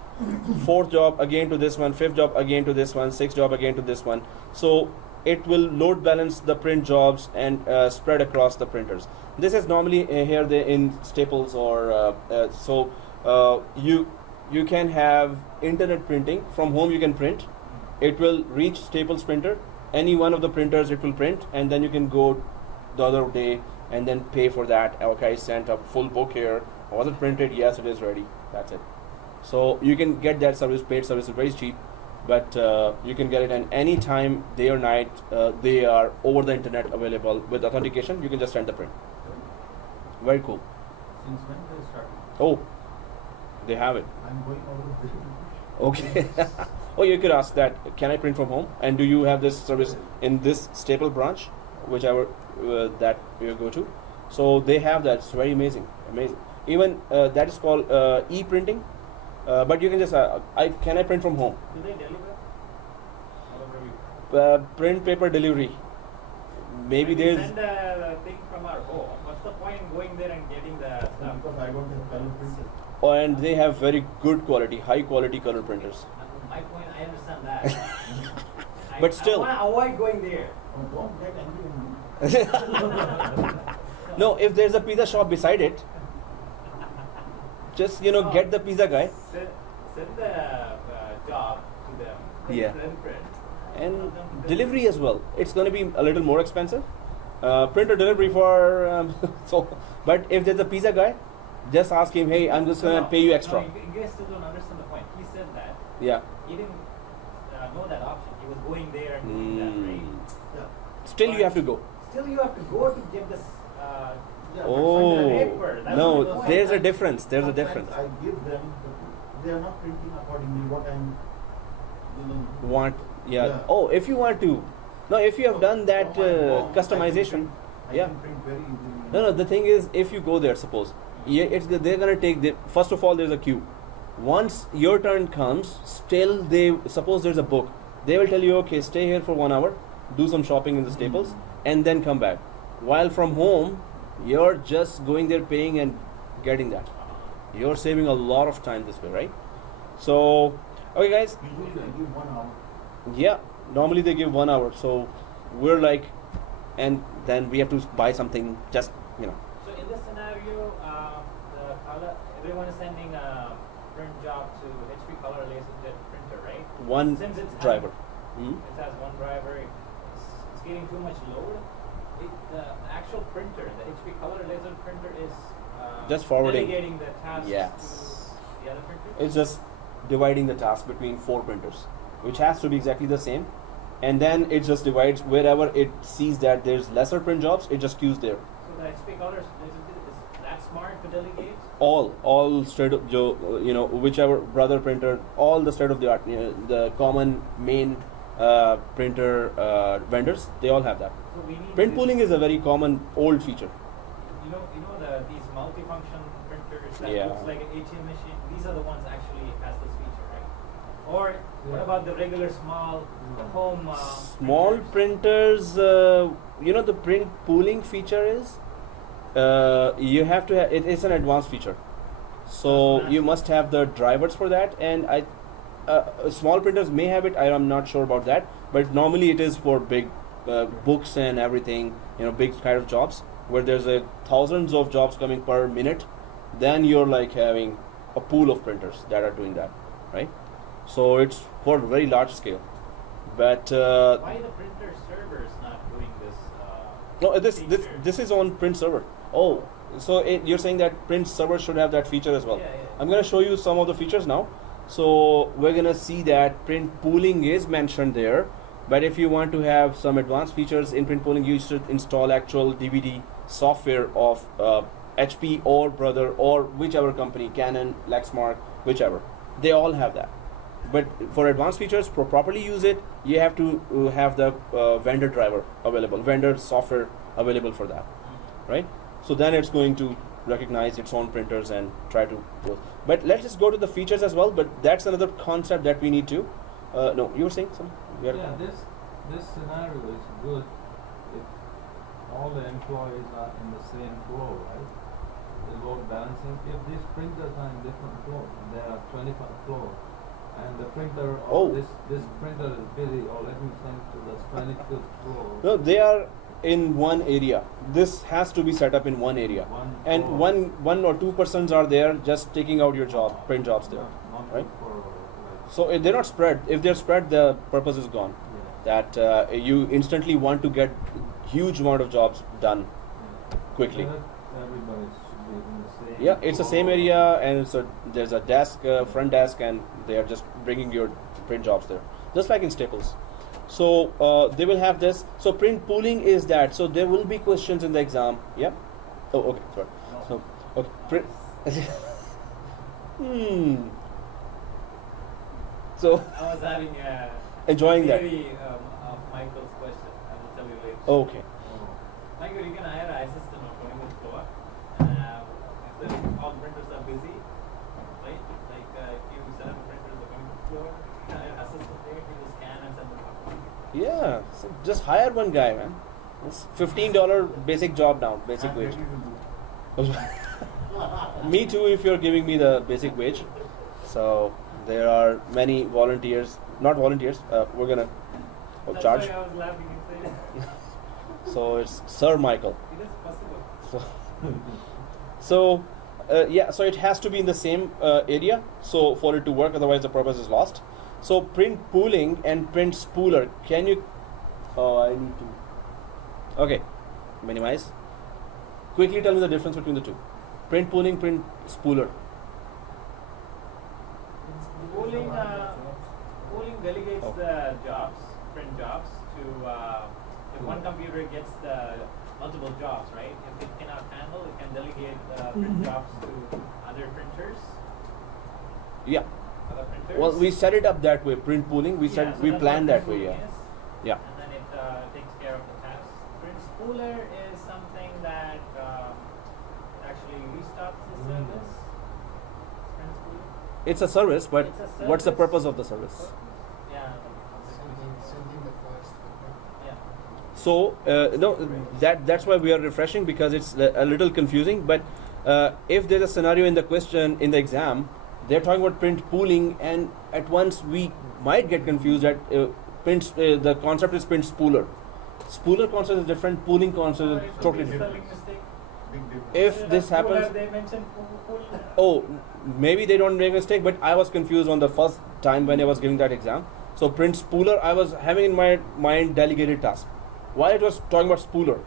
Fourth job again to this one, fifth job again to this one, sixth job again to this one. So it will load balance the print jobs and spread across the printers. This is normally here in Staples, or you can have internet printing from home. You can print. It will reach Staples printer. Any one of the printers it will print, and then you can go the other day and then pay for that. Okay, I sent a full book here. Was it printed? Yes, it is ready. That's it. So you can get that service, paid service, is very cheap, but you can get it at any time, day or night. They are over the internet available with authentication. You can just send the print. Very cool. Since when they started? Oh, they have it. I'm going out of this. Okay. Oh, you could ask that. Can I print from home? And do you have this service in this Staple branch, whichever that you go to? So they have that. It's very amazing. Amazing. Even that is called e-printing. But you can just can I print from home? Do they deliver? Or Print paper delivery. Maybe we there's. send a thing from our home. What's the point in going there and getting the stuff? Because I don't have color printer. Oh, and they have very good quality, high quality color printers. My point, I understand that. But still. I want to avoid going there. Oh, don't get angry with me. No, if there's a pizza shop beside it, just get the pizza guy. Send the job to them. Yeah. Then print. And delivery as well. It's going to be a little more expensive. Printer delivery for but if there's a pizza guy, just ask him, hey, I'm just going to pay you extra. No, you guys still don't understand the point. He said that. Yeah. He didn't know that option. He was going there and doing that, right? Yeah. Still, you have to go. Still, you have to go to get this. Yeah, Oh, paper. That's no, the point. there's a difference. There's a Sometimes difference. I give them, they are not printing accordingly what I'm, Want, yeah. Yeah. Oh, if you want to. No, if you have done that customization. I Yeah. can print very easily. No, the thing is, if you go there, suppose, they're going to take first of all, there's a queue. Once your turn comes, still suppose there's a book. They will tell you, okay, stay here for 1 hour, do some shopping in the Staples, and then come back. While from home, you're just going there, paying and getting that. You're saving a lot of time this way, right? So, okay guys, Usually I give 1 hour. yeah, normally they give 1 hour. So we're like, and then we have to buy something, just, So in this scenario, the color, everyone is sending a print job to HP Color LaserJet printer, right? one Since it's driver. It has one driver. It's getting too much load. The actual printer, the HP Color Laser printer, is Just forwarding. delegating the task Yes. to the other printer. It's just dividing the task between 4 printers, which has to be exactly the same. And then it just divides wherever it sees that there's lesser print jobs, it just queues there. So the HP Color is that smart to delegate? All state of whichever brother printer, all the state of the art, the common main printer vendors, they all have that. So we need Print this- pooling is a very common old feature. These multifunction printers that Yeah. looks like an ATM machine. These are the ones actually has this feature, right? Or what about the regular small home? Small printers, the print pooling feature is you have to have it's an advanced feature, so you must have the drivers for that. And small printers may have it. I'm not sure about that, but normally it is for big books and everything, big kind of jobs where there's thousands of jobs coming per minute. Then you're like having a pool of printers that are doing that, right? So it's for very large scale. But Why the printer server is not doing this? no, feature? this is on print server. Oh, so you're saying that print server should have that feature as well. Yeah. I'm going to show you some of the features now. So we're going to see that print pooling is mentioned there. But if you want to have some advanced features in print pooling, you should install actual DVD software of HP or Brother or whichever company, Canon, Lexmark, whichever. They all have that. But for advanced features, for properly use it, you have to have the vendor driver available, vendor software available for that, right? So then it's going to recognize its own printers and try to go. But let's just go to the features as well. But that's another concept that we need to. No, you were saying something? Yeah, this scenario is good if all the employees are in the same floor, right? The load balancing. If these printers are in different floors, there are 25 floors, and the printer Oh. this printer is busy, or let me send to the 25th floor. No, they are in one area. This has to be set up in one area, One and floor. one or two persons are there just taking out your job, print jobs there. Not right? good for like, So if they're not spread, if they're spread, the purpose is gone. yeah. That you instantly want to get huge amount of jobs done Yeah. quickly. So that everybody should be in the same. Yeah, it's the same floor. area, and there's a desk, front desk, and they are just bringing your print jobs there, just like in Staples. So they will have this. So print pooling is that. So there will be questions in the exam. Yeah. Oh, okay. Sorry. So okay. So I was having a enjoying that. theory of Michael's question. I will tell you later. Okay. Oh. Michael, you can hire an assistant of going to the floor. If all printers are busy, right? Like if you set up a printer going to the floor, you can hire an assistant there to scan and send them out. Yeah. So just hire one guy, man. It's $15 basic job now, basic wage. Me too, if you're giving me the basic wage. So there are many volunteers, not volunteers. We're gonna That's charge. why I was laughing inside. So it's Sir Michael. It is possible. So yeah, so it has to be in the same area. So for it to work, otherwise the purpose is lost. So print pooling and print spooler. Can you? Oh, I need to. Okay, minimize. Quickly tell me the difference between the two. Print pooling, print spooler. Pooling, pooling delegates Oh. the jobs, print jobs, to if one computer gets the multiple jobs, right? If it cannot handle, it can delegate the print jobs to other printers. Yeah. Other printers. Well, we set it up that way. Print pooling. We Yeah, said so we that's planned what that way. print Yeah. pooling is, Yeah. And then it takes care of the task. Print spooler is something that actually restarts the service. Print spooler. It's a service, but It's a what's the service. purpose of the service? Yeah. Sending the files to the printer. Yeah. So no, that's why we are refreshing, because it's a little confusing. But if there's a scenario in the question in the exam, they're talking about print pooling, and at once we might get confused that the concept is print spooler. Spooler concept is different. Pooling concept Or is it could totally be different. spelling mistake. Big difference. If Instead this of cooler, happens, they mentioned pool. oh, maybe they don't make a mistake, but I was confused on the first time when I was giving that exam. So print spooler, I was having in my mind delegated task. Why it was talking about spooler?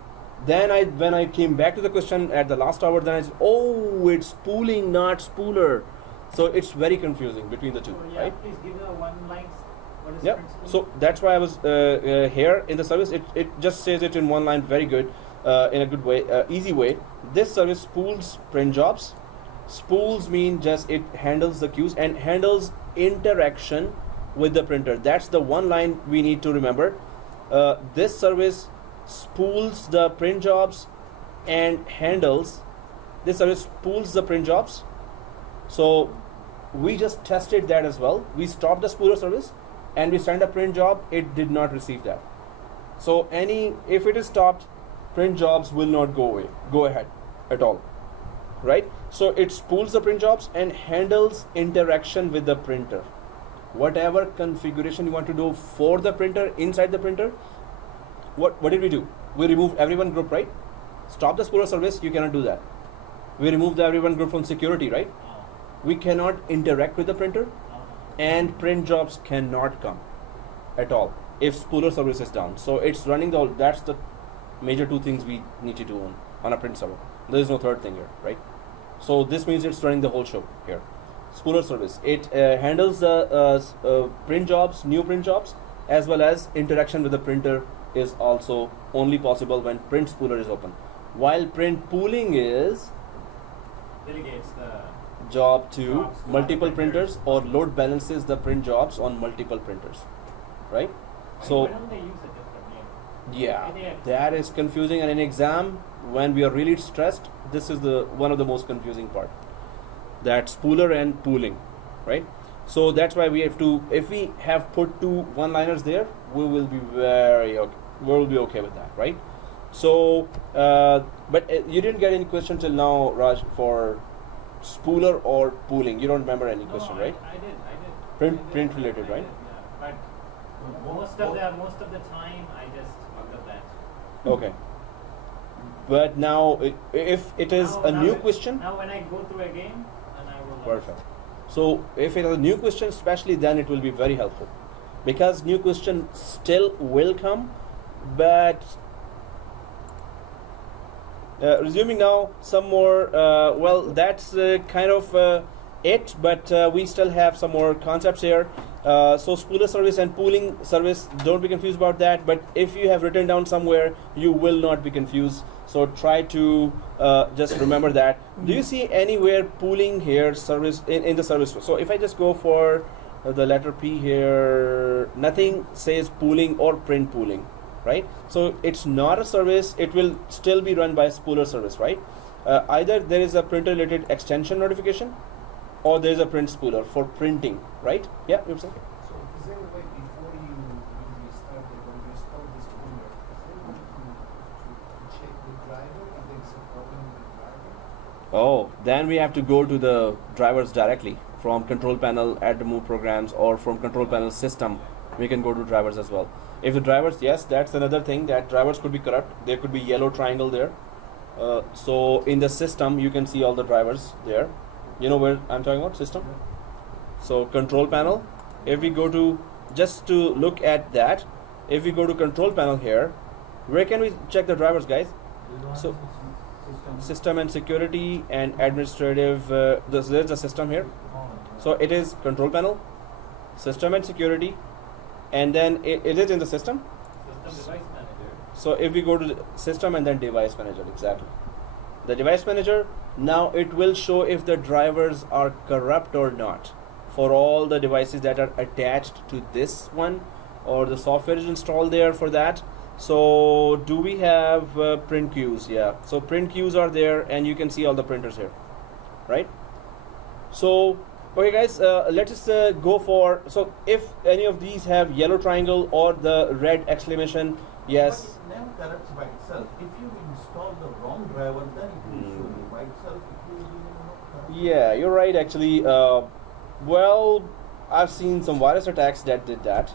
Then when I came back to the question at the last hour, then I said, oh, it's spooling, not spooler. So it's very confusing between the two, So, yeah, right? please give the one line. What is Yeah. print spooler? So that's why I was here in the service. It just says it in one line, very good, in a good way, easy way. This service spools print jobs. Spools mean just it handles the queues and handles interaction with the printer. That's the one line we need to remember. This service spools the print jobs and handles. This service spools the print jobs. So we just tested that as well. We stopped the spooler service and we sent a print job. It did not receive that. So if it is stopped, print jobs will not go ahead at all, right? So it spools the print jobs and handles interaction with the printer. Whatever configuration you want to do for the printer, inside the printer, what did we do? We removed everyone group, right? Stop the spooler service, you cannot do that. We removed the everyone group from security, right? We cannot interact with the printer, and print jobs cannot come at all if spooler service is down. So it's running that's the major two things we need to do on a print server. There is no third thing here, right? So this means it's running the whole show here. Spooler service, it handles the print jobs, new print jobs, as well as interaction with the printer is also only possible when print spooler is open. While print pooling is Delegates the job to Jobs to multiple other printers. printers or load balances the print jobs on multiple printers, right? Why So don't they use a different name? Yeah, Yeah. that is confusing. And in exam, when we are really stressed, this is the one of the most confusing part. That spooler and pooling, right? So that's why we have to. If we have put two one-liners there, we will be very okay. We will be okay with that, right? So, but you didn't get any question till now, Raj, for spooler or pooling. You don't remember any question, right? I did. Print related, right? Yeah, but most of the time, I just fucked up that. Okay. But now, if it is a new question, Now when I go through again, then I will. perfect. So if it is a new question, especially then it will be very helpful, because new question still will come, but resuming now some more. Well, that's kind of it, but we still have some more concepts here. So spooler service and pooling service, don't be confused about that. But if you have written down somewhere, you will not be confused. So try to just remember that. Do you see anywhere pooling here service in the service? So if I just go for the letter P here, nothing says pooling or print pooling, right? So it's not a service. It will still be run by spooler service, right? Either there is a printer related extension notification, or there is a print spooler for printing, right? Yeah, you're saying. So is there a way before you start it, when you install this spooler, is there a way to check the driver if there is a problem with the driver? Oh, then we have to go to the drivers directly from control panel, add remove programs, or from control panel system. We can go to drivers as well. If the drivers, yes, that's another thing, that drivers could be corrupt. There could be yellow triangle there. So in the system, you can see all the drivers there. You know where I'm talking about, system? So control panel, if we go to, just to look at that, if we go to control panel here, where can we check the drivers, guys? So system and security and administrative, there's a system here. So it is control panel, system and security, and then it is in the system. System device manager. So if we go to the system and then device manager, exactly. The device manager, now it will show if the drivers are corrupt or not for all the devices that are attached to this one, or the software is installed there for that. So do we have print queues? Yeah, so print queues are there, and you can see all the printers here, right? So okay guys, let us go for, so if any of these have yellow triangle or the red exclamation, yes. But it never corrects by itself. If you install the wrong driver, then it will show you by itself. If you Yeah, you're right actually. Well, I've seen some virus attacks that did that.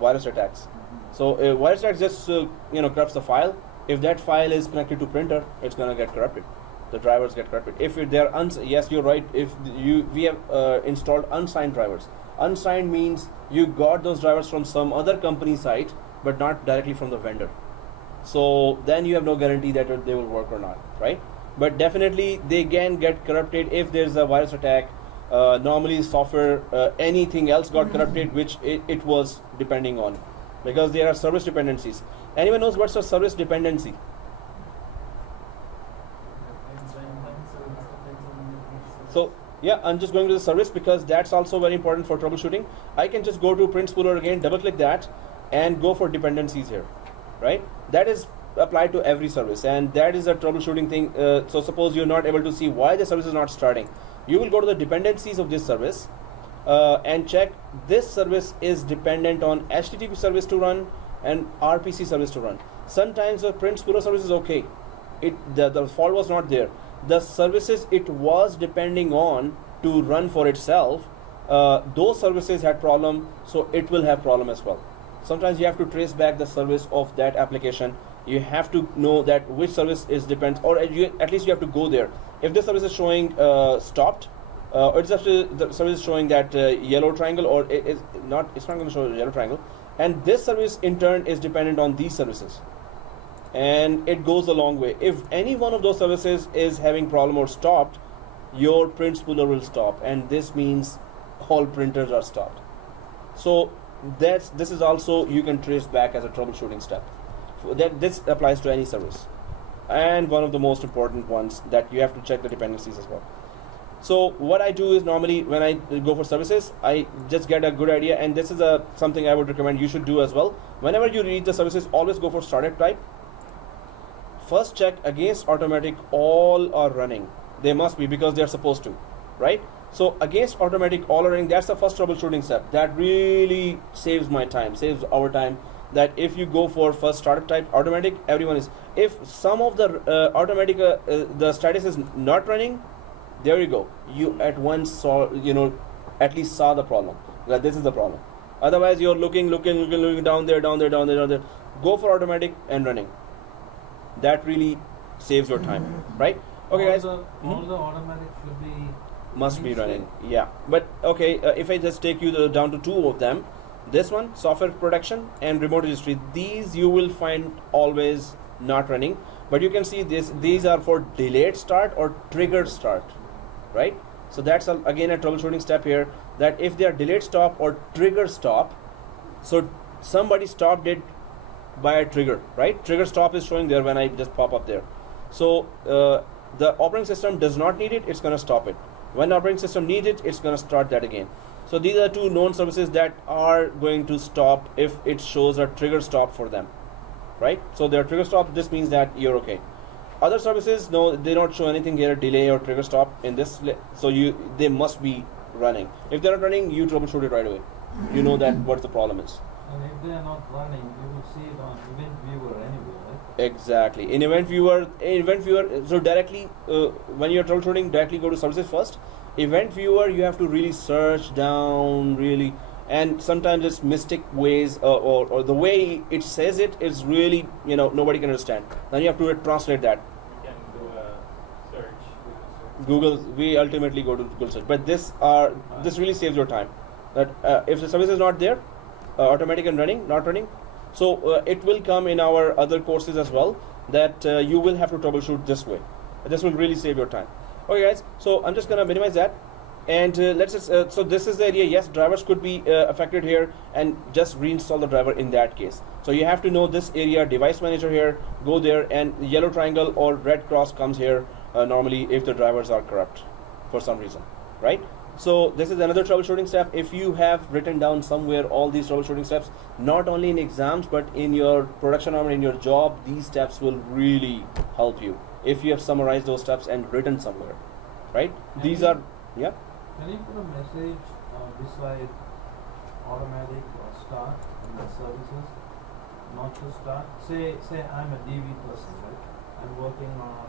Virus attacks. So virus attacks just corrupts the file. If that file is connected to printer, it's gonna get corrupted. The drivers get corrupted. If they're yes, you're right. If we have installed unsigned drivers. Unsigned means you got those drivers from some other company site, but not directly from the vendor. So then you have no guarantee that they will work or not, right? But definitely they can get corrupted if there's a virus attack. Normally software, anything else got corrupted, which it was depending on, because there are service dependencies. Anyone knows what's a service dependency? So yeah, I'm just going to the service because that's also very important for troubleshooting. I can just go to print spooler again, double click that, and go for dependencies here, right? That is applied to every service, and that is a troubleshooting thing. So suppose you're not able to see why the service is not starting, you will go to the dependencies of this service and check this service is dependent on HTTP service to run and RPC service to run. Sometimes the print spooler service is okay. The fault was not there. The services it was depending on to run for itself, those services had problem, so it will have problem as well. Sometimes you have to trace back the service of that application. You have to know that which service is depends, or at least you have to go there. If the service is showing stopped, or it's after the service is showing that yellow triangle, or it's not going to show a yellow triangle, and this service in turn is dependent on these services, and it goes a long way. If any one of those services is having problem or stopped, your print spooler will stop, and this means all printers are stopped. So this is also, you can trace back as a troubleshooting step. That this applies to any service, and one of the most important ones that you have to check the dependencies as well. So what I do is normally when I go for services, I just get a good idea, and this is something I would recommend you should do as well. Whenever you read the services, always go for started type. First check against automatic, all are running. They must be, because they are supposed to, right? So against automatic, all are running. That's the first troubleshooting step. That really saves my time, saves our time. That if you go for first startup type automatic, everyone is. If some of the automatic the status is not running, there you go. You at once saw, at least saw the problem. That this is the problem. Otherwise, you're looking down there. Go for automatic and running. That really saves your time, right? Okay, guys. All the automatic should be Must be running. Yeah, but okay. If I just take you down to two of them, this one, software protection and remote registry. These you will find always not running. But you can see this. These are for delayed start or triggered start, right? So that's again a troubleshooting step here. That if they are delayed stop or trigger stop, so somebody stopped it by a trigger, right? Trigger stop is showing there when I just pop up there. So the operating system does not need it, it's going to stop it. When the operating system needs it, it's going to start that again. So these are two known services that are going to stop if it shows a trigger stop for them, right? So they're trigger stop, this means that you're okay. Other services, no, they don't show anything here, delay or trigger stop in this, so they must be running. If they're not running, you troubleshoot it right away. You know that what the problem is. And if they are not running, you will see it on event viewer anyway, right? Exactly. In event viewer, so directly when you're troubleshooting, directly go to services first. Event viewer, you have to really search down, really, and sometimes it's mystic ways, or the way it says it is really, nobody can understand. Then you have to translate that. We can do a search. Google, we ultimately go to Google search, but this really saves your time. That if the service is not there, automatic and not running, so it will come in our other courses as well, that you will have to troubleshoot this way. This will really save your time. Okay, guys, so I'm just gonna minimize that, and let's just so this is the area. Yes, drivers could be affected here, and just reinstall the driver in that case. So you have to know this area, device manager here, go there, and yellow triangle or red cross comes here normally if the drivers are corrupt for some reason, right? So this is another troubleshooting step. If you have written down somewhere all these troubleshooting steps, not only in exams but in your production or in your job, these steps will really help you if you have summarized those steps and written somewhere, right? And These you- are, yeah. Can you put a message beside automatic or start in the services? Not to start. Say I'm a DV person, right? I'm working on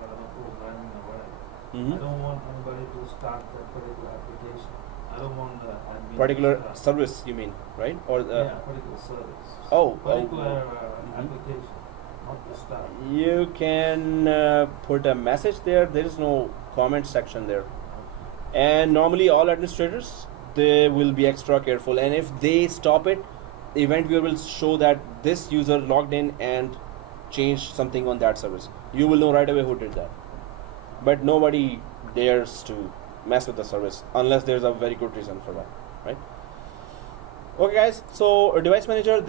whatever programming or whatever. I don't want anybody to start that particular application. I don't want the admin Particular to start. service, you mean, right? Or Yeah, particular service. Oh, Particular mhm. application, not to start. you can put a message there. There is no comment section there. And normally all administrators, they will be extra careful, and if they stop it, the event viewer will show that this user logged in and changed something on that service. You will know right away who did that. But nobody dares to mess with the service unless there's a very good reason for that, right? Okay, guys, so device manager,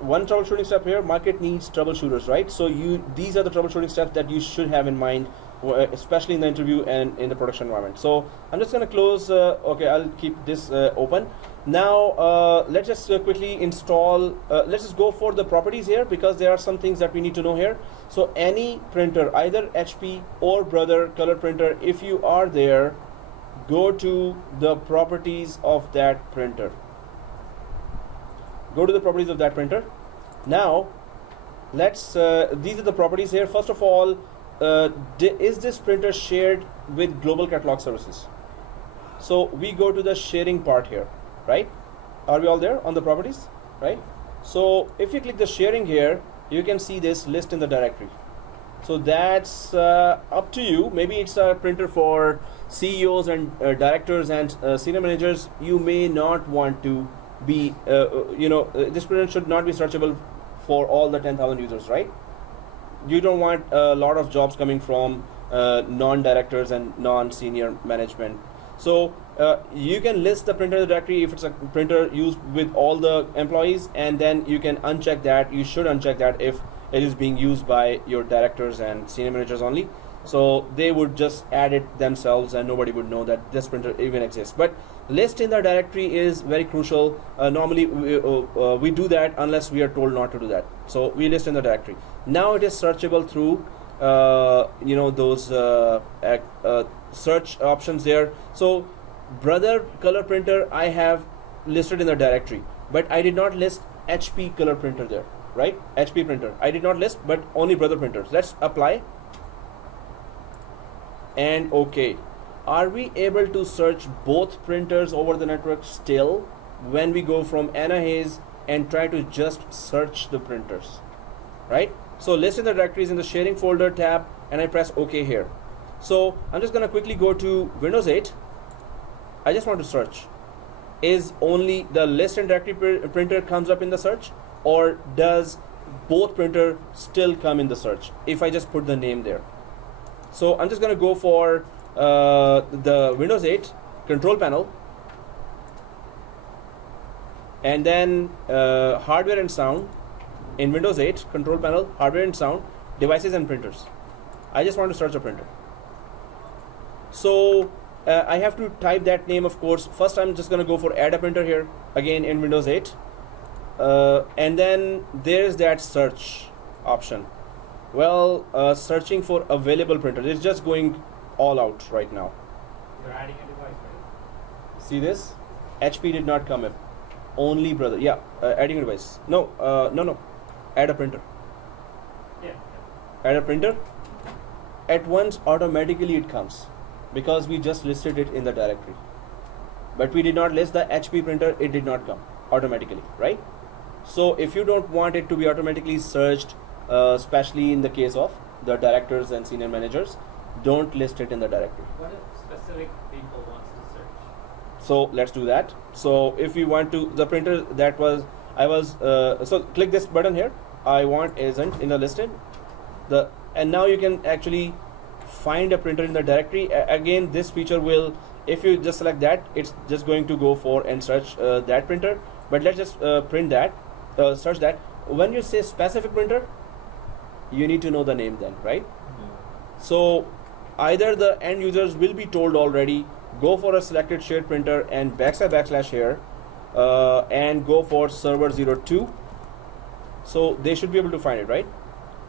one troubleshooting step here, market needs troubleshooters, right? So these are the troubleshooting steps that you should have in mind, especially in the interview and in the production environment. So I'm just going to close, okay, I'll keep this open. Now let's just quickly install, let's just go for the properties here, because there are some things that we need to know here. So any printer, either HP or Brother color printer, if you are there, go to the properties of that printer. Go to the properties of that printer. Now let's these are the properties here. First of all, is this printer shared with global catalog services? So we go to the sharing part here, right? Are we all there on the properties, right? So if you click the sharing here, you can see this list in the directory. So that's up to you. Maybe it's a printer for CEOs and directors and senior managers. You may not want to be, this printer should not be searchable for all the 10,000 users, right? You don't want a lot of jobs coming from non-directors and non-senior management. So you can list the printer in the directory if it's a printer used with all the employees, and then you can uncheck that. You should uncheck that if it is being used by your directors and senior managers only. So they would just add it themselves and nobody would know that this printer even exists. But list in the directory is very crucial. Normally we do that unless we are told not to do that. So we list in the directory. Now it is searchable through those search options there. So brother color printer I have listed in the directory, but I did not list HP color printer there, right? HP printer I did not list, but only brother printers. Let's apply and OK. Are we able to search both printers over the network still when we go from Anna Hayes and try to just search the printers, right? So list in the directories in the sharing folder tab and I press OK here. So I'm just going to quickly go to Windows 8. I just want to search. Is only the list and directory printer comes up in the search, or does both printer still come in the search if I just put the name there? So I'm just going to go for the Windows 8 control panel and then hardware and sound. In Windows 8 control panel, hardware and sound, devices and printers. I just want to search a printer. So I have to type that name, of course. First I'm just going to go for add a printer here again in Windows 8 and then there's that search option. Well, searching for available printer. It's just going all out right now. You're adding a device, right? See this? HP did not come up. Only brother. Yeah, adding a device. No. Add a printer. Yeah. Add a printer. At once automatically it comes because we just listed it in the directory. But we did not list the HP printer. It did not come automatically, right? So if you don't want it to be automatically searched, especially in the case of the directors and senior managers, don't list it in the directory. What if specific people wants to search? So let's do that. So if we want to, the printer that was so click this button here. I want isn't in the listed. And now you can actually find a printer in the directory. Again, this feature will, if you just select that, it's just going to go for and search that printer. But let's just search that. When you say specific printer, you need to know the name then, right? So either the end users will be told already, go for a selected shared printer and // here and go for server 02. So they should be able to find it, right?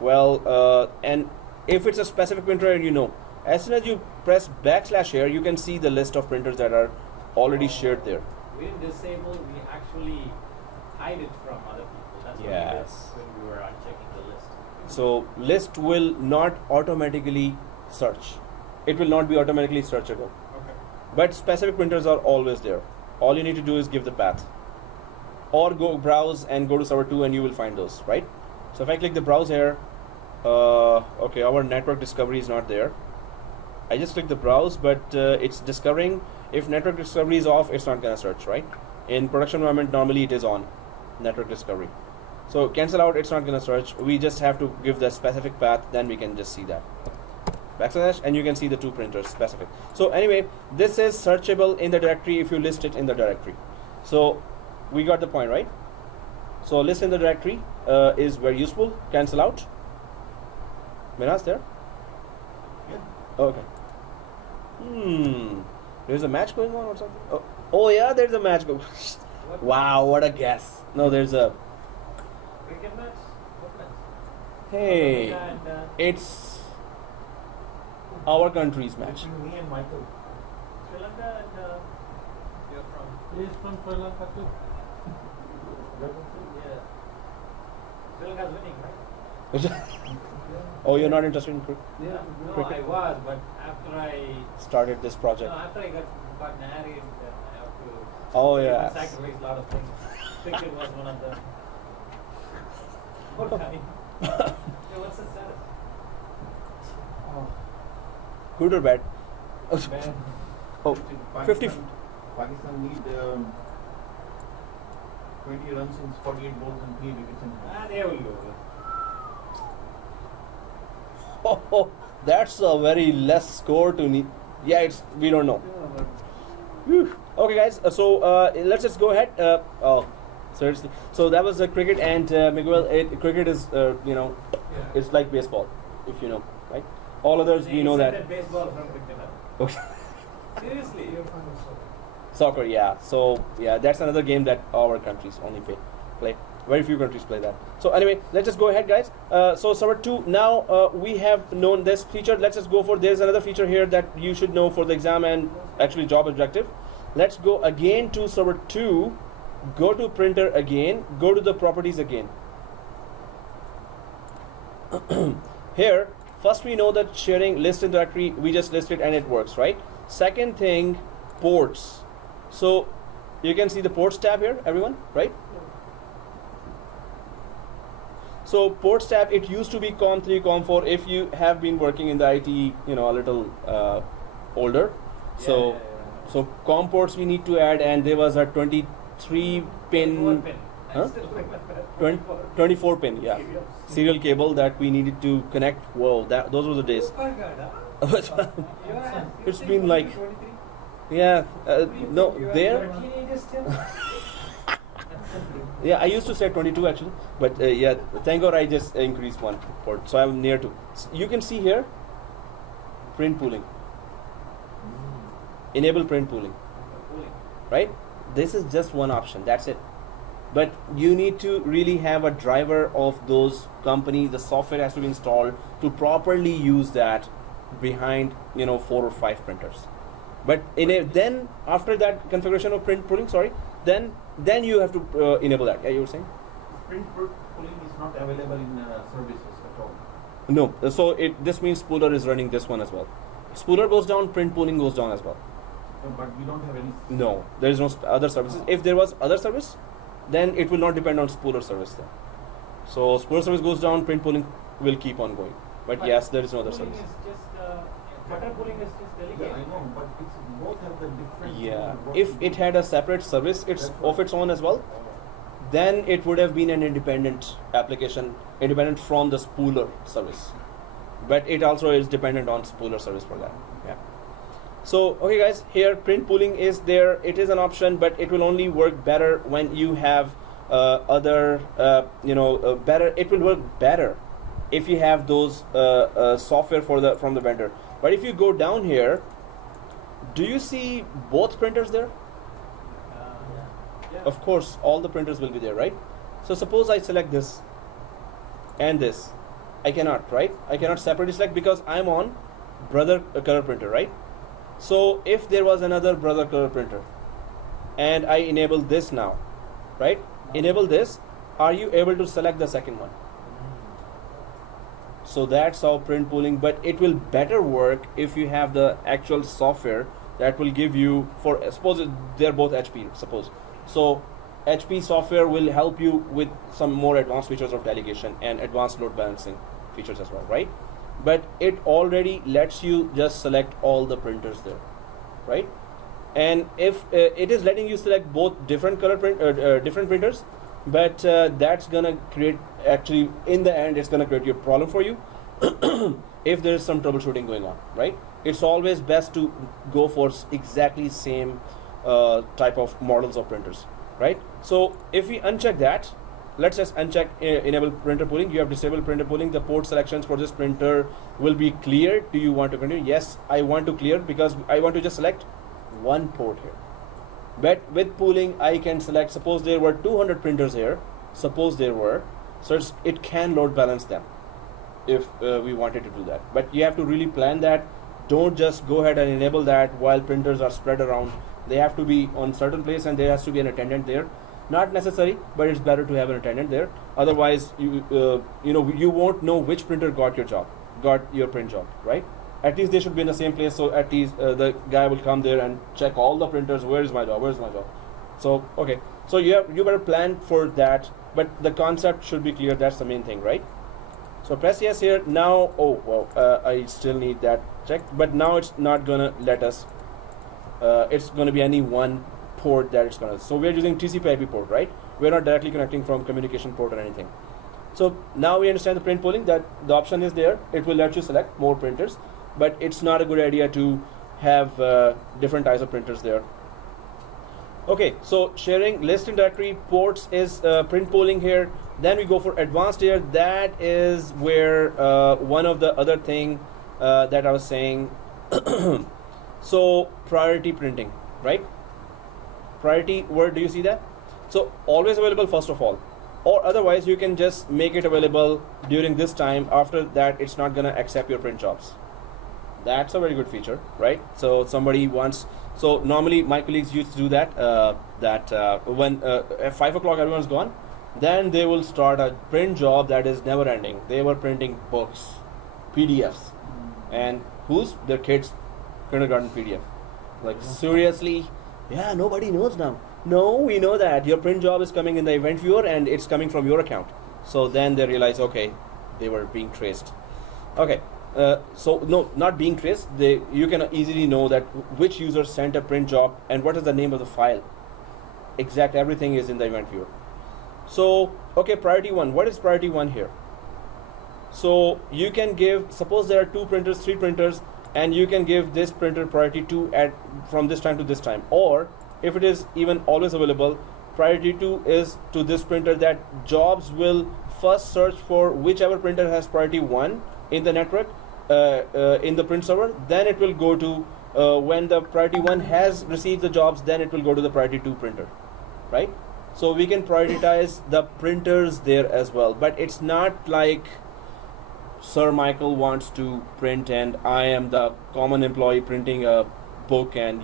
Well, and if it's a specific printer, as soon as you press / here, you can see the list of printers that are already shared there. We didn't disable, we actually hide it from other people. That's what we did when we were unchecking the list. So list will not automatically search. It will not be automatically searchable. Okay. But specific printers are always there. All you need to do is give the path. Or go browse and go to server 2 and you will find those, right? So if I click the browse here, okay, our network discovery is not there. I just click the browse, but it's discovering. If network discovery is off, it's not gonna search, right? In production environment, normally it is on, network discovery. So cancel out, it's not gonna search. We just have to give the specific path, then we can just see that. / and you can see the two printers specific. So anyway, this is searchable in the directory if you list it in the directory. So we got the point, right? So list in the directory is very useful. Cancel out. Miraz there? Yeah. Okay. There's a match going on or something? Oh yeah, there's a match going. Wow, what a guess. No, there's a. Cricket match? What match? Hey, And, it's our country's match. Between me and Michael. Sri Lanka and you're from? He is from Sri Lanka too. Yeah. Sri Lanka's winning, right? Oh, you're not interested in cricket? No, Cricket. I was, but after I Started this project. got married, then I have to Oh I yeah. sacrifice a lot of things. Cricket was one of them. Okay. So what's the status? Good or bad? Bad. Oh, 50. Pakistan need 20 runs in 48 balls and 3 wickets in They will go. Oh, that's a very less score to need. Yeah, it's we don't know. Whew. Okay, guys. So let's just go ahead. Oh, seriously. So that was cricket, and Miguel. Cricket is it's like baseball, if you know, right? All others we know that. Baseball from cricket. Okay. Seriously. You're fine with soccer. Soccer, yeah. So yeah, that's another game that our countries only play. Very few countries play that. So anyway, let's just go ahead, guys. So server 2. Now we have known this feature. Let's just go for. There's another feature here that you should know for the exam and actually job objective. Let's go again to server 2. Go to printer again. Go to the properties again. Here, first we know that sharing list and directory. We just listed and it works, right? Second thing, ports. So you can see the ports tab here, everyone, right? So ports tab, it used to be COM3, COM4 if you have been working in the IT, a little older. So COM ports we need to add, and there was a 23 pin, huh? 24 pin, yeah, serial cable that we needed to connect. Whoa, those were the days. It's been like, yeah, no, there. Yeah, I used to say 22 actually, but yeah, thank God I just increased one port, so I'm near to. You can see here, print pooling. Enable print pooling, right? This is just one option, that's it. But you need to really have a driver of those companies. The software has to be installed to properly use that behind 4 or 5 printers. But then after that configuration of print pooling, then you have to enable that. Yeah, you were saying? Print pooling is not available in services at all. No. So this means spooler is running this one as well. Spooler goes down, print pooling goes down as well. No, but we don't have any. No, there is no other services. If there was other service, then it will not depend on spooler service then. So spooler service goes down, print pooling will keep on going. But yes, there is no other service. Cutter pooling is just Yeah, delegate. I know, but it's both have the different. Yeah, if it had a separate service, of its own as well, then it would have been an independent application, independent from the spooler service. But it also is dependent on spooler service for that. Yeah. So okay, guys, here print pooling is there. It is an option, but it will only work better when you have better. It will work better if you have those software from the vendor. But if you go down here, do you see both printers there? Yeah. Of course, all the printers will be there, right? So suppose I select this and this. I cannot, right? I cannot separately select because I'm on brother color printer, right? So if there was another brother color printer and I enable this now, right? Enable this, are you able to select the second one? So that's how print pooling, but it will better work if you have the actual software that will give you, suppose they're both HP, suppose. So HP software will help you with some more advanced features of delegation and advanced load balancing features as well, right? But it already lets you just select all the printers there, right? And if it is letting you select both different color different printers, but that's gonna create, actually in the end it's gonna create a problem for you if there is some troubleshooting going on, right? It's always best to go for exactly same type of models of printers, right? So if we uncheck that, let's just uncheck enable printer pooling. You have disabled printer pooling. The port selections for this printer will be cleared. Do you want to continue? Yes, I want to clear because I want to just select one port here. But with pooling, I can select, suppose there were 200 printers here, suppose there were, so it can load balance them if we wanted to do that. But you have to really plan that. Don't just go ahead and enable that while printers are spread around. They have to be on certain place and there has to be an attendant there. Not necessary, but it's better to have an attendant there. Otherwise, you won't know which printer got your print job, right? At least they should be in the same place, so at least the guy will come there and check all the printers. Where is my job? Where's my job? So okay, so you better plan for that, but the concept should be clear. That's the main thing, right? So press yes here. Now, I still need that checked, but now it's not gonna let us. It's gonna be any one port that it's gonna. So we're using TCP/IP port, right? We're not directly connecting from communication port or anything. So now we understand the print pooling, that the option is there. It will let you select more printers, but it's not a good idea to have different types of printers there. Okay, so sharing list and directory ports is print pooling here. Then we go for advanced here. That is where one of the other thing that I was saying. So priority printing, right? Priority word, do you see that? So always available first of all, or otherwise you can just make it available during this time. After that, it's not gonna accept your print jobs. That's a very good feature, right? So somebody wants. So normally my colleagues used to do that. When at 5 o'clock everyone's gone, then they will start a print job that is never ending. They were printing books, PDFs, and who's their kids' kindergarten PDF. Like seriously, yeah, nobody knows now. No, we know that your print job is coming in the event viewer and it's coming from your account. So then they realize, okay, they were being traced. Okay. So no, not being traced. You can easily know that which user sent a print job and what is the name of the file. Exact everything is in the event viewer. So okay, priority 1. What is priority 1 here? So you can give. Suppose there are 2 printers, 3 printers, and you can give this printer priority 2 at from this time to this time. Or if it is even always available, priority 2 is to this printer that jobs will first search for whichever printer has priority 1 in the network. In the print server, then it will go to when the priority 1 has received the jobs, then it will go to the priority 2 printer, right? So we can prioritize the printers there as well, but it's not like Sir Michael wants to print and I am the common employee printing a book and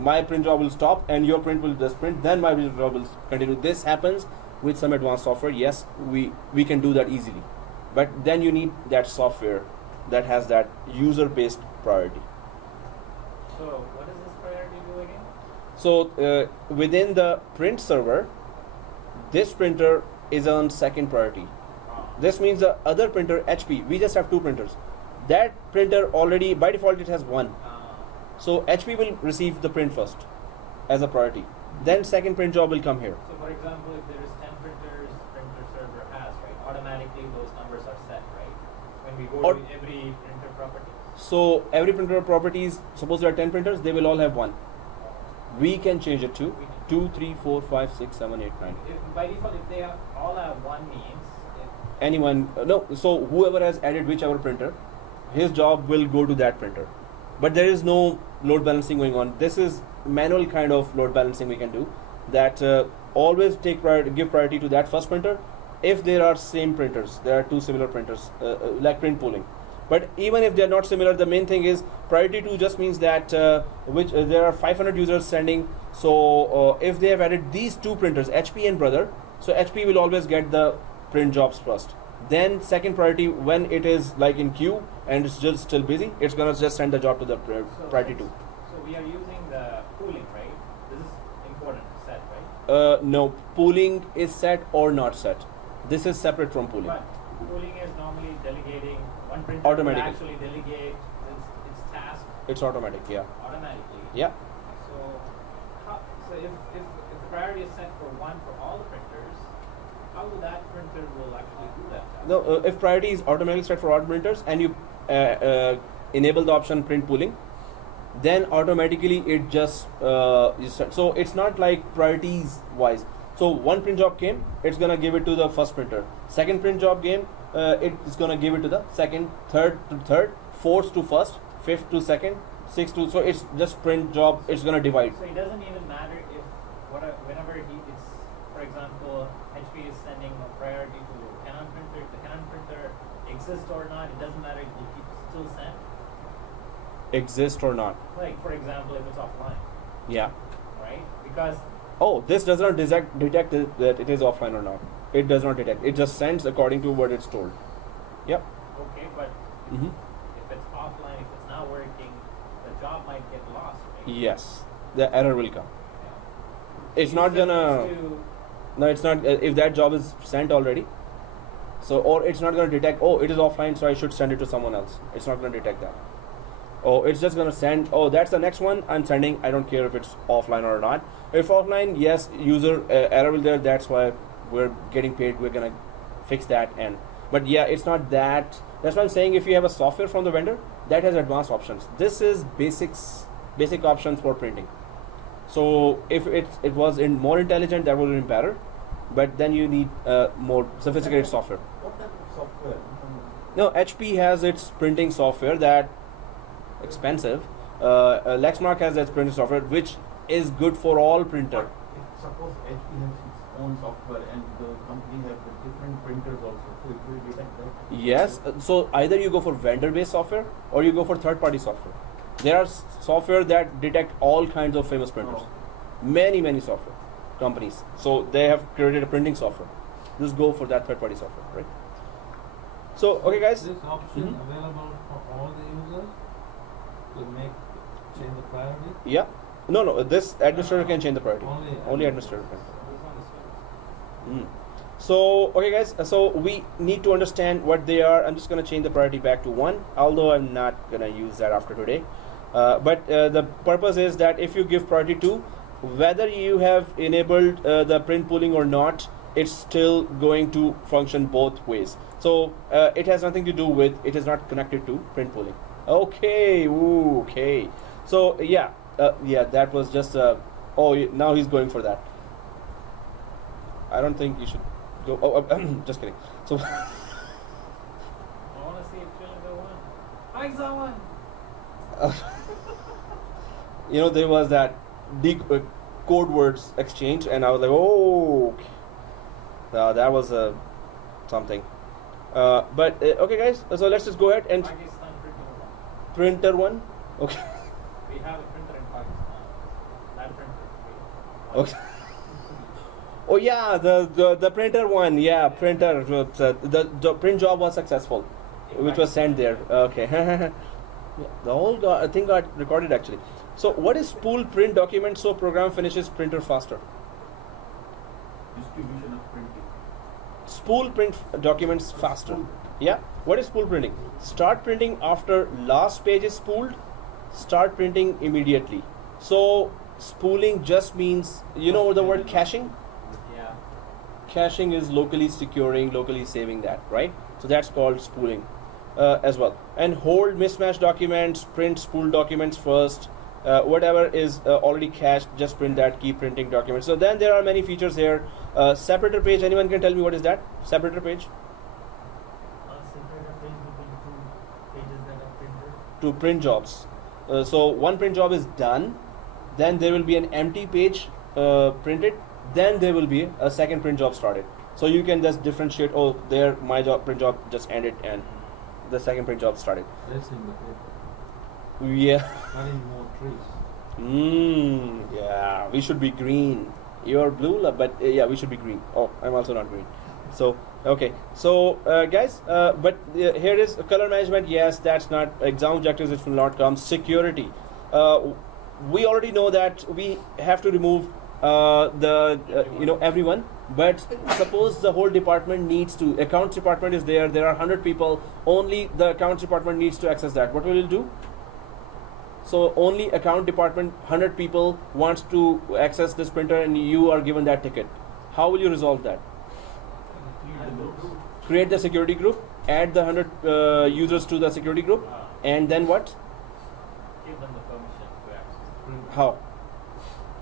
my print job will stop and your print will just print, then my print job will continue. This happens with some advanced software. Yes, we can do that easily. But then you need that software that has that user-based priority. So what does this priority do again? So within the print server, this printer is on second priority. This means the other printer, HP, we just have 2 printers. That printer already, by default, it has 1. So HP will receive the print first as a priority. Then second print job will come here. So for example, if there is 10 printers, printer server has, right? Automatically those numbers are set, right? When we go to every printer property. So every printer properties, suppose there are 10 printers, they will all have 1. We can change it to 2, 3, 4, 5, 6, 7, 8, 9. By default, if they all have 1 means, Anyone, no, so whoever has added whichever printer, his job will go to that printer. But there is no load balancing going on. This is manual kind of load balancing we can do. That always give priority to that first printer. If there are same printers, there are 2 similar printers, like print pooling. But even if they are not similar, the main thing is priority 2 just means that there are 500 users sending. So if they have added these 2 printers, HP and brother, so HP will always get the print jobs first. Then second priority, when it is like in queue and it's just still busy, it's gonna just send the job to the priority 2. So we are using the pooling, right? This is important to set, right? No, pooling is set or not set. This is separate from pooling. But pooling is normally delegating one printer Automatically. will actually delegate its task It's automatic, yeah. automatically. Yeah. So if the priority is set for 1 for all the printers, how will that printer will actually do that task? No, if priority is automatically set for all printers and you enable the option print pooling, then automatically it just is set. So it's not like priorities wise. So one print job came, it's gonna give it to the first printer. Second print job came, it's gonna give it to the second, third to third, fourth to first, fifth to second, sixth to. So it's just print job. It's gonna divide. So it doesn't even matter if whenever it's, for example, HP is sending a priority to Canon printer. If the Canon printer exists or not, it doesn't matter. It will keep still sent. Exist or not? Like for example, if it's offline, Yeah. right? Because Oh, this does not detect that it is offline or not. It does not detect. It just sends according to what it's told. Yep. okay, but Mm-hmm. if it's offline, if it's not working, the job might get lost, right? Yes, the error will come. Yeah. It's not gonna. To, No, it's not. If that job is sent already, so or it's not gonna detect. Oh, it is offline, so I should send it to someone else. It's not gonna detect that. Oh, it's just gonna send. Oh, that's the next one I'm sending. I don't care if it's offline or not. If offline, yes, user error will there. That's why we're getting paid. We're gonna fix that. But yeah, it's not that. That's why I'm saying if you have a software from the vendor that has advanced options. This is basic options for printing. So if it was more intelligent, that would have been better. But then you need more sophisticated software. What type of software? No, HP has its printing software that expensive. Lexmark has its printing software which is good for all printer. If suppose HP has its own software and the company has the different printers also, so it will detect that. Yes, so either you go for vendor-based software or you go for third-party software. There are software that detect all kinds of famous printers. Many software companies. So they have created a printing software. Just go for that third-party software, right? So okay, guys. This option available for all the users to change the priority? Yeah. No. This administrator can change the priority. Only administrator can. So okay, guys. So we need to understand what they are. I'm just gonna change the priority back to 1, although I'm not gonna use that after today. But the purpose is that if you give priority 2, whether you have enabled the print pooling or not, it's still going to function both ways. So it has nothing to do with, it is not connected to print pooling. Okay, okay. So yeah, that was just now he's going for that. I don't think you should go. Just kidding. So I want to see if Trillinger won. Find someone. there was that code words exchange, and I was like, oh, okay. That was something. But okay, guys. So let's just go ahead and Pakistan printer one. Okay. We have a printer in Pakistan. That printer. Okay. Oh yeah, the printer one. Yeah, printer. The print job was successful, which was sent there. Okay. The whole thing got recorded actually. So what is spool print document so program finishes printer faster? Distribution of printing. Spool print documents faster. Yeah. What is spool printing? Start printing after last page is spooled. Start printing immediately. So spooling just means, the word caching? Yeah. Caching is locally securing, locally saving that, right? So that's called spooling as well. And hold mismatched documents, print spool documents first. Whatever is already cached, just print that, keep printing documents. So then there are many features here. Separator page, anyone can tell me what is that? Separator page? Separator page between 2 pages that are printed. To print jobs. So one print job is done, then there will be an empty page printed, then there will be a second print job started. So you can just differentiate, my print job just ended and the second print job started. Less in the paper. Yeah. Cutting more trees. Yeah, we should be green. You're blue, but yeah, we should be green. Oh, I'm also not green. So, okay. So, guys, but here is color management. Yes, that's not exam objectives. It will not come. Security. We already know that we have to remove everyone. But suppose the whole department needs to. Accounts department is there. There are 100 people. Only the accounts department needs to access that. What will you do? So only account department, 100 people wants to access this printer and you are given that ticket. How will you resolve that? Create the security group, add the 100 users to the security group, and then what? Give them the permission to access. How?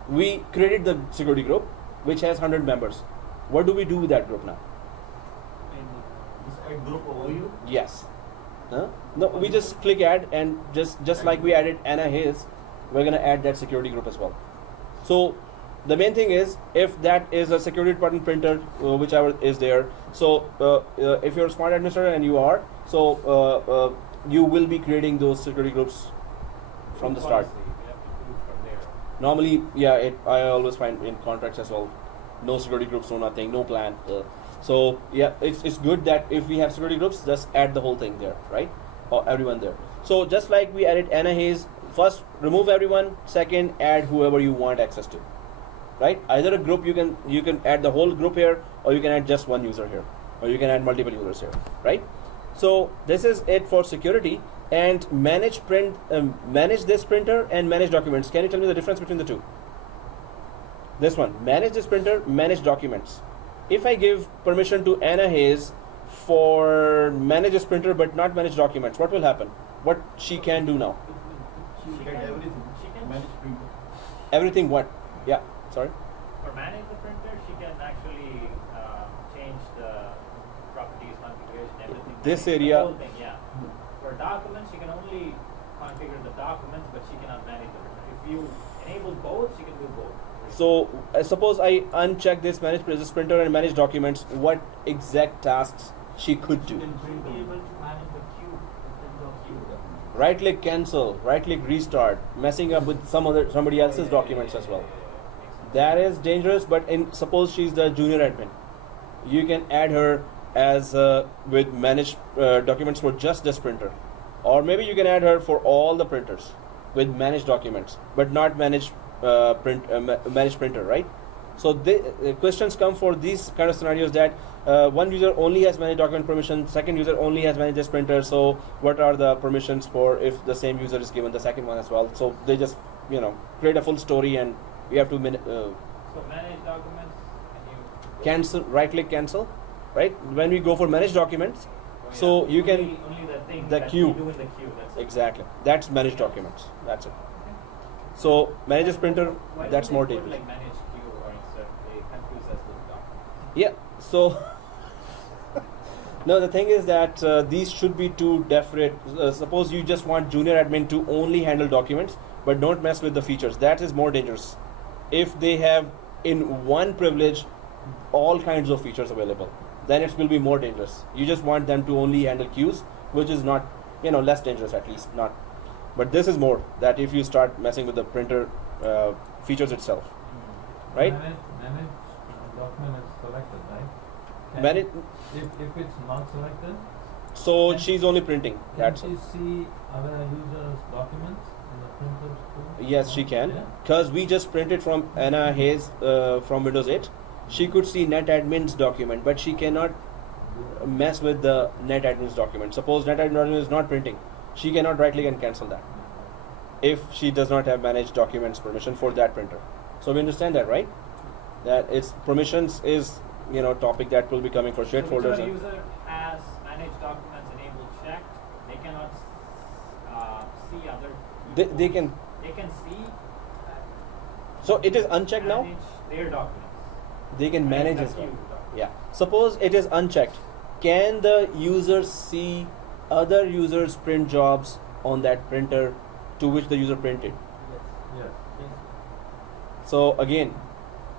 We created the security group which has 100 members. What do we do with that group now? Just add group overview. Yes. Huh? No, we just click add and just like we added Anna Hayes, we're gonna add that security group as well. So the main thing is, if that is a security department printer, whichever is there, so if you're a smart administrator and you are, so you will be creating those security groups from the start. Policy, we have to do it from there. Normally, yeah, I always find in contracts as well, no security groups, no nothing, no plan. So yeah, it's good that if we have security groups, just add the whole thing there, right? Or everyone there. So just like we added Anna Hayes, first remove everyone, second add whoever you want access to, right? Either a group you can add the whole group here, or you can add just one user here, or you can add multiple users here, right? So this is it for security. And manage this printer and manage documents. Can you tell me the difference between the two? This one, manage this printer, manage documents. If I give permission to Anna Hayes for manage this printer but not manage documents, what will happen? What she can do now? She will get everything. She can Manage printer. Everything what? Yeah, sorry. For manage the printer, she can actually change the properties, configuration, everything this The area. whole thing, yeah. For documents, she can only configure the documents, but she cannot manage the printer. If you enable both, she can do both. So suppose I uncheck this manage this printer and manage documents. What exact tasks she could do? You should be able to manage the queue, the print of queue. Right click cancel, right click restart, messing up with somebody else's documents as well. That is dangerous. But suppose she's the junior admin, you can add her as with manage documents for just this printer, or maybe you can add her for all the printers with manage documents, but not manage manage printer, right? So the questions come for these kind of scenarios that one user only has managed document permission, second user only has managed this printer. So what are the permissions for if the same user is given the second one as well? So they just create a full story, and we have to So manage documents, can you cancel, right click cancel, right? When we go for manage documents, so you can only the thing the that queue. you do in the queue. That's it. exactly, that's manage documents. That's it. So manage this printer, Why that's don't more they put, dangerous. like manage queue or insert? They confuse us with documents. Yeah. So no, the thing is that these should be two different. Suppose you just want junior admin to only handle documents, but don't mess with the features. That is more dangerous. If they have in one privilege all kinds of features available, then it will be more dangerous. You just want them to only handle queues, which is not, less dangerous, at least not. But this is more that if you start messing with the printer features itself, right? Manage document is selected, right? Can- Manage. If it's not selected, So Can- she's only printing. can That's she it. see other users' documents in the printers too? Yes, she can. Yeah? Because we just printed from Anna Hayes from Windows 8. She could see NetAdmin's document, but she cannot mess with the NetAdmin's document. Suppose NetAdmin is not printing, she cannot right click and cancel that if she does not have managed documents permission for that printer. So we understand that, right? That its permissions is topic that will be coming for shared So folders. whichever And user has managed documents enabled checked, they cannot see other. they can. They can see. So it is unchecked now. Manage their documents. They can manage the as well. queue documents. Yeah. Suppose it is unchecked. Can the user see other users' print jobs on that printer to which the user printed? Yes. So again,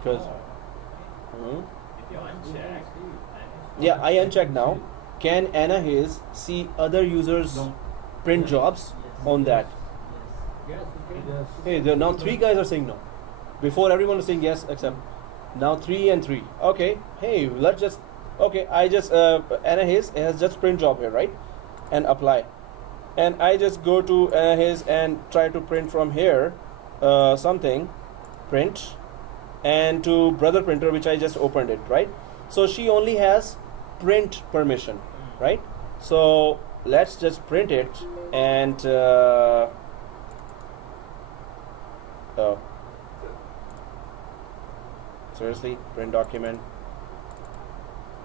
because If you uncheck, yeah, I unchecked now. Can Anna Hayes see other users' print jobs on that? Yes. Yes. Hey, there now 3 guys are saying no. Before everyone was saying yes, except now 3 and 3. Okay. Hey, let's just. Okay, I just Anna Hayes has just print job here, right? And apply. And I just go to Anna Hayes and try to print from here something, print, and to brother printer which I just opened it, right? So she only has print permission, right? So let's just print it and oh, seriously, print document.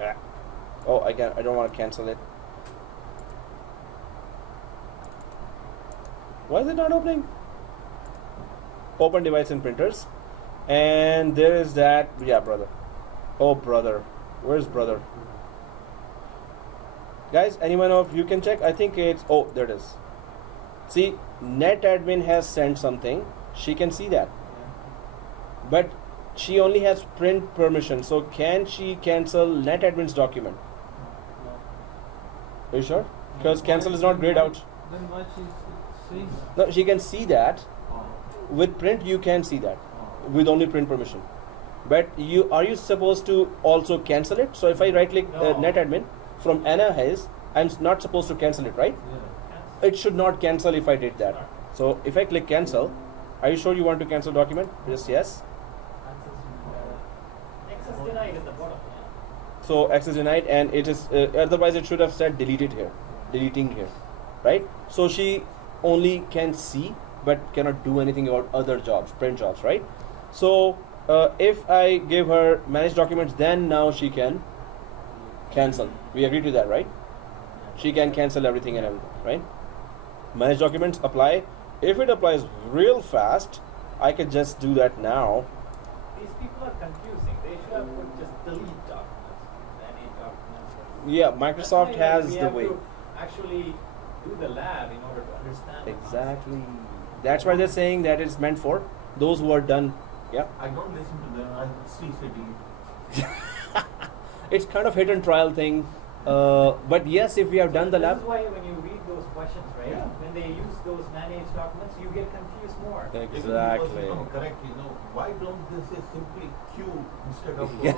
Ah. Oh, I don't want to cancel it. Why is it not opening? Open device and printers. And there is that, yeah, brother. Oh, brother. Where's brother? Guys, anyone of you can check? I think it's, oh, there it is. See, NetAdmin has sent something. She can see that. But she only has print permission. So can she cancel NetAdmin's document? Are you sure? Because cancel is not grayed out. Then why she's seeing that? No, she can see that. Oh. With print, you can see that. Oh. With only print permission. But are you supposed to also cancel it? So if I right click No. NetAdmin from Anna Hayes, I'm not supposed to cancel it, right? Yeah. It should not cancel if I did that. So if I click cancel, are you sure you want to cancel document? Just yes. access denied at the bottom. So access denied, and it is otherwise it should have said deleted here, deleting here, right? So she only can see but cannot do anything about other jobs, print jobs, right? So if I give her manage documents, then now she can cancel. We agree to that, right? She can cancel everything and everything, right? Manage documents, apply. If it applies real fast, I could just do that now. These people are confusing. They should have put just delete documents, manage documents. Yeah, That's Microsoft why has we the have way. to actually do the lab in order to understand the Exactly. That's why they're saying that it's meant for those who are done. Yeah. I don't listen to them, I still say delete. It's kind of hit and trial thing. But yes, if we have done the This lab. is why when you read those questions, right? Yeah. When they use those managed documents, you get confused more. Even because, Exactly. correct, why don't they say simply Q instead of Yeah.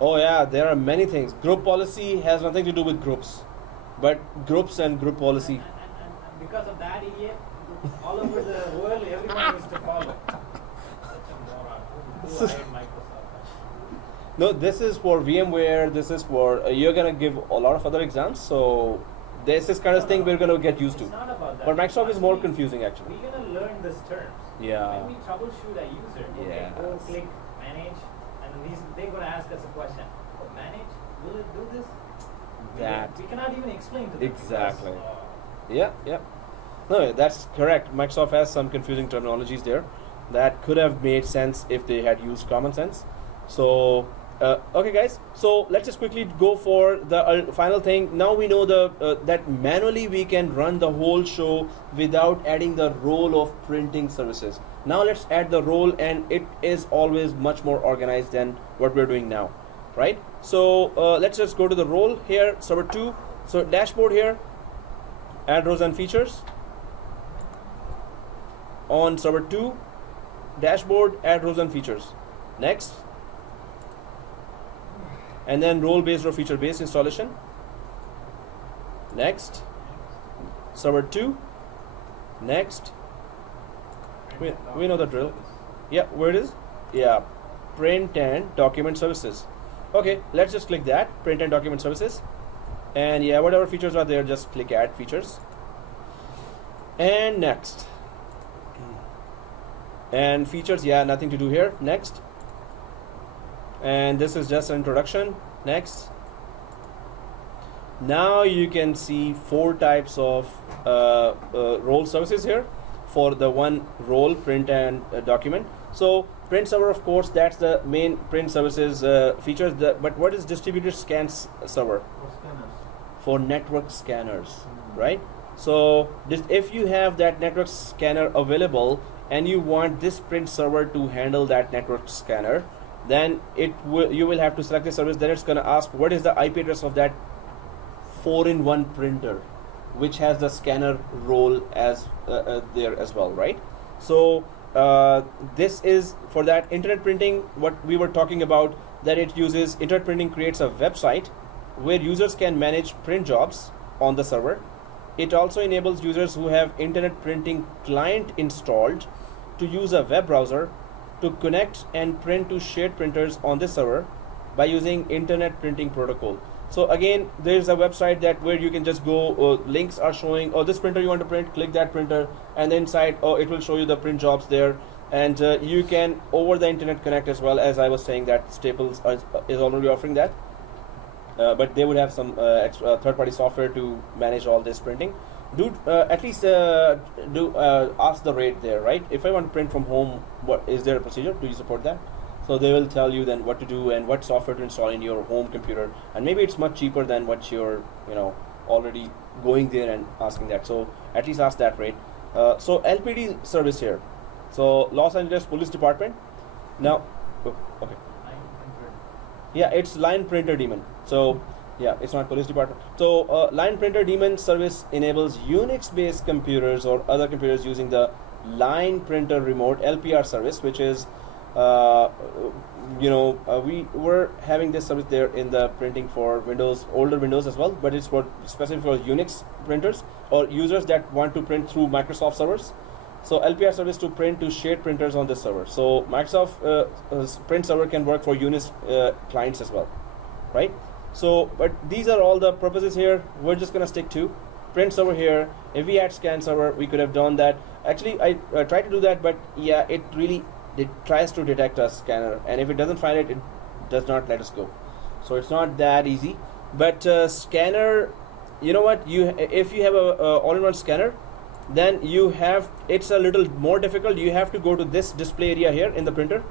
Oh yeah, there are many things. Group policy has nothing to do with groups, but groups and group policy. And because of that idiot, all over the world, everyone needs to follow. Such a moron. Who hired Microsoft? No, this is for VMware. This is for you're gonna give a lot of other exams. So this is kind of thing we're gonna get used to. It's not about that. But Microsoft is more We- confusing actually. We're gonna learn these terms. Yeah. When we troubleshoot a user, okay, go Yes. click manage, and then they're gonna ask us a question. Oh, manage? Will it do this? That. We cannot even explain to them. Exactly. Because, Yeah, yeah. No, that's correct. Microsoft has some confusing terminologies there that could have made sense if they had used common sense. So, okay, guys. So let's just quickly go for the final thing. Now we know that manually we can run the whole show without adding the role of printing services. Now let's add the role, and it is always much more organized than what we're doing now, right? So let's just go to the role here, server 2. So dashboard here, add rows and features. On server 2, dashboard, add rows and features. Next. And then role based or feature based installation. Next. Server 2. Next. We know the drill. Yeah, where it is? Yeah. Print and document services. Okay, let's just click that. Print and document services. And yeah, whatever features are there, just click add features. And next. And features, yeah, nothing to do here. Next. And this is just an introduction. Next. Now you can see 4 types of role services here for the one role, print and document. So print server, of course, that's the main print services features. But what is distributed scans server? For scanners. For network scanners, right? So if you have that network scanner available and you want this print server to handle that network scanner, then you will have to select the service. Then it's going to ask what is the IP address of that 4-in-1 printer, which has the scanner role as there as well, right? So this is for that internet printing. What we were talking about, that it uses internet printing creates a website where users can manage print jobs on the server. It also enables users who have internet printing client installed to use a web browser to connect and print to shared printers on this server by using internet printing protocol. So again, there's a website that where you can just go, links are showing, this printer you want to print, click that printer, and inside, it will show you the print jobs there. And you can over the internet connect as well. As I was saying, that Staples is already offering that. But they would have some third-party software to manage all this printing. Do at least ask the rate there, right? If I want to print from home, what is there a procedure? Do you support that? So they will tell you then what to do and what software to install in your home computer, and maybe it's much cheaper than what you're already going there and asking that. So at least ask that rate. So LPD service here. So Los Angeles Police Department. Now, okay. Yeah, it's line printer daemon. So yeah, it's not police department. So line printer daemon service enables Unix based computers or other computers using the line printer remote LPR service, which is we were having this service there in the printing for Windows, older Windows as well, but it's for specific for Unix printers or users that want to print through Microsoft servers. So LPR service to print to shared printers on this server. So Microsoft print server can work for Unix clients as well, right? So, but these are all the purposes here. We're just gonna stick to print server here. If we had scan server, we could have done that. Actually, I tried to do that, but yeah, it tries to detect a scanner, and if it doesn't find it, it does not let us go. So it's not that easy. But scanner, you know what? If you have a all-in-one scanner, then it's a little more difficult. You have to go to this display area here in the printer,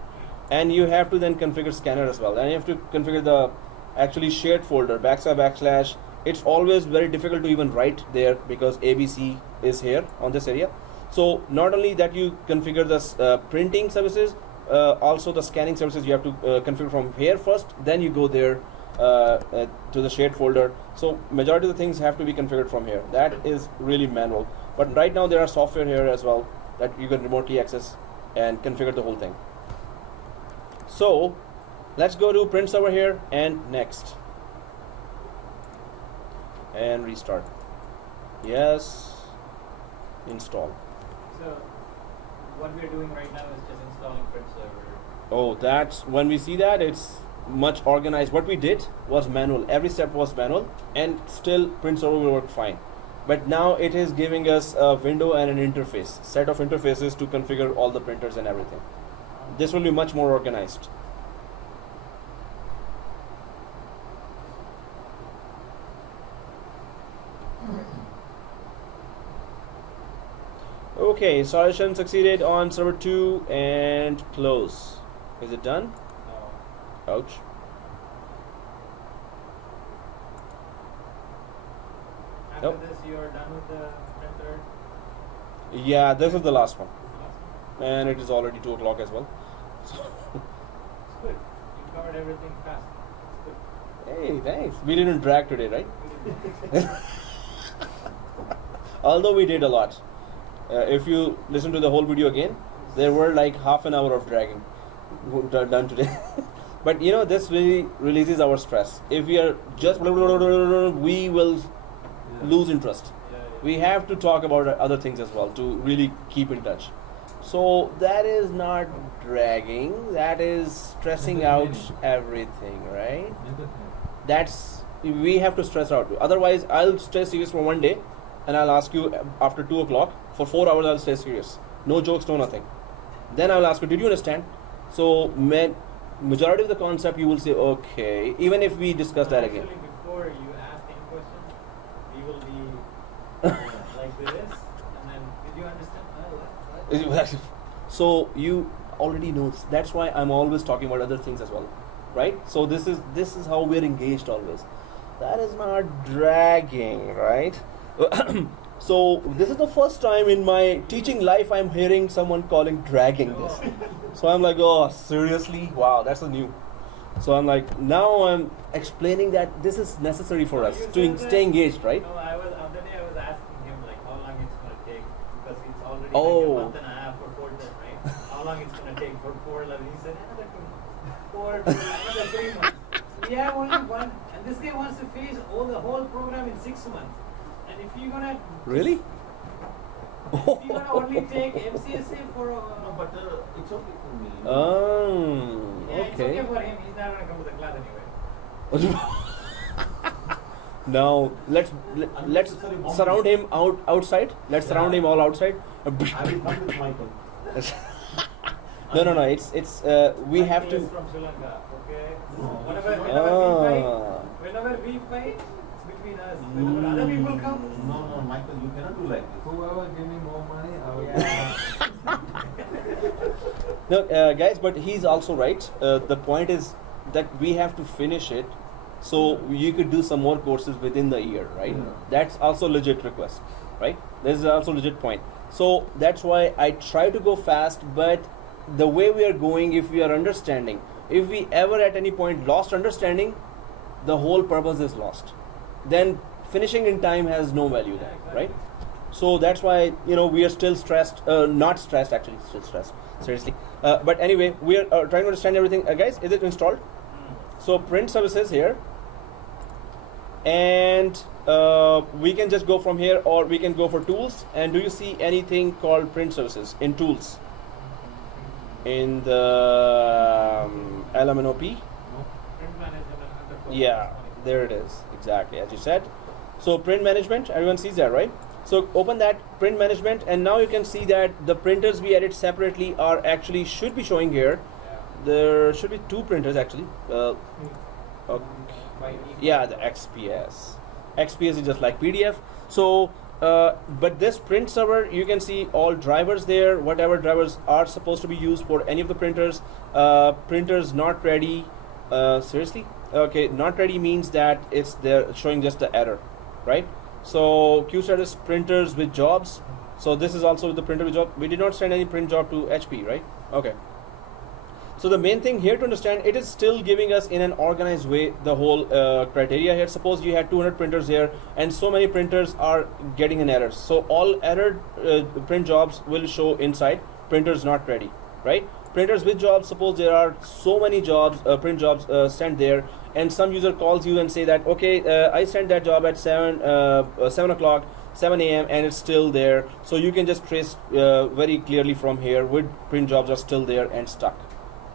and you have to then configure scanner as well, and you have to configure the actually shared folder, backslash. It's always very difficult to even write there because ABC is here on this area. So not only that you configure the printing services, also the scanning services you have to configure from here first, then you go there to the shared folder. So majority of the things have to be configured from here. That is really manual. But right now there are software here as well that you can remotely access and configure the whole thing. So let's go to print server here and next. And restart. Yes. Install. So what we are doing right now is just installing print server. Oh, that's when we see that it's much organized. What we did was manual. Every step was manual, and still print server will work fine. But now it is giving us a window and an interface, set of interfaces to configure all the printers and everything. This will be much more organized. Okay, installation succeeded on server 2 and close. Is it done? No. Ouch. After Nope. this, you are done with the printer. Yeah, this is the last one. This is the last one. And it is already 2 o'clock as well. It's good. You covered everything fast. It's good. Hey, thanks. We didn't drag today, right? We did. Although we did a lot. If you listen to the whole video again, there were like half an hour of dragging done today. But you know, this really releases our stress. If we are just we will lose interest. Yeah. We have to talk about other things as well to really keep in touch. So that is not dragging, that is stressing out everything, right? That's, we have to stress out. Otherwise I'll stay serious for one day and I'll ask you after 2 o'clock, for 4 hours I'll stay serious. No jokes, no nothing. Then I'll ask you, did you understand? So majority of the concept you will say, okay, even if we discuss that again. Actually, before you ask any question, we will be like this, and then, did you understand? What? So you already know, that's why I'm always talking about other things as well, right? So this is how we're engaged always. That is not dragging, right? So this is the first time in my teaching life I'm hearing someone calling dragging this. So I'm like, oh, seriously? Wow, that's a new. So I'm like, now I'm explaining that this is necessary for us to stay engaged, right? No, other day I was asking him like how long it's gonna take because it's already like Oh. a month and a half for 4 days, right? How long it's gonna take for 411? He said another 2 months, another 3 months. We have only one, and this guy wants to finish the whole program in 6 months. And if you're gonna Really? if you're gonna only take MCSA for No, but it's okay for me. Oh, yeah, it's okay. okay for him. He's not gonna come to the class anyway. Now let's surround him outside. Let's surround him all outside. I will come with Michael. No. It's we have Michael to. is from Sri Lanka, okay? No, Whenever we fight, it's between us. Whenever other people come, No, Michael, you cannot do like this. Whoever give me more money, I will. yeah. No, guys, but he's also right. The point is that we have to finish it, so you could do some more courses within the year, right? Yeah. That's also legit request, right? This is also legit point. So that's why I try to go fast, but the way we are going, if we are understanding, if we ever at any point lost understanding, the whole purpose is lost. Then finishing in time has no value Yeah, then, exactly. right? So that's why, you know, we are still stressed, not stressed actually, still stressed, seriously. But anyway, we are trying to understand everything. Guys, is it installed? So print services here, and we can just go from here, or we can go for tools. And do you see anything called print services in tools? In the LMNOP? Print management under Yeah, there it is, exactly as you said. So print management, everyone sees that, right? So open that print management, and now you can see that the printers we added separately are actually should be showing here. There should be 2 printers actually. Okay. Yeah, the XPS. XPS is just like PDF. So, but this print server, you can see all drivers there. Whatever drivers are supposed to be used for any of the printers. Printers not ready. Seriously, Okay, not ready means that it's there showing just the error, right? So queue status printers with jobs. So this is also the printer with job. We did not send any print job to HP, right? Okay. So the main thing here to understand, it is still giving us in an organized way the whole criteria here. Suppose you had 200 printers here and so many printers are getting an error. So all errored print jobs will show inside printers not ready, right? Printers with jobs, suppose there are so many jobs, print jobs sent there, and some user calls you and say that, okay, I sent that job at 7 o'clock, 7 a.m. and it's still there. So you can just trace very clearly from here which print jobs are still there and stuck,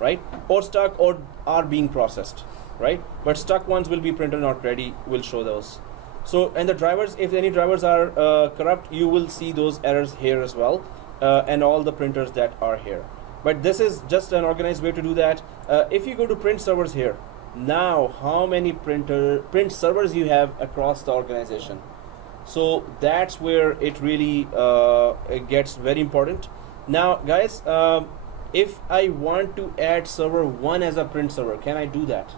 right? Or stuck or are being processed, right? But stuck ones will be printer not ready, will show those. So, and the drivers, if any drivers are corrupt, you will see those errors here as well, and all the printers that are here. But this is just an organized way to do that. If you go to print servers here, now how many print servers you have across the organization. So that's where it really it gets very important. Now guys, if I want to add server 1 as a print server, can I do that?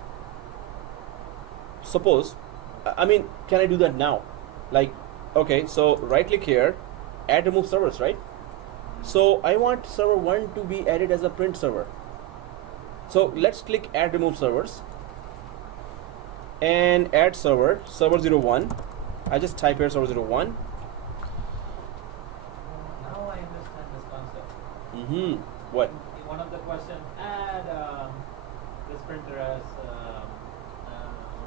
Suppose, can I do that now? Like, okay, so right click here, add remove servers, right? So I want server 1 to be added as a print server. So let's click add remove servers and add server 01. I just type here server 01. Now I understand this concept. What? In one of the questions, add this printer as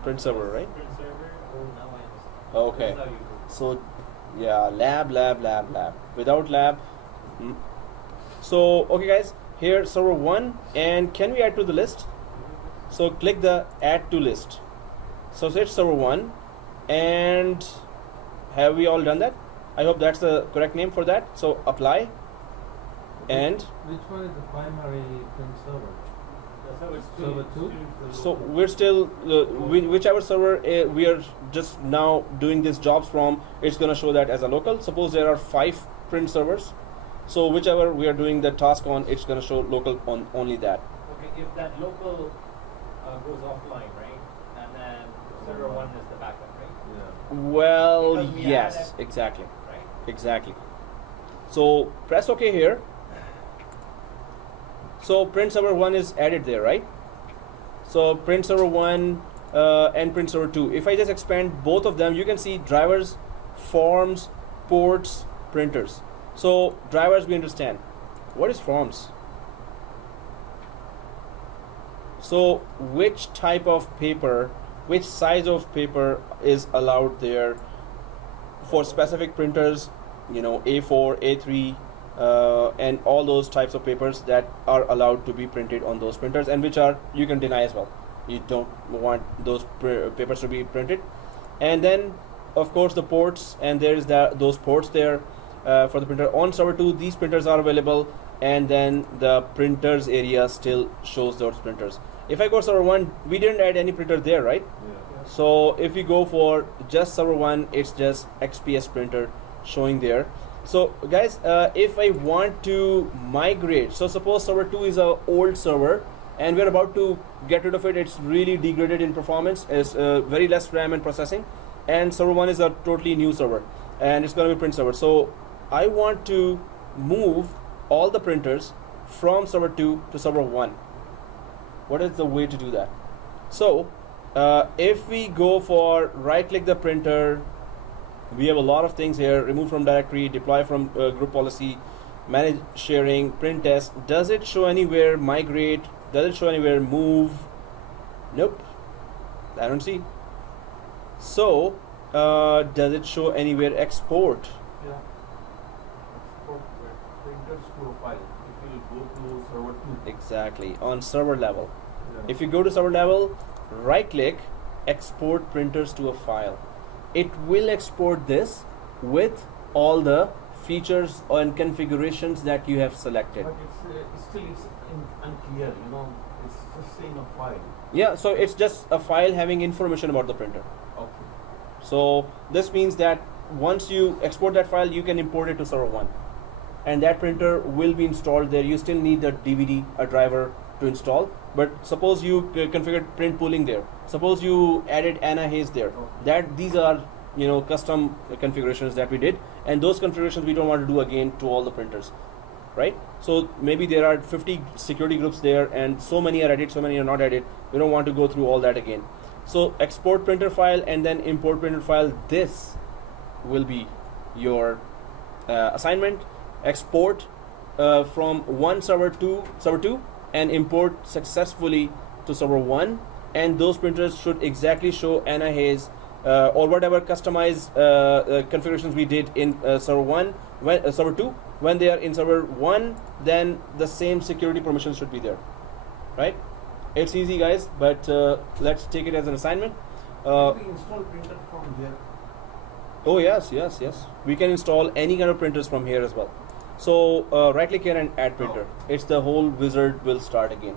Print server, right? Print server. Oh, now I understand. Okay. That's how you do it. So yeah, lab. Without lab. So okay guys, here server 1, and can we add to the list? So click the add to list. So search server 1, and have we all done that? I hope that's the correct name for that. So apply, and Which one is the primary print server? So it's Server two? so we're still whichever server we are just now doing these jobs from, it's gonna show that as a local. Suppose there are 5 print servers, so whichever we are doing the task on, it's gonna show local on only that. Okay, if that local goes offline, right? And then server 1 is the backup, right? Yeah. Well, Because we yes, added- exactly. Right? Exactly. So press OK here. So print server 1 is added there, right? So print server 1 and print server 2. If I just expand both of them, you can see drivers, forms, ports, printers. So drivers, we understand. What is forms? So which type of paper, which size of paper is allowed there for specific printers, A4, A3, and all those types of papers that are allowed to be printed on those printers, and which are you can deny as well. You don't want those papers to be printed. And then of course the ports, and there is those ports there for the printer. On server 2 these printers are available, and then the printers area still shows those printers. If I go server 1, we didn't add any printer there, right? Yeah. So if we go for just server 1, it's just XPS printer showing there. So guys, if I want to migrate, so suppose server 2 is a old server and we're about to get rid of it. It's really degraded in performance, it's very less RAM and processing, and server 1 is a totally new server and it's going to be print server. So I want to move all the printers from server 2 to server 1. What is the way to do that? So if we go for right click the printer, we have a lot of things here: remove from directory, deploy from group policy, manage sharing, print test. Does it show anywhere migrate? Does it show anywhere move? Nope, I don't see. So does it show anywhere export? Yeah. Export printers to a file. If you go to server 2. Exactly, on server level. Yeah. If you go to server level, right click, export printers to a file. It will export this with all the features and configurations that you have selected. But it's unclear, it's just saying a file. Yeah, so it's just a file having information about the printer. Okay. So this means that once you export that file, you can import it to server 1, and that printer will be installed there. You still need the DVD, a driver, to install. But suppose you configured print pooling there. Suppose you added Anna Hayes there. That these are custom configurations that we did, and those configurations we don't want to do again to all the printers, right? So maybe there are 50 security groups there, and so many are added, so many are not added. We don't want to go through all that again. So export printer file and then import printer file. This will be your assignment. Export from one server to server 2 and import successfully to server 1, and those printers should exactly show Anna Hayes or whatever customized configurations we did in server 1 when server 2. When they are in server 1, then the same security permissions should be there, right? It's easy, guys, but let's take it as an assignment. Can we install printer from there? Oh yes, we can install any kind of printers from here as well. So right click here and add printer. It's the whole wizard will start again,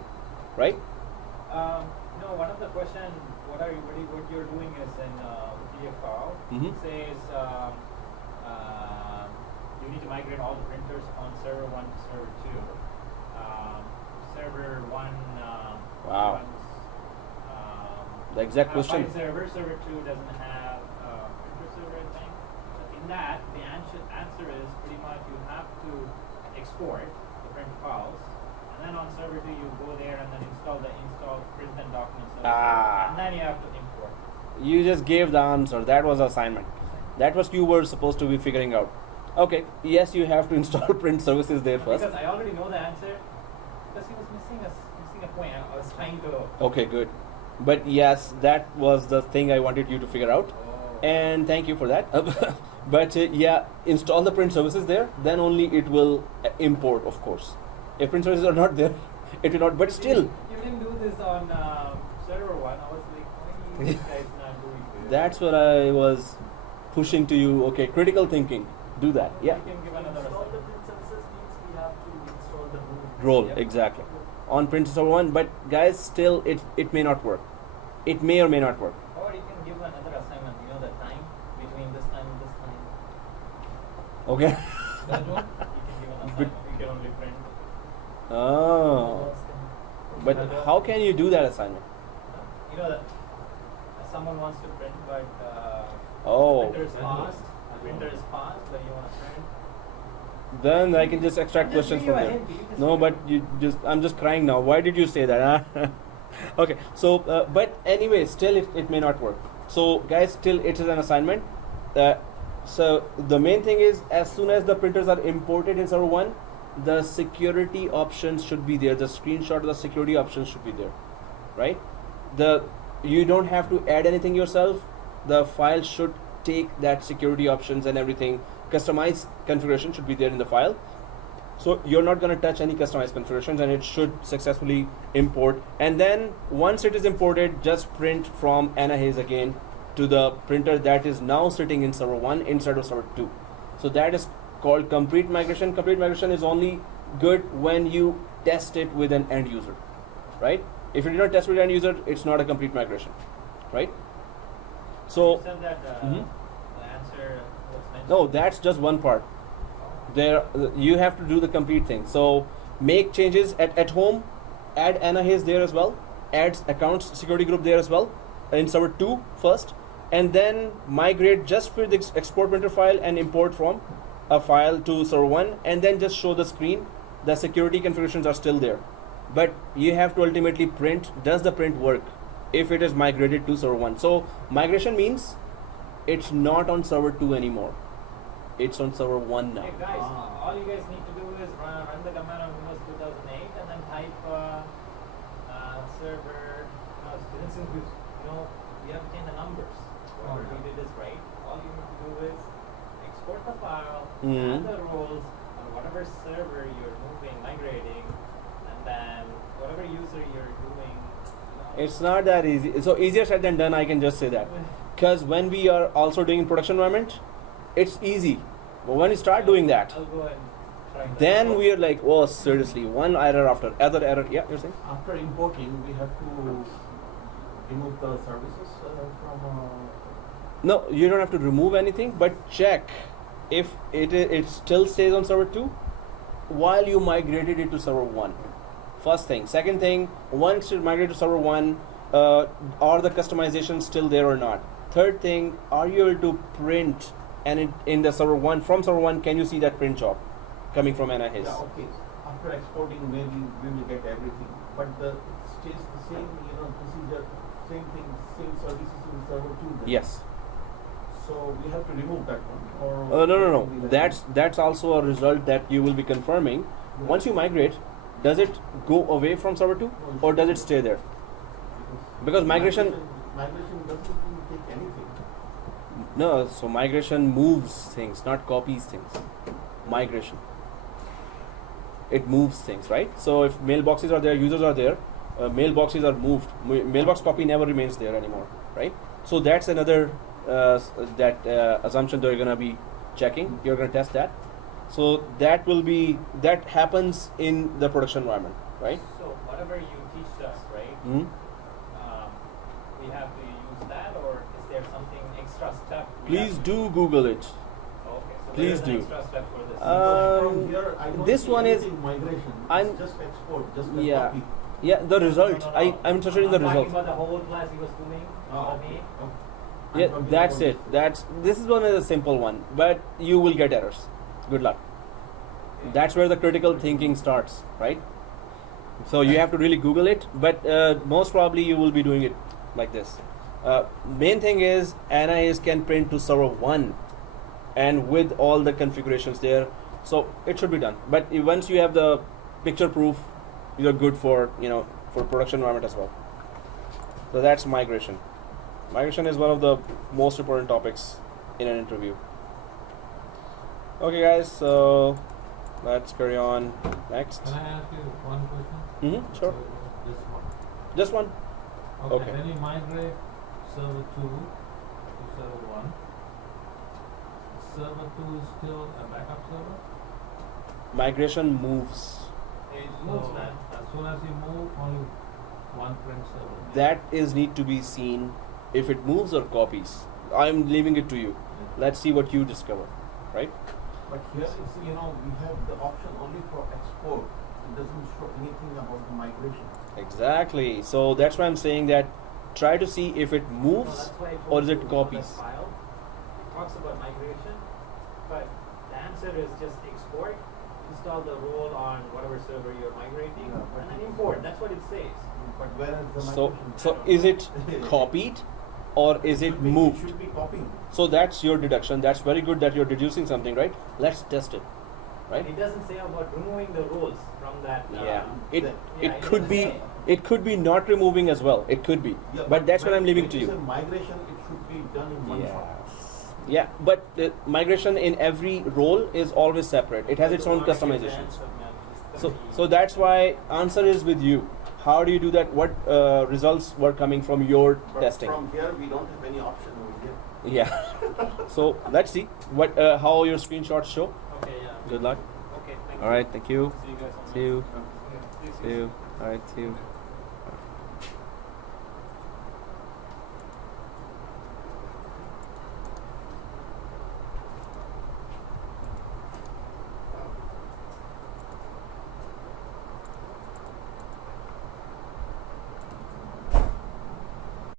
right? No, one of the questions, what you're doing is in PDF file. It says you need to migrate all the printers on server 1 to server 2. Server 1 Wow. runs, The exact question. server 2 doesn't have printer server, I think. So in that, the answer is pretty much you have to export the print files, and then on server 2 you go there and then install print and document services, and then you have to import. You just gave the answer. That was assignment. That was you were supposed to be figuring out. Okay, yes, you have to install print services there first. Because I already know the answer, because he was missing a point. I was trying to. Okay, good. But yes, that was the thing I wanted you to figure out, and thank you for that. But yeah, install the print services there, then only it will import, of course. If print services are not there, it will not. But still, You didn't do this on server 1. I was like, why are you guys not doing this? that's what I was pushing to you. Okay, critical thinking. Do that. Yeah. You can give another Install the assignment. print services means we have to install the Role, Yep. exactly. On print server 1, but guys, still it may not work. It may or may not work. Or you can give another assignment. You know the time between this time and this time. Okay. That one? You can give an But- assignment. You can only print. Oh. But how can you do that assignment? You know that someone wants to print, but Oh. printer is paused. Printer is paused, but you want to print. Then I can just extract I'm just questions giving from you a there. hint, you just No, print. but I'm just crying now. Why did you say that? Huh? Okay, so but anyway, still it may not work. So guys, still it is an assignment. So the main thing is, as soon as the printers are imported in server 1, the security options should be there. The screenshot of the security options should be there, right? You don't have to add anything yourself. The file should take that security options and everything. Customized configuration should be there in the file. So you're not going to touch any customized configurations, and it should successfully import. And then once it is imported, just print from Anna Hayes again to the printer that is now sitting in server 1 instead of server 2. So that is called complete migration. Complete migration is only good when you test it with an end user, right? If you do not test with an end user, it's not a complete migration, right? So You said that Mhm. the answer was mentioned. no, that's just one part. There you have to do the complete thing. So make changes at home, add Anna Hayes there as well, add accounts security group there as well in server 2 first, and then migrate just with the export printer file and import from a file to server 1, and then just show the screen. The security configurations are still there, but you have to ultimately print. Does the print work if it is migrated to server 1? So migration means it's not on server 2 anymore. It's on server 1 now. Hey guys, all you guys need to do is run the command on Windows 2008 and then type server. Since we have changed the numbers. Whatever we did is right. All you need to do is export the file, add the roles on whatever server you're migrating, and then whatever user you're doing. It's not that easy. So easier said than done, I can just say that. Because when we are also doing in production environment, it's easy. But when you start doing that, I'll go ahead and try that. then we are like, oh, seriously, one error after other error. Yeah, you're saying? After importing, we have to remove the services from. No, you don't have to remove anything, but check if it still stays on server 2 while you migrated it to server 1. First thing. Second thing, once you migrate to server 1, are the customizations still there or not? Third thing, are you able to print and in the server 1, from server 1, can you see that print job coming from NIS? Yeah, okay. After exporting, maybe we will get everything, but it stays the same, procedure, same thing, same services in server 2. Then. Yes. So we have to remove that one, or No. we That's also a result that you will be confirming. Once you migrate, does it go away from server 2 or does it stay there? Because migration doesn't take anything. No, so migration moves things, not copies things. Migration. It moves things, right? So if mailboxes are there, users are there, mailboxes are moved. Mailbox copy never remains there anymore, right? So that's another assumption that you're gonna be checking. You're gonna test that. So that happens in the production environment, right? So whatever you teach us, right? Hmm? We have to use that, or is there something extra step? Please do Google it. Okay, so Please there is an do. extra step for this. From here, I don't this see one is- anything migration. I'm- It's just export, just a Yeah. copy. Yeah, the result. I'm interested in the I'm result. talking about the whole class he was doing. Okay. Yeah, that's it. This is one of the simple one, but you will get errors. Good luck. That's where the critical thinking starts, right? So you have to really Google it, but most probably you will be doing it like this. Main thing is NIS can print to server 1 and with all the configurations there, so it should be done. But once you have the picture proof, you're good for for production environment as well. So that's migration. Migration is one of the most important topics in an interview. Okay guys, so let's carry on next. Can I ask you one question? Mm-hmm, sure. This one. Just one. Okay. Okay. When you migrate server 2 to server 1, server 2 is still a backup server? Migration moves. It moves, So, man. as soon as you move, only one print server. That is need to be seen if it moves or copies. I'm leaving it to you. Let's see what you discover, right? But here it's, we have the option only for export. It doesn't show anything about the migration. Exactly. So that's why I'm saying that try to see if it No, moves that's why I told or is you, it copies. that file, it talks about migration, but the answer is just export, install the role on whatever server you're migrating, Yeah, and then import. That's what it says. But where is the So migration? is it copied or is it It moved? should be copying. So that's your deduction. That's very good that you're deducing something, right? Let's test it, right? It doesn't say about removing the roles from that. Yeah. It Yeah, it it could doesn't be say. it could be not removing as well. It could be, Yeah, but that's what when- I'm leaving when to you you. say migration, it should be done in one shot. Yeah, but migration in every role is always separate. It has its own customizations. So that's why answer is with you. How do you do that? What results were coming from your But testing? from here, we don't have any option over here. Yeah. So let's see what how your screenshots show. Okay, yeah. Good luck. Okay, thank All right. Thank you. See you guys on See you. next. See you. All right. See you.